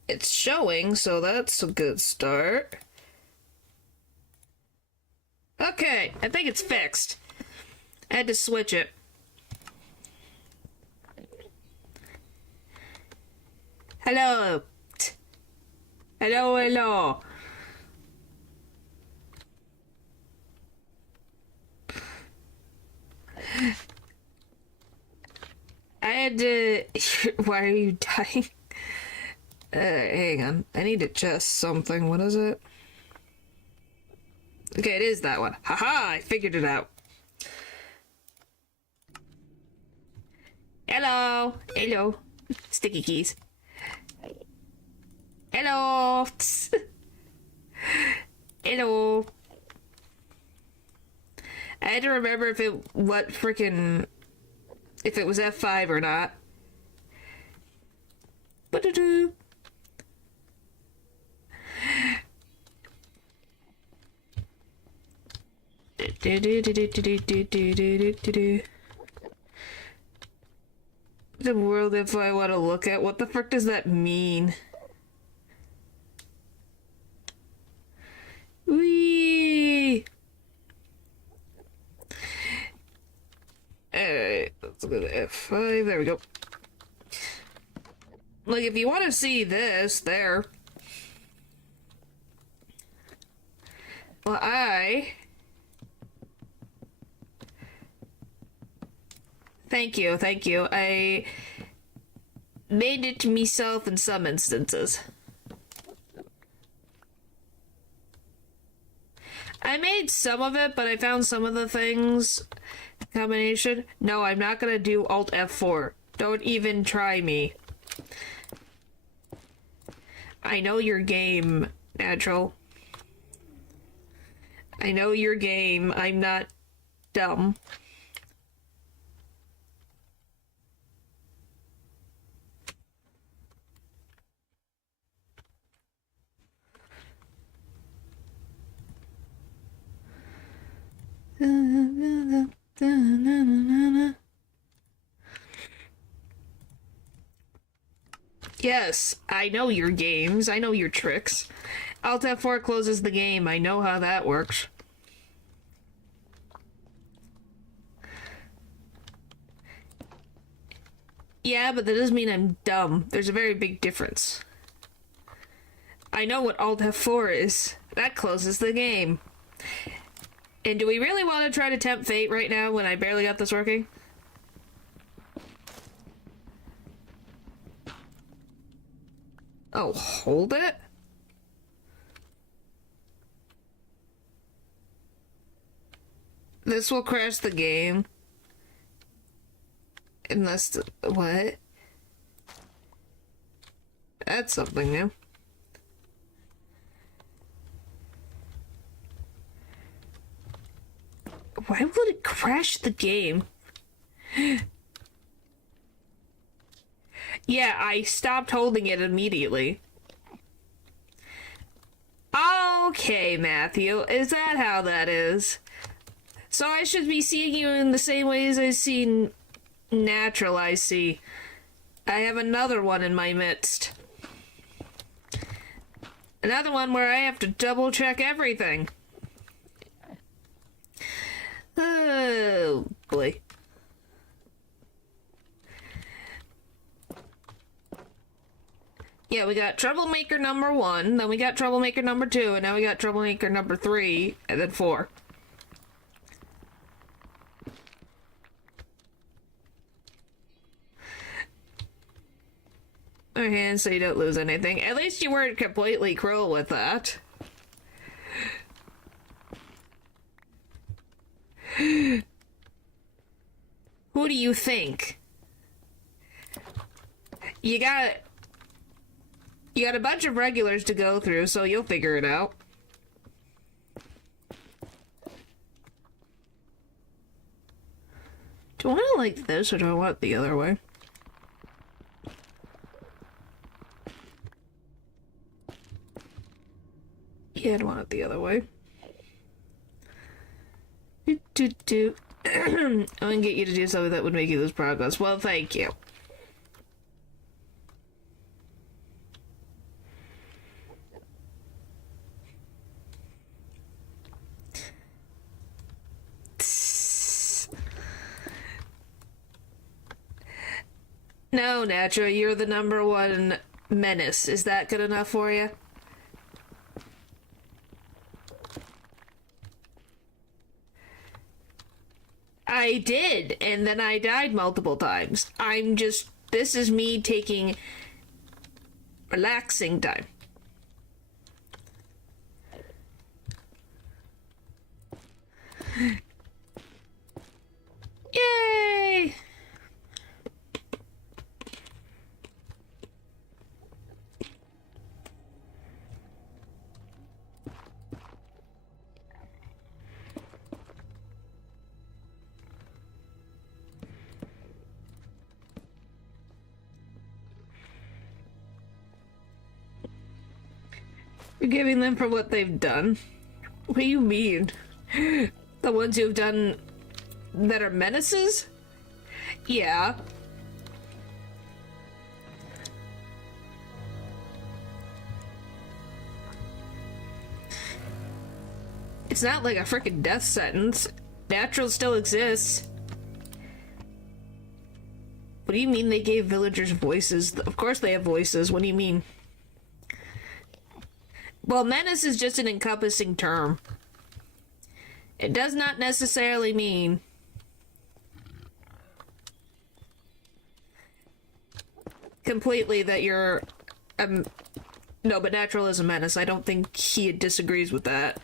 It's showing, so that's a good start. Okay, I think it's fixed. I had to switch it. Hello. Hello, hello. I had to... Why are you dying? Hang on. I need to adjust something. What is it? Okay, it is that one. Haha, I figured it out. Hello. Hello. Sticky keys. Hello. Hello. I had to remember if it if it was F5 or not. Ba-da-doo. The world if I want to look at. What the frick does that mean? Whee! Alright, let's go to F5. There we go. Like, if you want to see this, there. Well, Thank you, thank you. I made it myself in some instances. I made some of it, but I found some of the things combination. No, I'm not gonna do Alt F4. Don't even try me. I know your game, Natural. I know your game. I'm not dumb. Yes, I know your games. I know your tricks. Alt F4 closes the game. I know how that works. Yeah, but that doesn't mean I'm dumb. There's a very big difference. I know what Alt F4 is. That closes the game. And do we really want to try to tempt fate right now when I barely got this working? Oh, hold it? This will crash the game. Unless... What? That's something new. Why would it crash the game? Yeah, I stopped holding it immediately. Okay, Matthew, is that how that is? So I should be seeing you in the same ways I've seen Natural, I see. I have another one in my midst. Another one where I have to double check everything. Oh, boy. Yeah, we got troublemaker number 1, then we got troublemaker number 2, and now we got troublemaker number 3, and then 4. Okay, so you don't lose anything. At least you weren't completely cruel with that. Who do you think? You got a bunch of regulars to go through, so you'll figure it out. Do I want it like this, or do I want it the other way? Yeah, I'd want it the other way. I'm gonna get you to do something that would make you lose progress. Well, thank you. No, Natra, you're the #1 menace. Is that good enough for you? I did, and then I died multiple times. This is me taking relaxing time. Yay! Forgiving them for what they've done? What do you mean? The ones who've done that are menaces? Yeah. It's not like a freaking death sentence. Natural still exists. What do you mean they gave villagers voices? Of course they have voices. What do you mean? Well, menace is just an encompassing term. It does not necessarily mean completely that you're... no, but natural is a menace. I don't think he disagrees with that.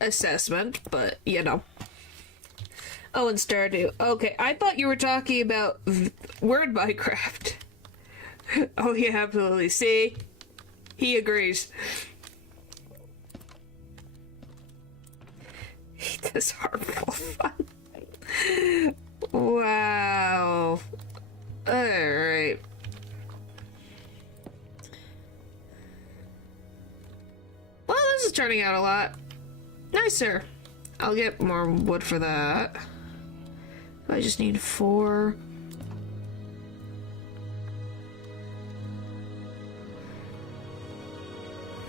Assessment, but, you know. Oh, and Stardew. Okay, I thought you were talking about Word Minecraft. Oh, yeah, absolutely. See? He agrees. He does harmful fun. Wow. Alright. Well, this is turning out a lot nicer. I'll get more wood for that. I just need 4.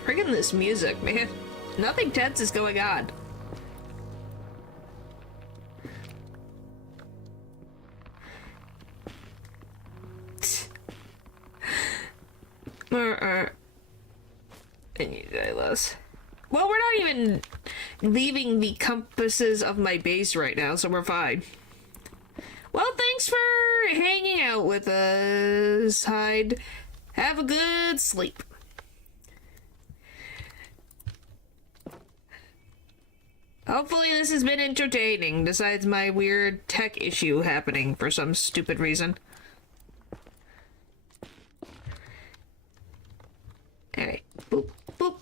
Friggin' this music, man. Nothing tense is going on. And you die less. Well, we're not even leaving the compasses of my base right now, so we're fine. Well, thanks for hanging out with us, Hyde. Have a good sleep. Hopefully this has been entertaining, besides my weird tech issue happening for some stupid reason. Alright, boop, boop.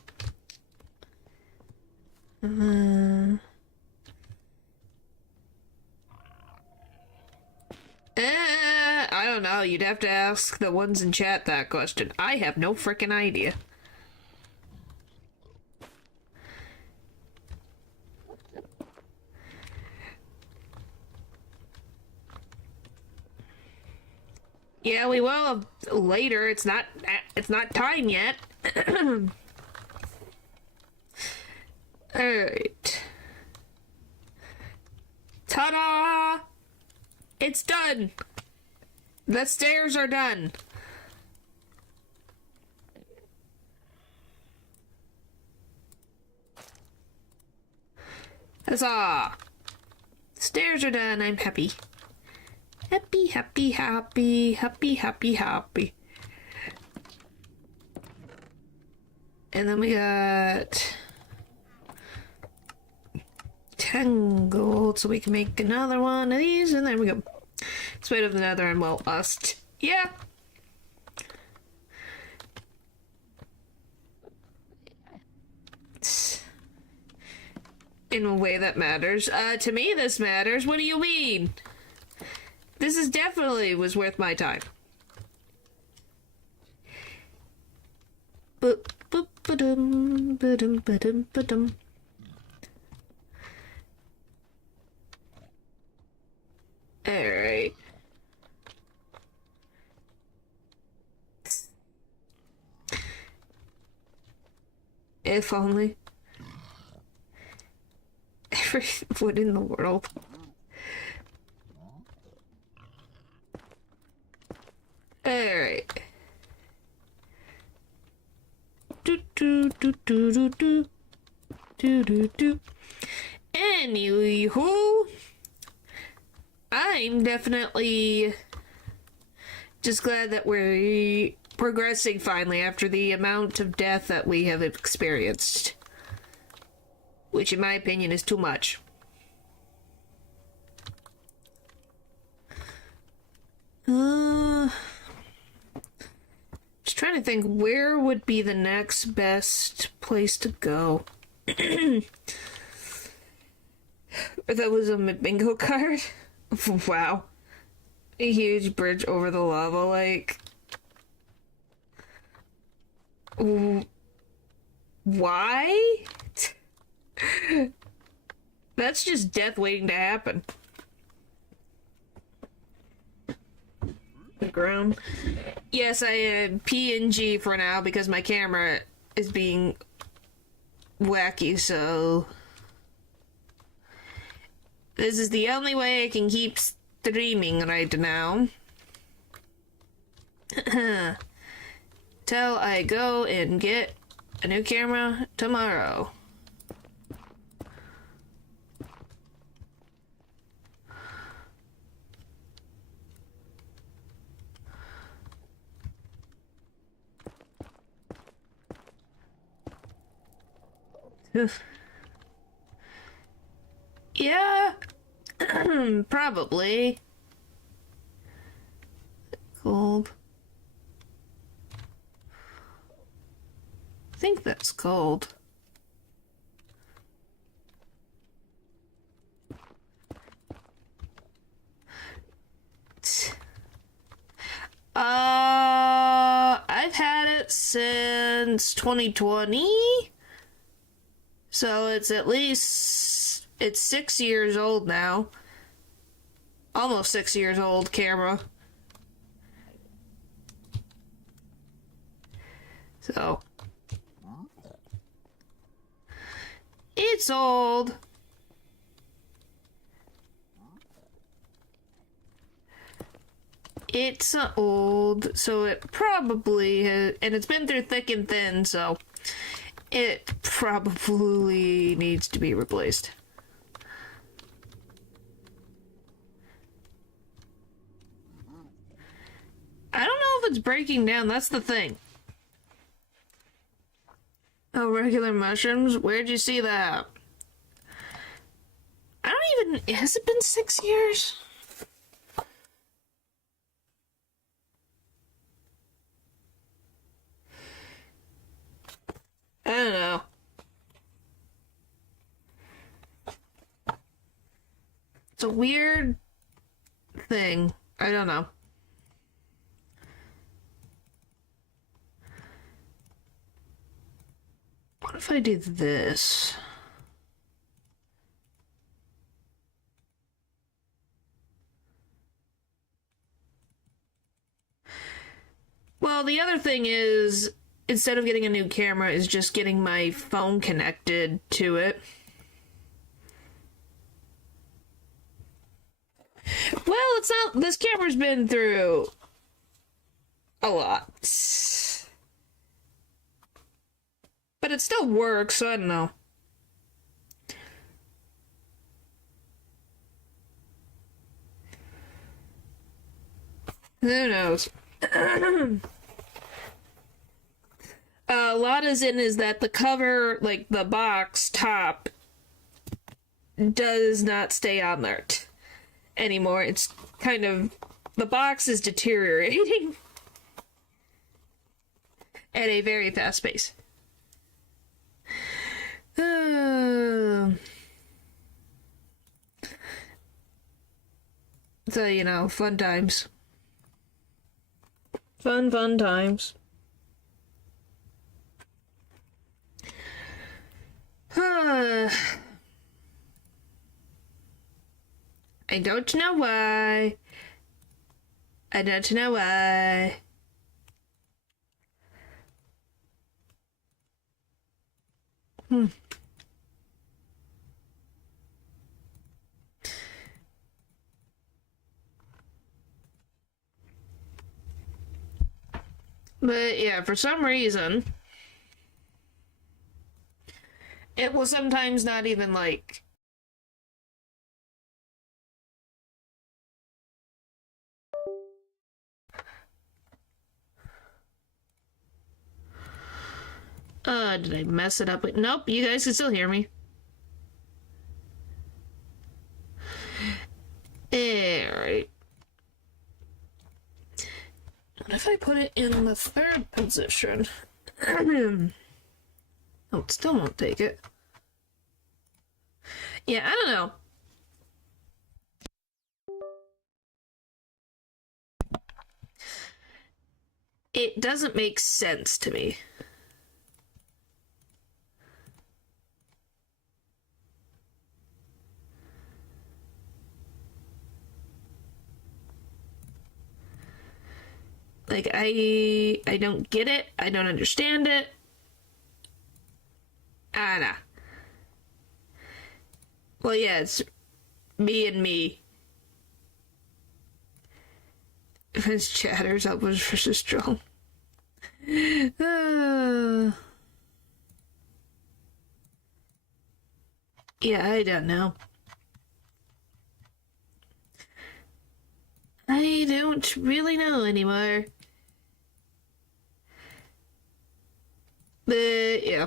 I don't know. You'd have to ask the ones in chat that question. I have no frickin' idea. Yeah, we will later. It's not time yet. Alright. Ta-da! It's done! The stairs are done. Huzzah! Stairs are done. I'm happy. Happy, happy, happy, happy, happy, happy. And then we got 10 gold, so we can make another one of these, and there we go. Spade of the Nether and well, yeah. In a way that matters. To me this matters. What do you mean? This is definitely was worth my time. Boop, boop, ba-dum, ba-dum, ba-dum, ba-dum. Alright. If only. Every wood in the world. Alright. Do do do do do do do do do. Anywho, I'm definitely just glad that we're progressing finally after the amount of death that we have experienced, which in my opinion is too much. Just trying to think where would be the next best place to go. That was a bingo card. Wow. A huge bridge over the lava lake. Why? That's just death waiting to happen. The ground. Yes, I am PNG for now because my camera is being wacky, so This is the only way I can keep streaming right now. Till I go and get a new camera tomorrow. Yeah, probably. Gold. I think that's gold. I've had it since 2020. So it's at least, it's 6 years old now. Almost 6 years old camera. So. It's old. It's old, so it probably has, and it's been through thick and thin, so it probably needs to be replaced. I don't know if it's breaking down, that's the thing. Oh, regular mushrooms? Where'd you see that? I don't even... Has it been 6 years? I don't know. It's a weird thing. I don't know. What if I do this? Well, the other thing is, instead of getting a new camera, is just getting my phone connected to it. Well, it's not... This camera's been through a lot. But it still works, so I don't know. Who knows? A lot is in is that the cover, like the box top, does not stay on there anymore. It's kind of... The box is deteriorating at a very fast pace. So, you know, fun times. Fun times. I don't know why. I don't know why. But yeah, for some reason, it will sometimes not even like... did I mess it up? Nope, you guys can still hear me. Alright. What if I put it in the third position? Oh, it still won't take it. Yeah, I don't know. It doesn't make sense to me. Like, I don't get it. I don't understand it. I don't know. Well, yeah, it's Me and me. Vince chatters upwards versus strong. Yeah, I don't know. I don't really know anymore. But, yeah.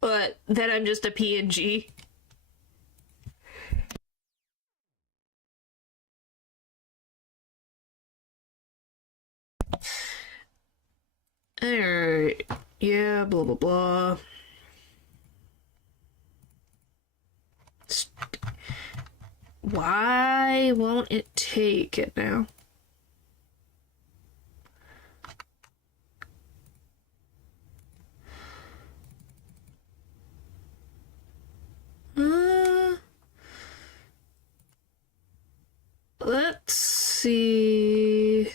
But then I'm just a PNG. Alright. Yeah, blah blah blah. Why won't it take it now? Let's see.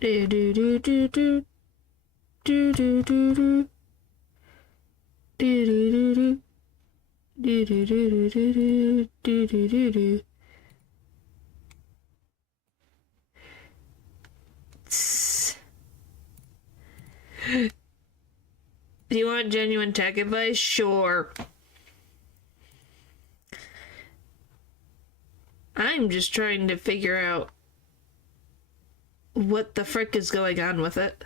Do do do do do do do do do. Do do do do. Do do do do do do do do do. Do you want genuine tech advice? Sure. I'm just trying to figure out what the frick is going on with it.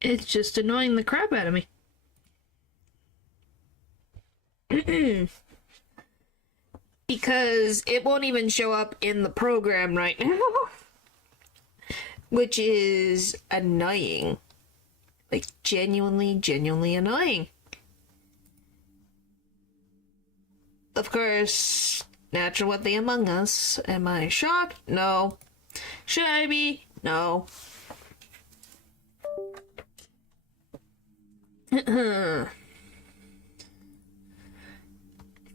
It's just annoying the crap out of me. Because it won't even show up in the program right now. Which is annoying. Like, genuinely annoying. Of course, natural with the Among Us. Am I shocked? No. Should I be? No.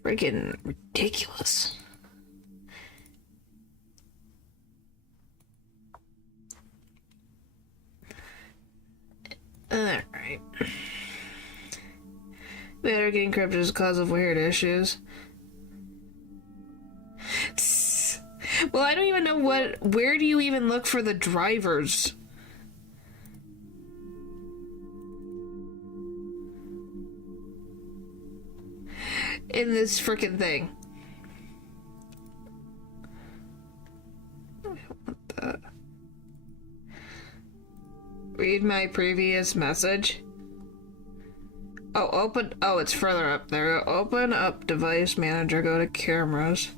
Freaking ridiculous. Alright. Better getting encrypted is cause of weird issues. Well, I don't even know where do you even look for the drivers? In this frickin' thing. I don't want that. Read my previous message. Oh, it's further up there. Open up device manager, go to cameras.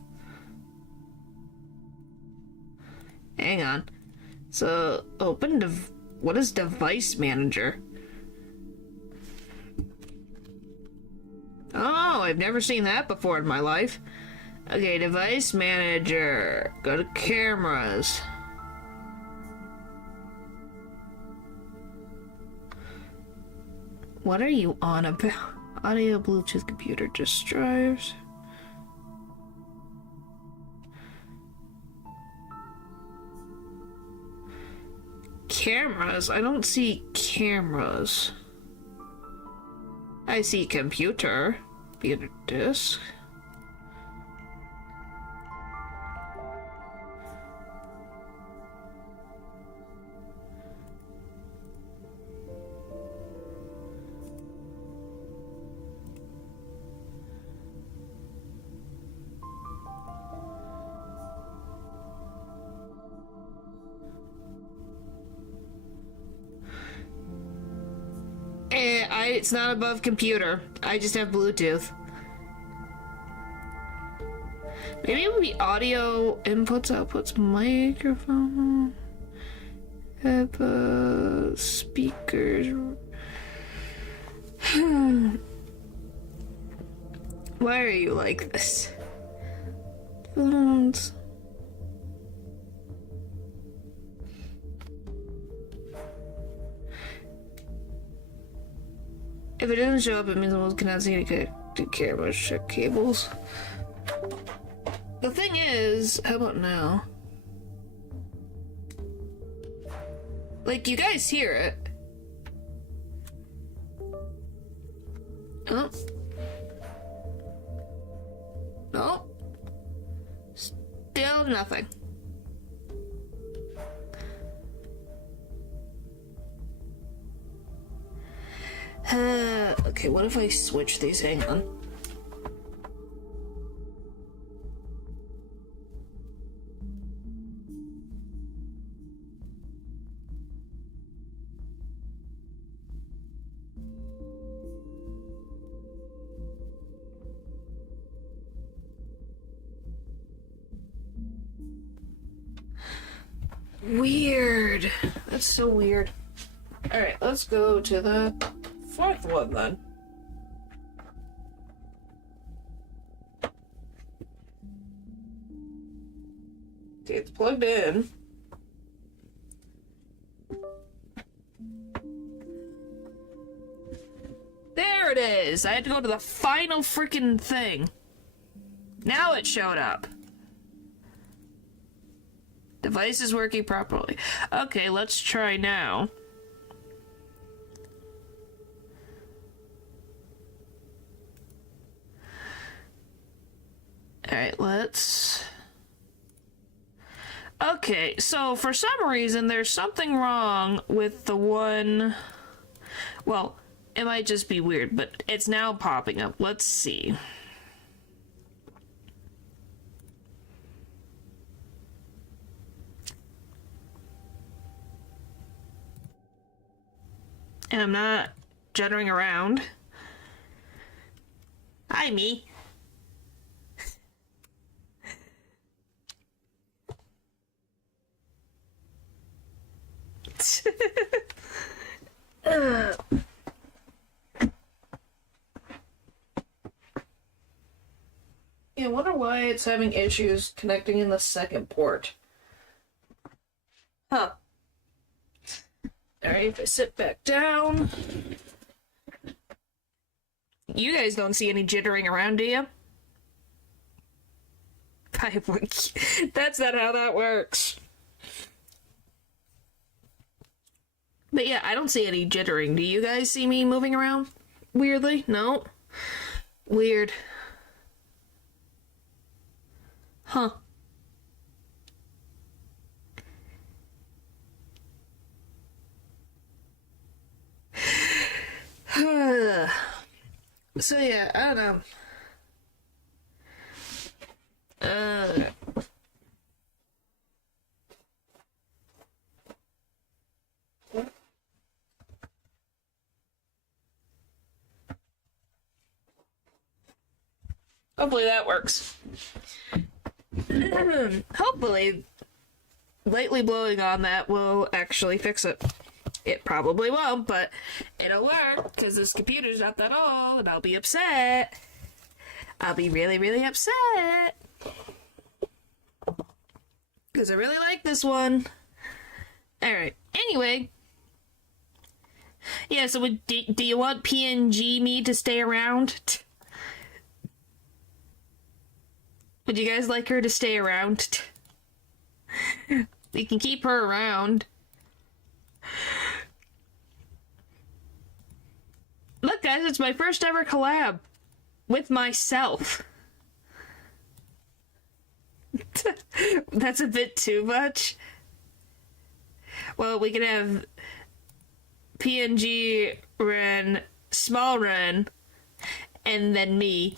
Hang on. So, what is device manager? Oh, I've never seen that before in my life. Okay, device manager. Go to cameras. What are you on about? Audio, Bluetooth, computer, just drives. Cameras? I don't see cameras. I see computer. Computer disk. It's not above computer. I just have Bluetooth. Maybe it would be audio inputs, outputs, microphone. Have speakers. Why are you like this? Phones. If it doesn't show up, it means I cannot see any connected cameras. Check cables. The thing is, how about now? Like, you guys hear it. Oh. No. Still nothing. Okay, what if I switch these? Hang on. Weird. That's so weird. Alright, let's go to the fourth one then. Okay, it's plugged in. There it is! I had to go to the final freaking thing. Now it showed up. Device is working properly. Okay, let's try now. Alright, let's... Okay, so for some reason there's something wrong with the one... Well, it might just be weird, but it's now popping up. Let's see. And I'm not jittering around. Hi, me. Yeah, I wonder why it's having issues connecting in the second port. Huh. Alright, if I sit back down... You guys don't see any jittering around, do you? That's not how that works. But yeah, I don't see any jittering. Do you guys see me moving around weirdly? No? Weird. Huh. So yeah, I don't know. Hopefully that works. Hopefully, lightly blowing on that will actually fix it. It probably won't, but it'll work, because this computer's not that old, and I'll be upset. I'll be really, really upset. Because I really like this one. Alright, anyway. Yeah, so do you want PNG me to stay around? Would you guys like her to stay around? You can keep her around. Look, guys, it's my first ever collab with myself. That's a bit too much. Well, we can have PNG, Ren, Small Ren, and then me.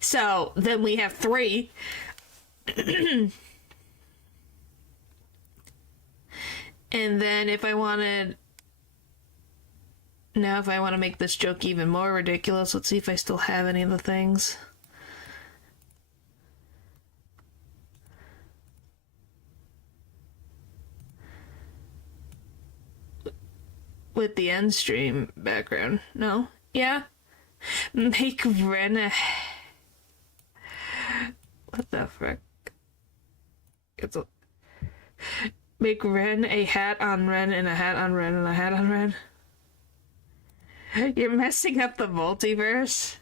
So, then we have 3. And then if I wanted... Now if I want to make this joke even more ridiculous, let's see if I still have any of the things. with the end stream background. No? Yeah? Make Ren a... What the frick? It's a... Make Ren a hat on Ren and a hat on Ren and a hat on Ren. You're messing up the multiverse.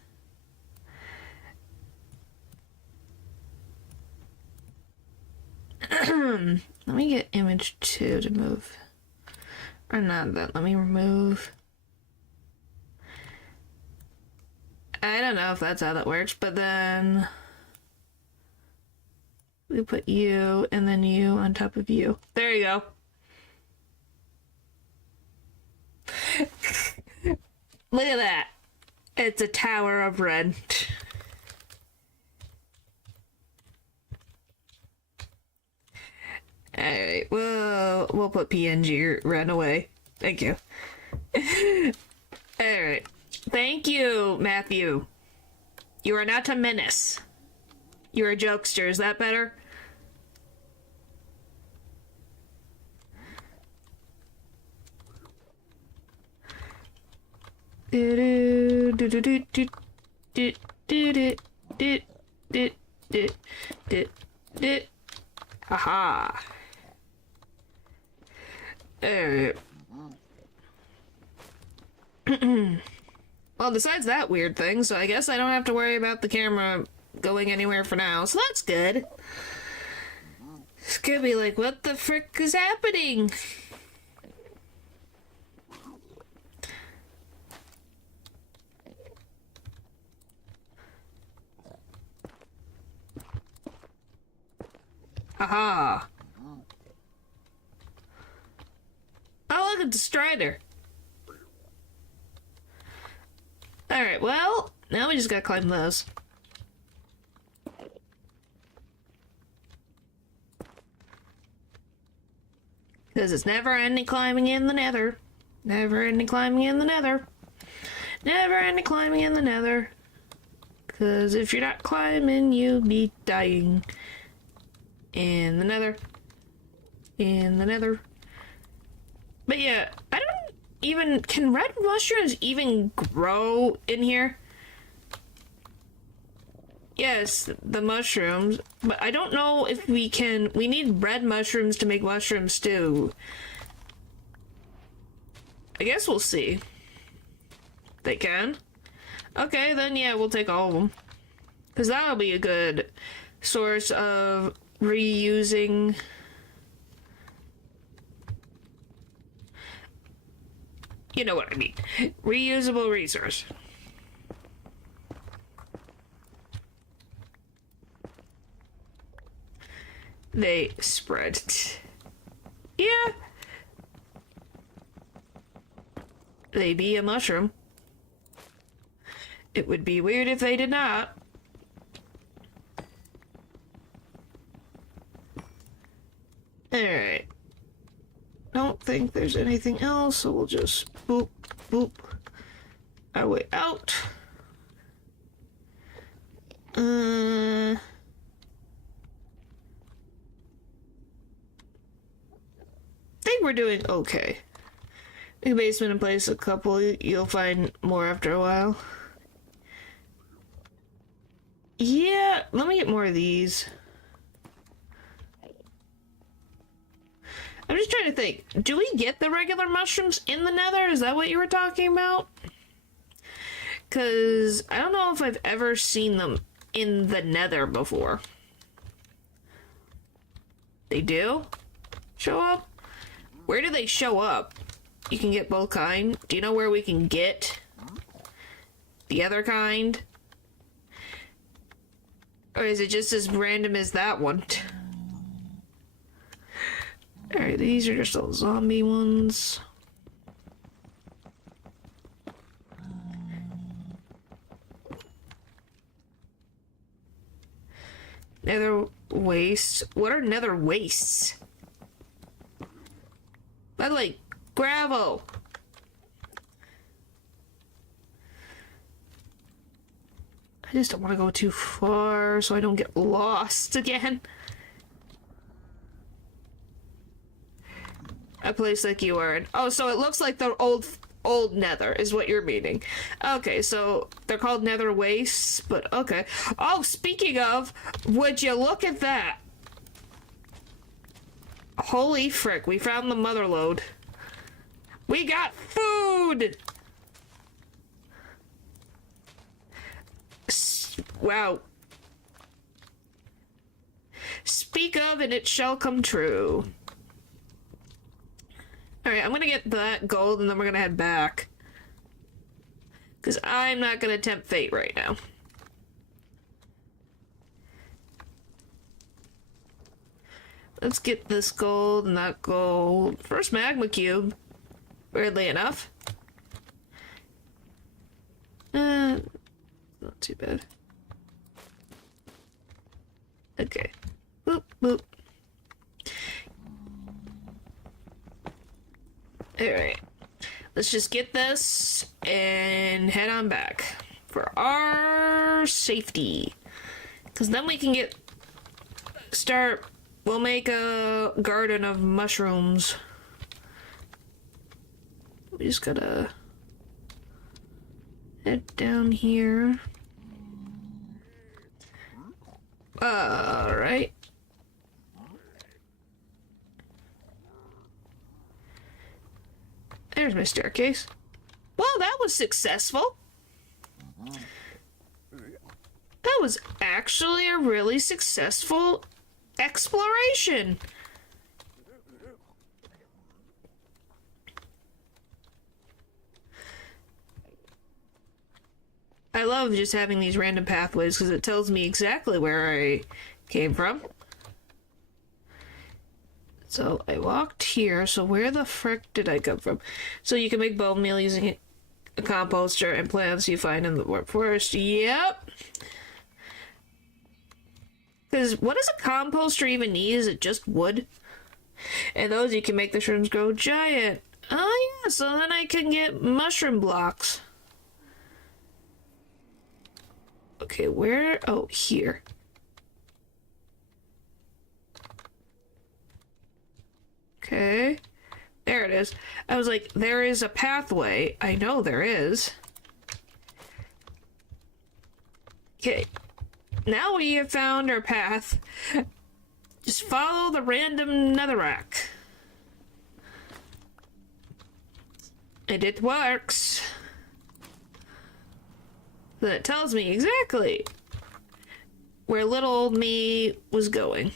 Let me get image 2 to move. Or not that. Let me remove. I don't know if that's how that works, but then we put you and then you on top of you. There you go. Look at that. It's a tower of red. Alright, we'll put PNG red away. Thank you. Alright. Thank you, Matthew. You are not a menace. You're a jokester. Is that better? Haha. Alright. Well, besides that weird thing, so I guess I don't have to worry about the camera going anywhere for now, so that's good. It's gonna be like, what the frick is happening? Haha. Oh, look at the Strider. Alright, well, now we just gotta climb those. Because it's never ending climbing in the Nether. Never ending climbing in the Nether. Never ending climbing in the Nether. Because if you're not climbing, you'll be dying. In the Nether. In the Nether. But yeah, I don't even... Can red mushrooms even grow in here? Yes, the mushrooms. But I don't know if we can... We need red mushrooms to make mushroom stew. I guess we'll see. They can? Okay, then yeah, we'll take all of them. Because that'll be a good source of reusing... You know what I mean. Reusable resource. They spread. Yeah. They be a mushroom. It would be weird if they did not. Alright. Don't think there's anything else, so we'll just boop, boop our way out. I think we're doing okay. New basement in place, a couple, you'll find more after a while. Yeah, let me get more of these. I'm just trying to think. Do we get the regular mushrooms in the Nether? Is that what you were talking about? Because I don't know if I've ever seen them in the Nether before. They do show up? Where do they show up? You can get both kind. Do you know where we can get the other kind? Or is it just as random as that one? Alright, these are just all zombie ones. Nether wastes. What are nether wastes? By the way, gravel. I just don't want to go too far so I don't get lost again. A place like you are in. Oh, so it looks like the old Nether is what you're meaning. Okay, so they're called Nether wastes, but okay. Oh, speaking of, would you look at that? Holy frick, we found the mother lode. We got food! Wow. Speak of and it shall come true. Alright, I'm gonna get that gold and then we're gonna head back. Because I'm not gonna tempt fate right now. Let's get this gold and that gold. First magma cube. Weirdly enough. Not too bad. Okay. Boop, boop. Alright. Let's just get this and head on back. For our safety. Because then we can we'll make a garden of mushrooms. We just gotta head down here. Alright. There's my staircase. Well, that was successful. That was actually a really successful exploration. I love just having these random pathways because it tells me exactly where I came from. So I walked here, so where the frick did I come from? So you can make bone meal using a composter and plants you find in the warp forest. Yep. Because what does a composter even need? Is it just wood? And those you can make the shrooms grow giant. Oh yeah, so then I can get mushroom blocks. Okay, where? Oh, here. Okay. There it is. I was like, there is a pathway. I know there is. Okay. Now we have found our path. Just follow the random netherrack. And it works. So it tells me exactly where little old me was going.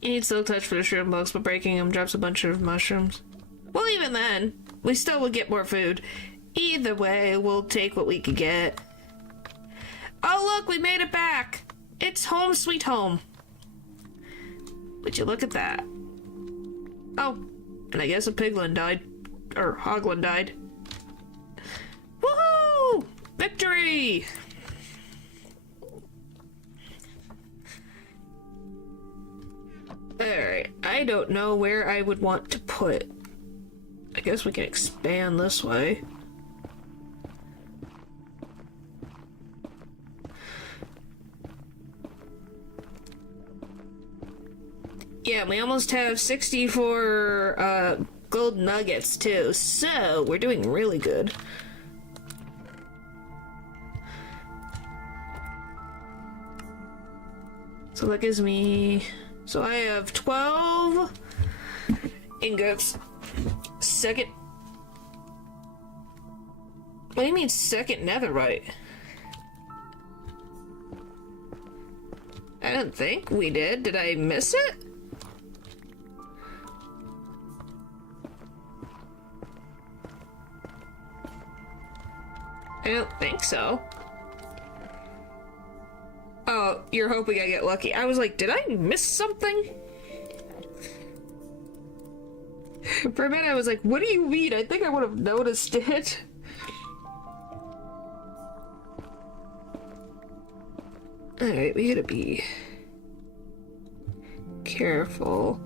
You need silk touch for the shroom blocks, but breaking them drops a bunch of mushrooms. Well, even then, we still would get more food. Either way, we'll take what we could get. Oh, look, we made it back. It's home sweet home. Would you look at that? Oh, and I guess a piglin died. Or hoglin died. Woohoo! Victory! Alright, I don't know where I would want to put. I guess we can expand this way. Yeah, we almost have 64 gold nuggets too, so we're doing really good. So that gives me... So I have 12 ingots. Second... What do you mean second netherite? I don't think we did. Did I miss it? I don't think so. Oh, you're hoping I get lucky. I was like, did I miss something? For a minute I was like, what do you mean? I think I would have noticed it. Alright, we gotta be careful.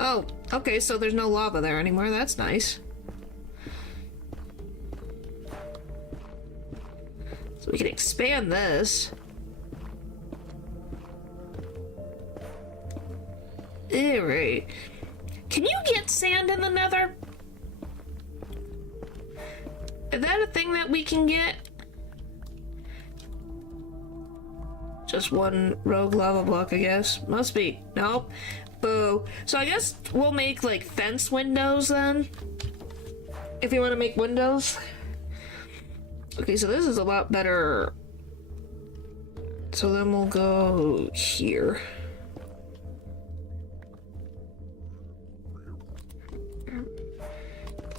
Oh, okay, so there's no lava there anymore. That's nice. So we can expand this. Alright. Can you get sand in the Nether? Is that a thing that we can get? Just one rogue lava block, I guess. Must be. Nope. Boo. So I guess we'll make, like, fence windows then. If you want to make windows. Okay, so this is a lot better. So then we'll go here.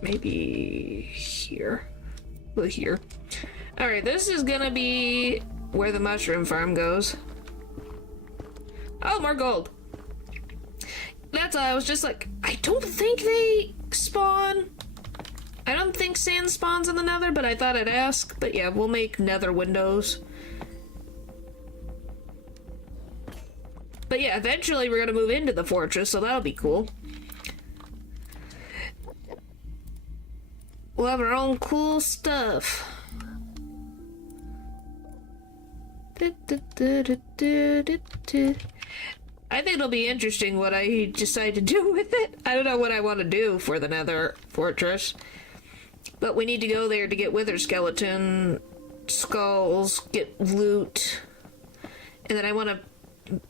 Maybe here. Well, here. Alright, this is gonna be where the mushroom farm goes. Oh, more gold. That's I was just like, I don't think they spawn. I don't think sand spawns in the Nether, but I thought I'd ask. But yeah, we'll make Nether windows. But yeah, eventually we're gonna move into the fortress, so that'll be cool. We'll have our own cool stuff. I think it'll be interesting what I decide to do with it. I don't know what I want to do for the Nether fortress. But we need to go there to get wither skeleton skulls, get loot. And then I want to...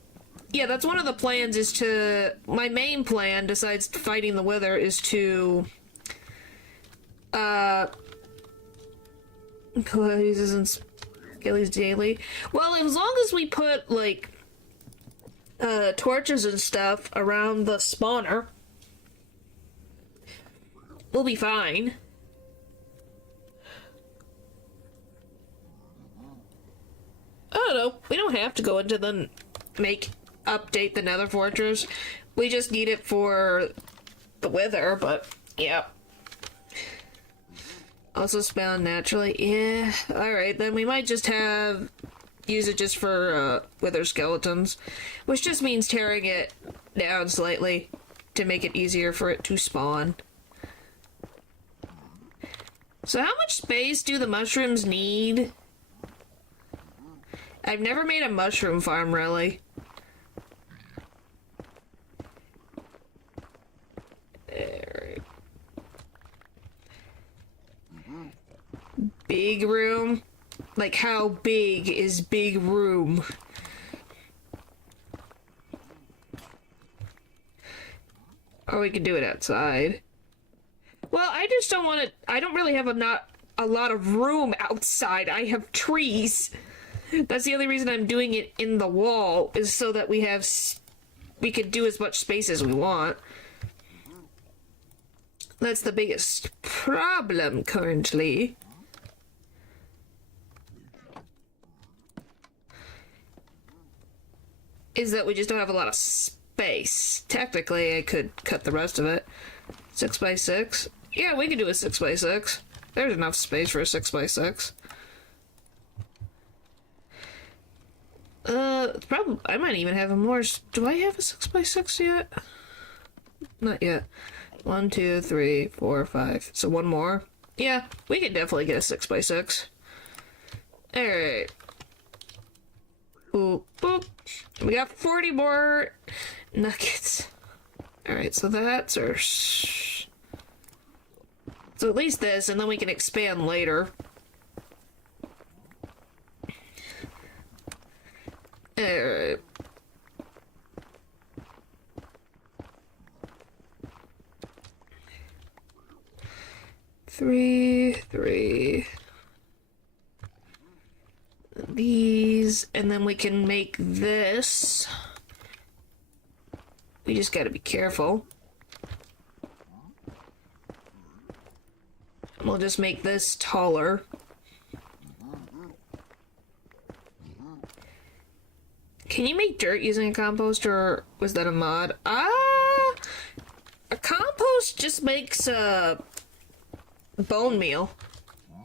Yeah, that's one of the plans is to... My main plan, besides fighting the wither, is to... Uses and Skellies daily. Well, as long as we put, like... torches and stuff around the spawner, we'll be fine. I don't know. We don't have to go into the update the Nether fortress. We just need it for the wither, but yeah. Also spawn naturally. Yeah. Alright, then we might just use it just for wither skeletons, which just means tearing it down slightly to make it easier for it to spawn. So how much space do the mushrooms need? I've never made a mushroom farm, really. Alright. Big room? Like, how big is big room? Or we could do it outside. Well, I just don't want to... I don't really have a lot of room outside. I have trees. That's the only reason I'm doing it in the wall, is so that we could do as much space as we want. That's the biggest problem currently. Is that we just don't have a lot of space. Technically, I could cut the rest of it. 6x6? Yeah, we could do a 6x6. There's enough space for a 6x6. Probably, I might even have a more. Do I have a 6x6 yet? Not yet. 1, 2, 3, 4, 5. So one more. Yeah, we could definitely get a 6x6. Alright. Boop, boop. We got 40 more nuggets. Alright, so that's our... So at least this, and then we can expand later. Alright. Three. These, and then we can make this. We just gotta be careful. We'll just make this taller. Can you make dirt using a compost, or was that a mod? A compost just makes bone meal,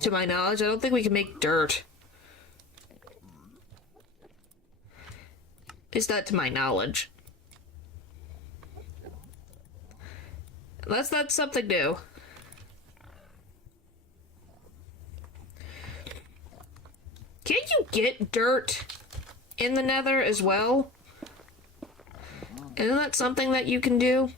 to my knowledge. I don't think we can make dirt. Is that to my knowledge? Unless that's something new. Can't you get dirt in the Nether as well? Isn't that something that you can do?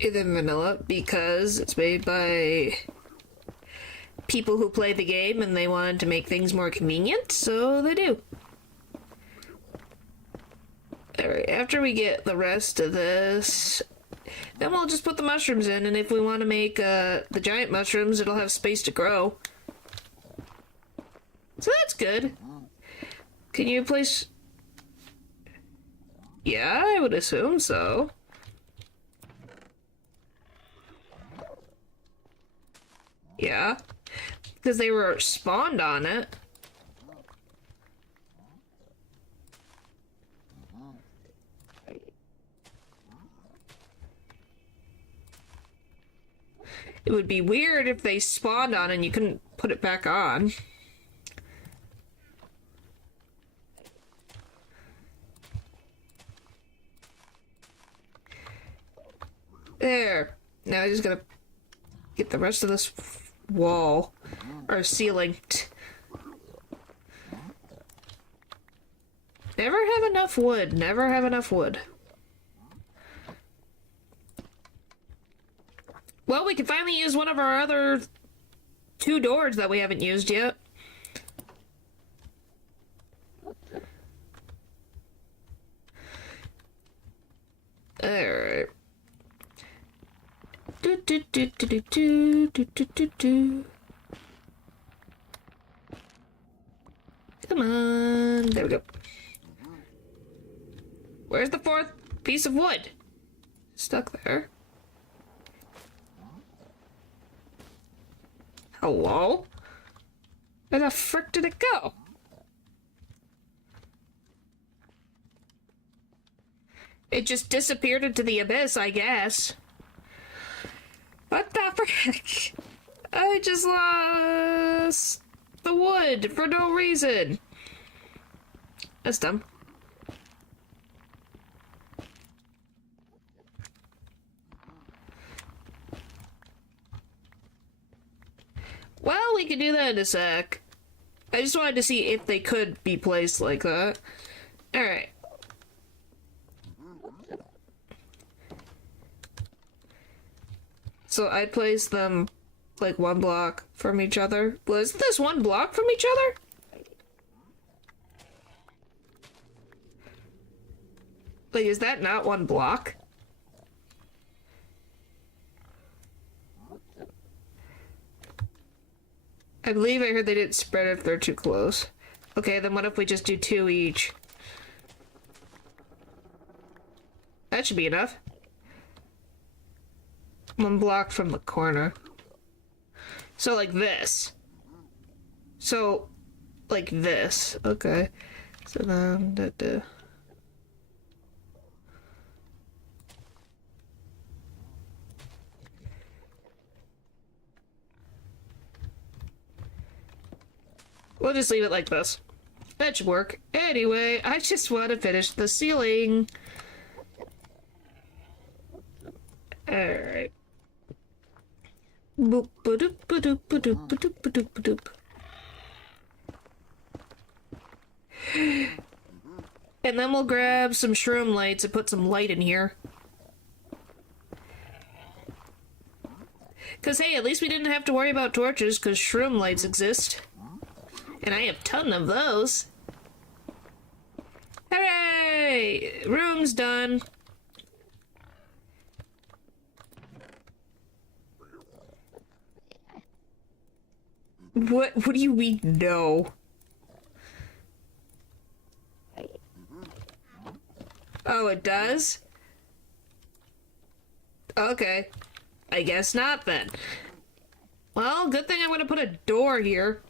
In vanilla, because it's made by people who play the game and they wanted to make things more convenient, so they do. Alright, after we get the rest of this, then we'll just put the mushrooms in, and if we want to make the giant mushrooms, it'll have space to grow. So that's good. Can you place... Yeah, I would assume so. Yeah. Because they were spawned on it. It would be weird if they spawned on and you couldn't put it back on. There. Now I just gotta get the rest of this wall or ceiling. Never have enough wood. Never have enough wood. Well, we can finally use one of our other 2 doors that we haven't used yet. Alright. Come on. There we go. Where's the 4th piece of wood? Stuck there. Hello? Where the frick did it go? It just disappeared into the abyss, I guess. What the frick? I just lost the wood for no reason. That's dumb. Well, we can do that in a sec. I just wanted to see if they could be placed like that. Alright. So I'd place them like 1 block from each other. Well, isn't this 1 block from each other? Like, is that not 1 block? I believe I heard they didn't spread if they're too close. Okay, then what if we just do 2 each? That should be enough. 1 block from the corner. So like this. So, like this. Okay. So then... We'll just leave it like this. That should work. Anyway, I just want to finish the ceiling. Alright. Boop, ba-doop, ba-doop, ba-doop, ba-doop, ba-doop, ba-doop. And then we'll grab some shroom lights and put some light in here. Because, hey, at least we didn't have to worry about torches, because shroom lights exist. And I have a ton of those. Hooray! Room's done. What do you mean, no? Oh, it does? Okay. I guess not, then. Well, good thing I'm gonna put a door here.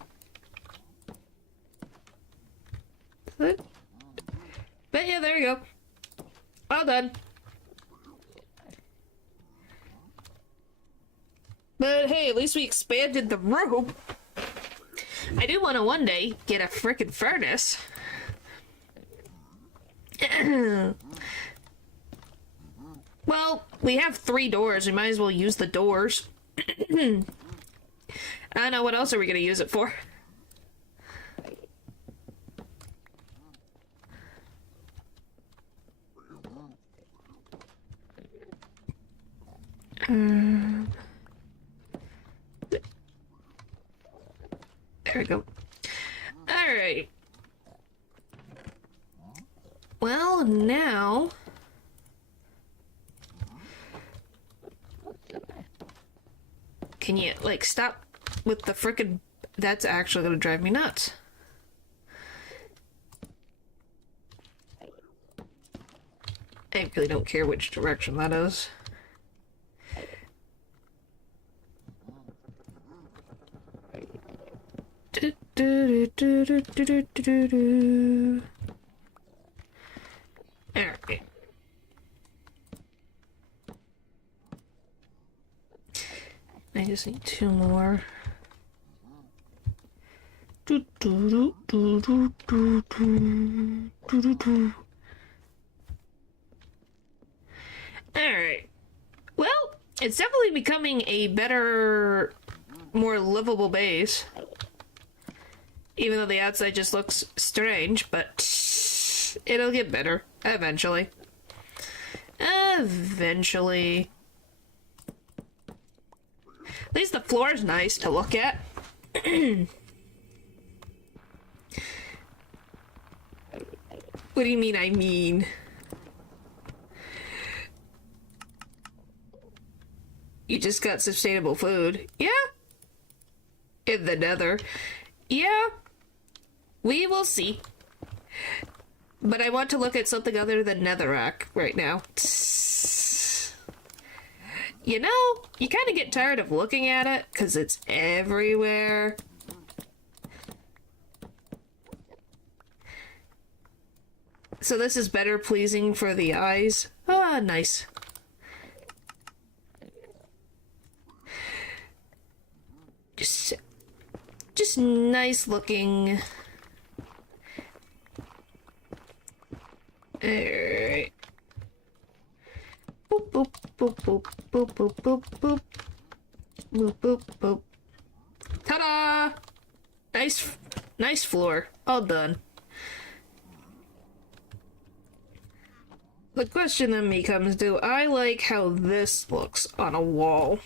But yeah, there you go. All done. But hey, at least we expanded the room. I do want to one day get a frickin' furnace. Well, we have 3 doors. We might as well use the doors. I don't know, what else are we gonna use it for? There we go. Alright. Well, now... Can you, like, stop with the frickin'... That's actually gonna drive me nuts. I really don't care which direction that is. Alright. I just need 2 more. Alright. Well, it's definitely becoming a better, more livable base. Even though the outside just looks strange, but it'll get better eventually. Eventually. At least the floor is nice to look at. What do you mean, I mean? You just got sustainable food. Yeah. In the Nether. Yeah. We will see. But I want to look at something other than netherrack right now. You know, you kind of get tired of looking at it because it's everywhere. So this is better pleasing for the eyes. Ah, nice. Just nice looking. Alright. Boop, boop, boop, boop, boop, boop, boop, boop. Boop, boop, boop. Ta-da! Nice floor. All done. The question then becomes, do I like how this looks on a wall?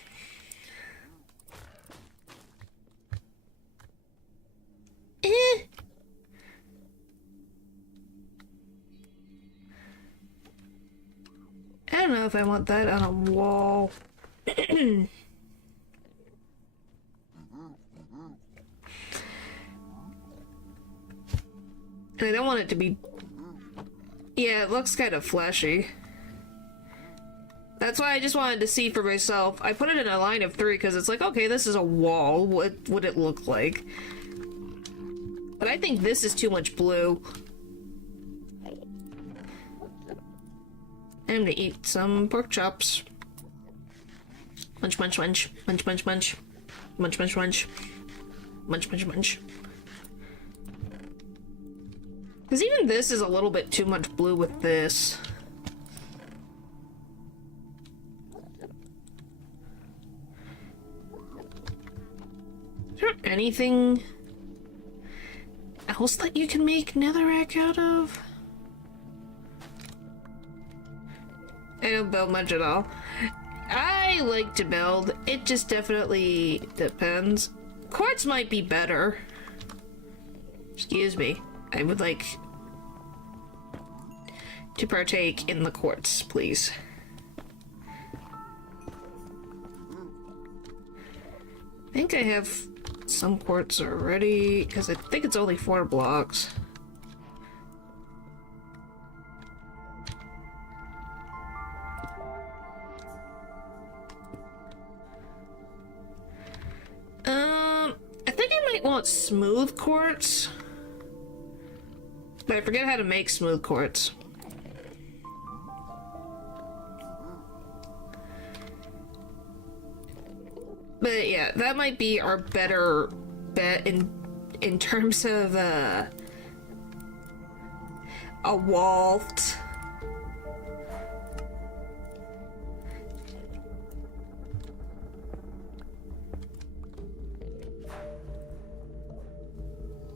I don't know if I want that on a wall. And I don't want it to be... Yeah, it looks kind of flashy. That's why I just wanted to see for myself. I put it in a line of 3 because it's like, okay, this is a wall. What would it look like? But I think this is too much blue. I'm gonna eat some pork chops. Munch, munch, munch. Munch, munch, munch. Munch, munch, munch. Munch, munch, munch. Because even this is a little bit too much blue with this. Is there anything else that you can make netherrack out of? I don't build much at all. I like to build. It just definitely depends. Quartz might be better. Excuse me. I would like to partake in the quartz, please. I think I have some quartz already, because I think it's only 4 blocks. I think I might want smooth quartz. But I forget how to make smooth quartz. But yeah, that might be our better bet in terms of A vault.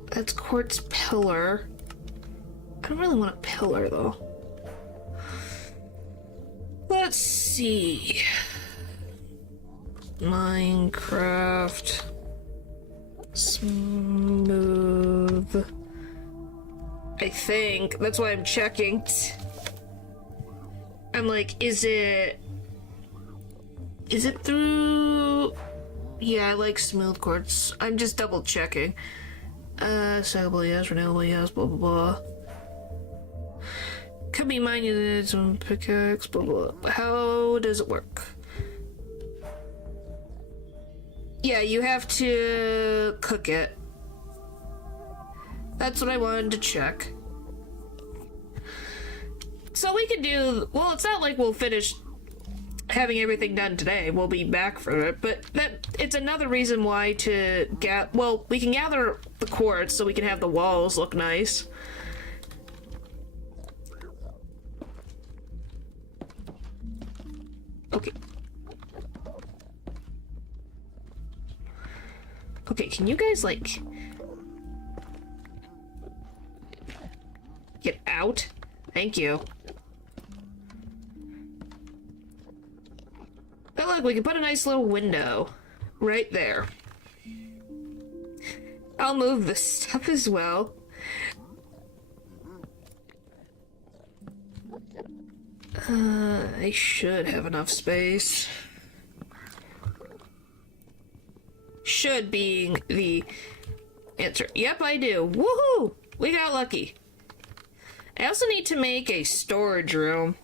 That's quartz pillar. I don't really want a pillar though. Let's see. Minecraft. Smooth. I think. That's why I'm checking. I'm like, is it through... Yeah, I like smooth quartz. I'm just double checking. Stackable, yes. Renewable, yes. Blah, blah, blah. Could be mined using some pickaxe, blah, blah, blah. How does it work? Yeah, you have to cook it. That's what I wanted to check. So we can do... Well, it's not like we'll finish having everything done today. We'll be back for it. But it's another reason why to get... Well, we can gather the quartz so we can have the walls look nice. Okay. Okay, can you guys, like... Get out? Thank you. But look, we can put a nice little window right there. I'll move this stuff as well. I should have enough space. Should being the answer. Yep, I do. Woohoo! We got lucky. I also need to make a storage room.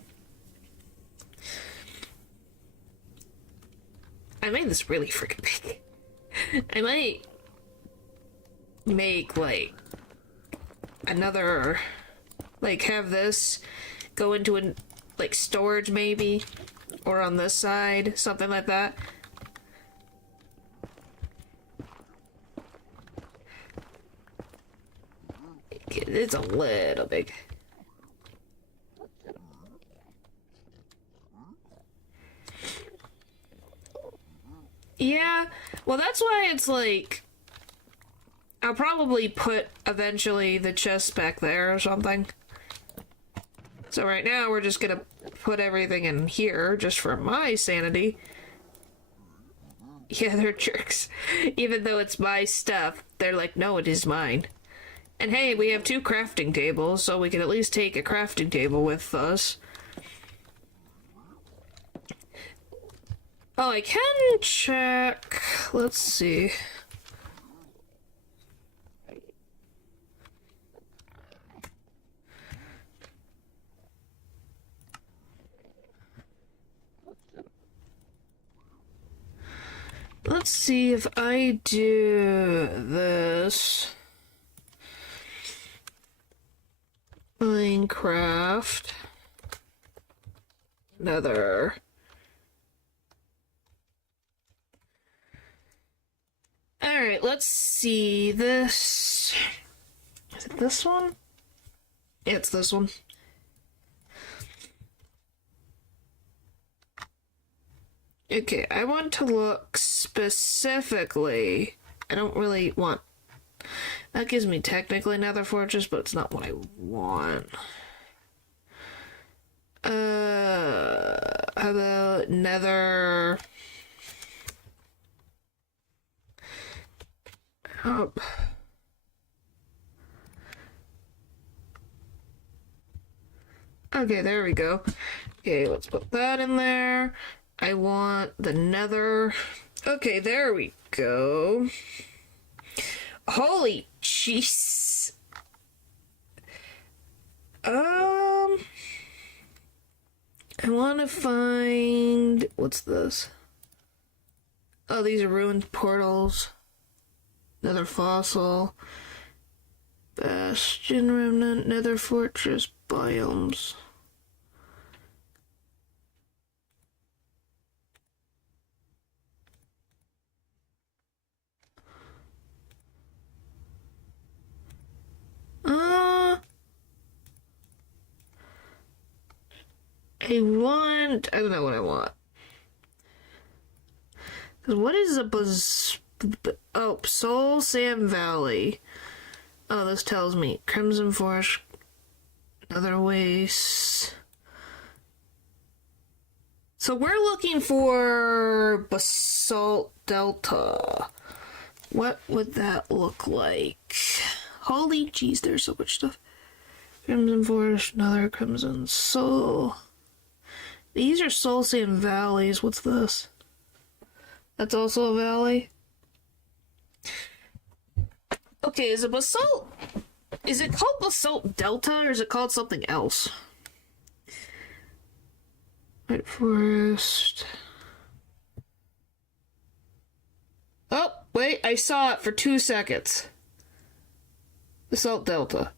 I made this really freaking big. I might make, like, another, like, have this go into an, like, storage maybe, or on this side, something like that. It's a little big. Yeah, well, that's why it's like, I'll probably put eventually the chest back there or something. So right now we're just gonna put everything in here just for my sanity. Yeah, they're jerks. Even though it's my stuff, they're like, no, it is mine. And hey, we have 2 crafting tables, so we can at least take a crafting table with us. Oh, I can check. Let's see. Let's see if I do this. Minecraft. Nether. Alright, let's see this. Is it this one? Yeah, it's this one. Okay, I want to look specifically. I don't really want... That gives me technically Nether Fortress, but it's not what I want. How about Nether... Oh. Okay, there we go. Okay, let's put that in there. I want the Nether. Okay, there we go. Holy jeez. I want to find... What's this? Oh, these are ruined portals. Nether fossil. Bastion remnant. Nether fortress biomes. I don't know what I want. Cause what is oh, Soul Sand Valley. Oh, this tells me Crimson Forest, Nether Waste. So we're looking for Basalt Delta. What would that look like? Holy jeez, there's so much stuff. Crimson Forest, Nether, Crimson Soul. These are Soul Sand Valleys. What's this? That's also a valley. Okay, is it Basalt? Is it called Basalt Delta or is it called something else? White Forest. Oh, wait, I saw it for 2 seconds. Basalt Delta.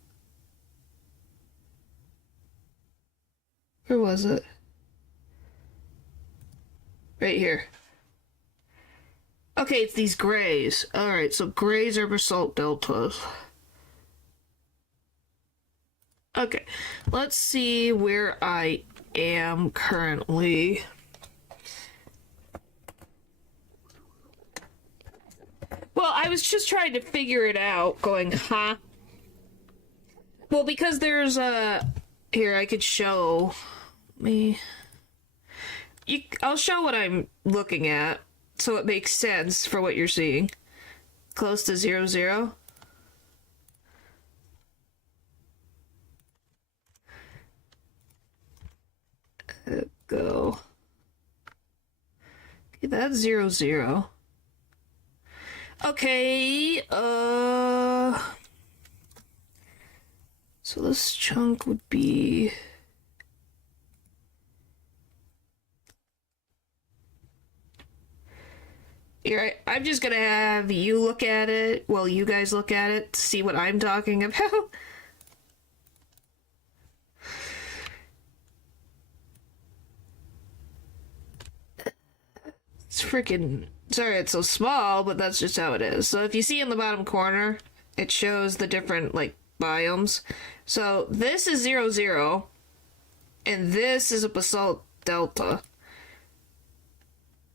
Where was it? Right here. Okay, it's these grays. Alright, so grays are Basalt Deltas. Okay, let's see where I am currently. Well, I was just trying to figure it out, going, huh? Well, because there's a... Here, I could show me... I'll show what I'm looking at, so it makes sense for what you're seeing. Close to 0, 0. Go. Okay, that's 0, 0. Okay, so this chunk would be... Here, I'm just gonna have you look at it while you guys look at it to see what I'm talking about. It's freaking... Sorry it's so small, but that's just how it is. So if you see in the bottom corner, it shows the different, like, biomes. So this is 0, 0, and this is a Basalt Delta.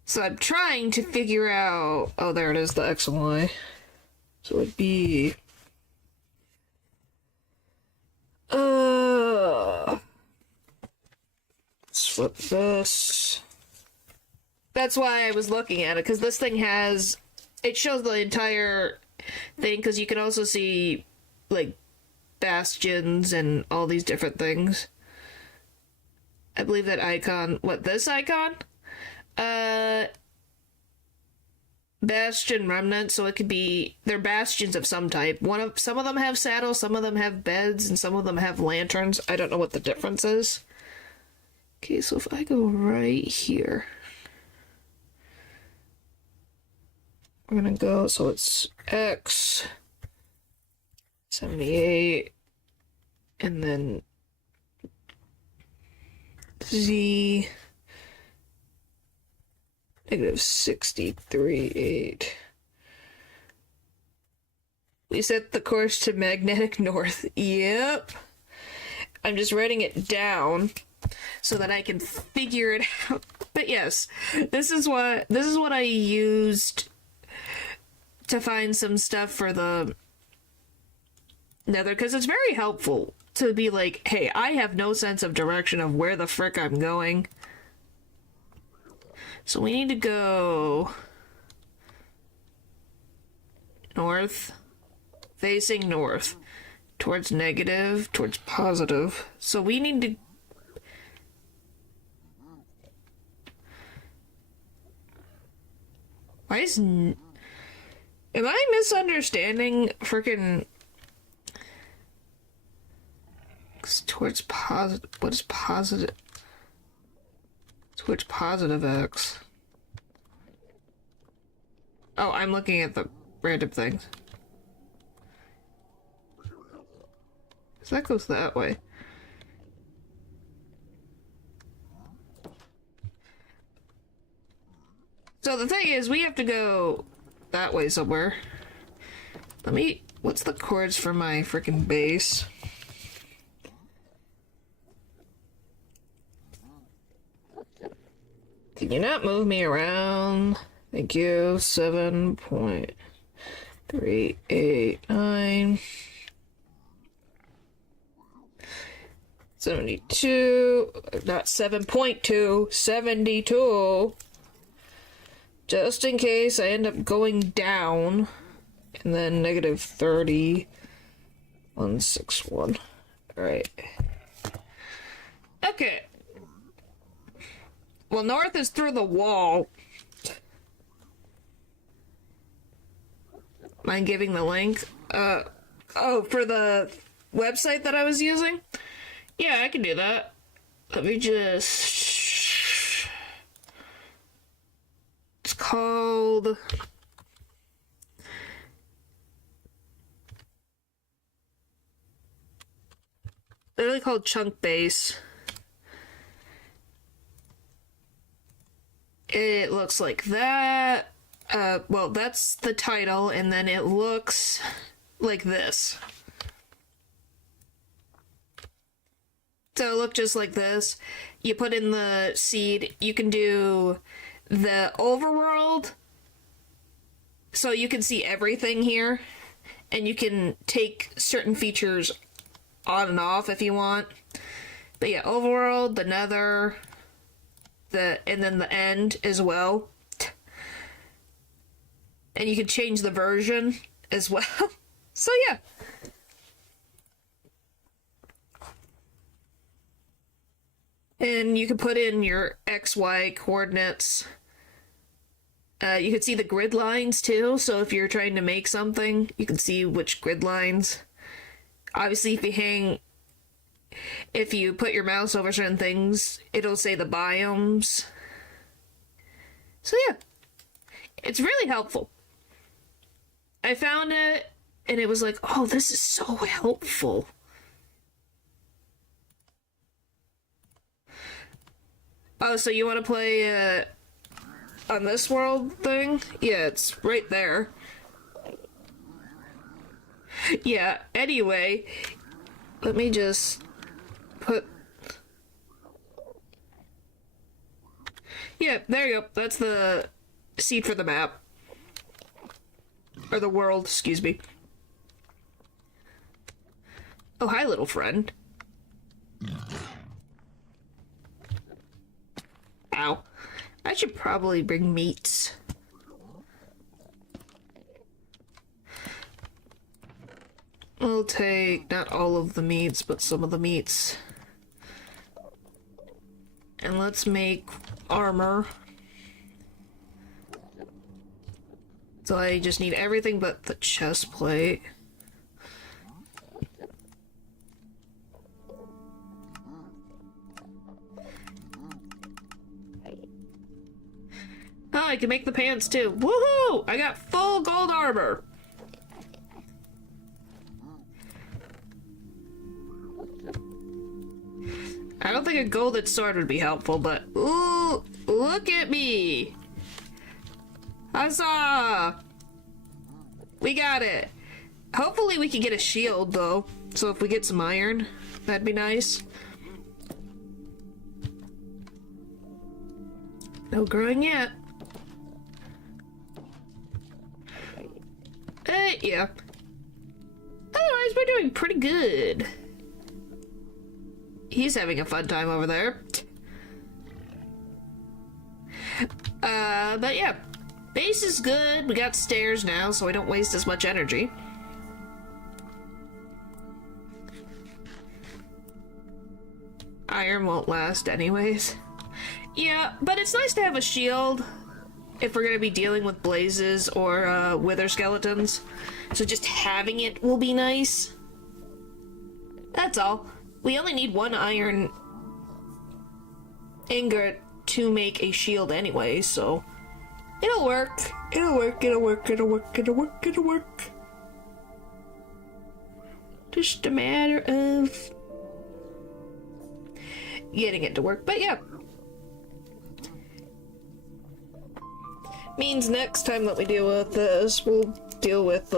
So I'm trying to figure out... Oh, there it is, the X and Y. So it'd be... Let's flip this. That's why I was looking at it, because this thing has... It shows the entire thing, because you can also see, like, bastions and all these different things. I believe that icon... What, this icon? Bastion remnant, so it could be... They're bastions of some type. Some of them have saddles, some of them have beds, and some of them have lanterns. I don't know what the difference is. Okay, so if I go right here... We're gonna go, so it's X, 78, and then Z, negative 63, 8. We set the course to magnetic north. Yep. I'm just writing it down so that I can figure it out. But yes, this is what I used to find some stuff for the Nether, because it's very helpful to be like, hey, I have no sense of direction of where the frick I'm going. So we need to go north, facing north, towards negative, towards positive. So we need to... Why is... Am I misunderstanding frickin'... Towards positive... What is positive? Towards positive X. Oh, I'm looking at the random things. So that goes that way. So the thing is, we have to go that way somewhere. Let me... What's the chords for my frickin' base? Can you not move me around? Thank you. 7.389. 72. Not 7.2. 72. Just in case I end up going down. And then negative 30. 161. Alright. Okay. Well, north is through the wall. Mind giving the link? Oh, for the website that I was using? Yeah, I can do that. Let me just... It's called... Literally called Chunk Base. It looks like that. Well, that's the title, and then it looks like this. So it looks just like this. You put in the seed. You can do the overworld, so you can see everything here, and you can take certain features on and off if you want. But yeah, overworld, the nether, and then the end as well. And you can change the version as well. So yeah. And you can put in your XY coordinates. You can see the grid lines too, so if you're trying to make something, you can see which grid lines. Obviously, if you put your mouse over certain things, it'll say the biomes. So yeah, it's really helpful. I found it, and it was like, oh, this is so helpful. Oh, so you want to play on this world thing? Yeah, it's right there. Yeah, anyway, let me just put... Yeah, there you go. That's the seed for the map. Or the world, excuse me. Oh, hi, little friend. Ow. I should probably bring meats. We'll take not all of the meats, but some of the meats. And let's make armor. So I just need everything but the chest plate. Oh, I can make the pants too. Woohoo! I got full gold armor. I don't think a golden sword would be helpful, but ooh, look at me. Huzzah! We got it. Hopefully we can get a shield, though. So if we get some iron, that'd be nice. No growing yet. Yeah. Otherwise, we're doing pretty good. He's having a fun time over there. But yeah. Base is good. We got stairs now, so we don't waste as much energy. Iron won't last anyways. Yeah, but it's nice to have a shield if we're gonna be dealing with blazes or wither skeletons. So just having it will be nice. That's all. We only need one iron ingot to make a shield anyway, so it'll work. It'll work, it'll work, it'll work, it'll work, it'll work. Just a matter of getting it to work, but yeah. Means next time that we deal with this, we'll deal with,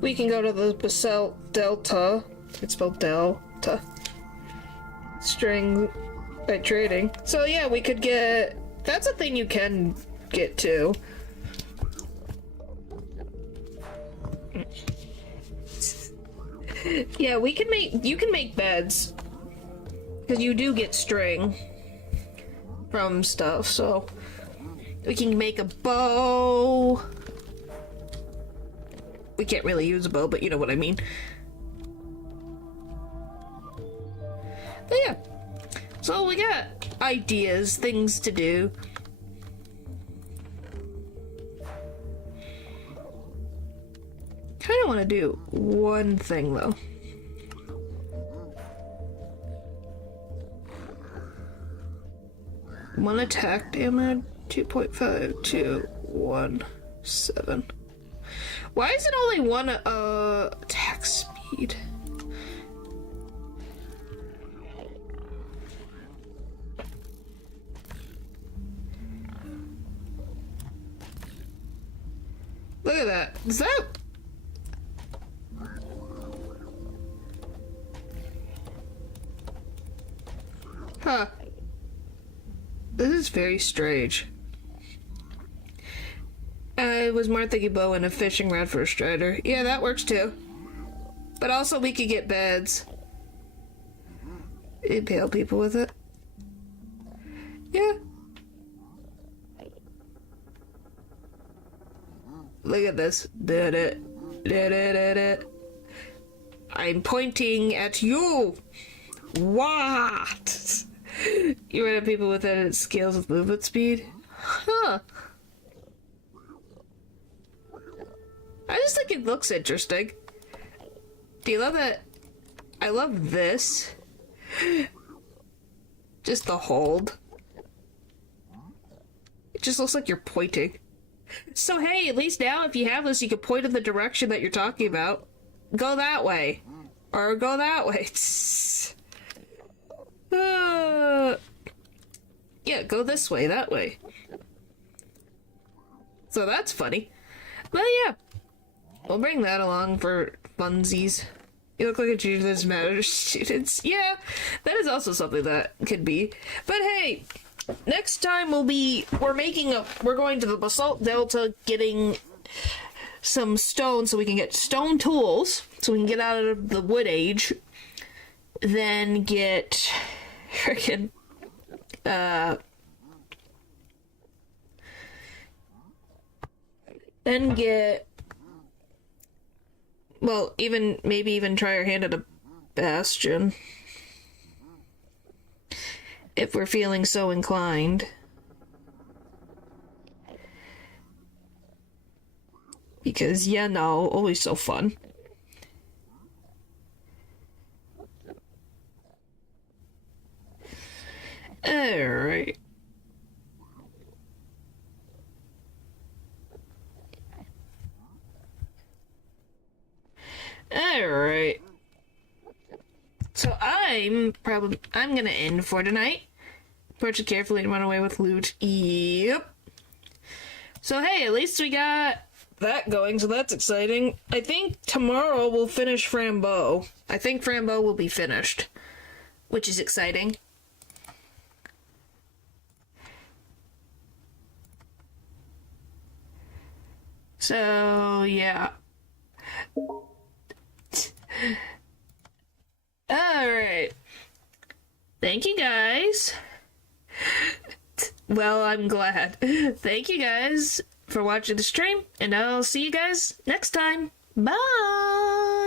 we can go to the Basalt Delta. It's spelled Delta. string by trading. So yeah, we could get... That's a thing you can get too. Yeah, we can make... You can make beds. Because you do get string from stuff, so... We can make a bow. We can't really use a bow, but you know what I mean. But yeah. So we got ideas, things to do. Kinda wanna do one thing though. One attack damage, 2.5 to 1.7. Why is it only one attack speed? Look at that. Is that... Huh. This is very strange. I was more thinking bow and a fishing rod for a strider. Yeah, that works too. But also we could get beds. Impale people with it. Yeah. Look at this. I'm pointing at you. What? You run at people with it, it scales with movement speed? Huh. I just think it looks interesting. Do you love that? I love this. Just the hold. It just looks like you're pointing. So hey, at least now if you have this, you can point in the direction that you're talking about. Go that way. Or go that way. Yeah, go this way, that way. So that's funny. But yeah, we'll bring that along for funsies. You look like a tutor that matters, students. Yeah, that is also something that could be. But hey, next time we're going to the Basalt Delta getting some stone so we can get stone tools, so we can get out of the wood age. Then get freaking then get, well, maybe even try our hand at a bastion if we're feeling so inclined, because yeah, no, always so fun. Alright. Alright. So I'm gonna end for tonight. Approach it carefully and run away with loot. Yep. So hey, at least we got that going, so that's exciting. I think tomorrow we'll finish Frambeau. I think Frambeau will be finished, which is exciting. So, yeah. Alright. Thank you guys. Well, I'm glad. Thank you guys for watching the stream, and I'll see you guys next time. Bye!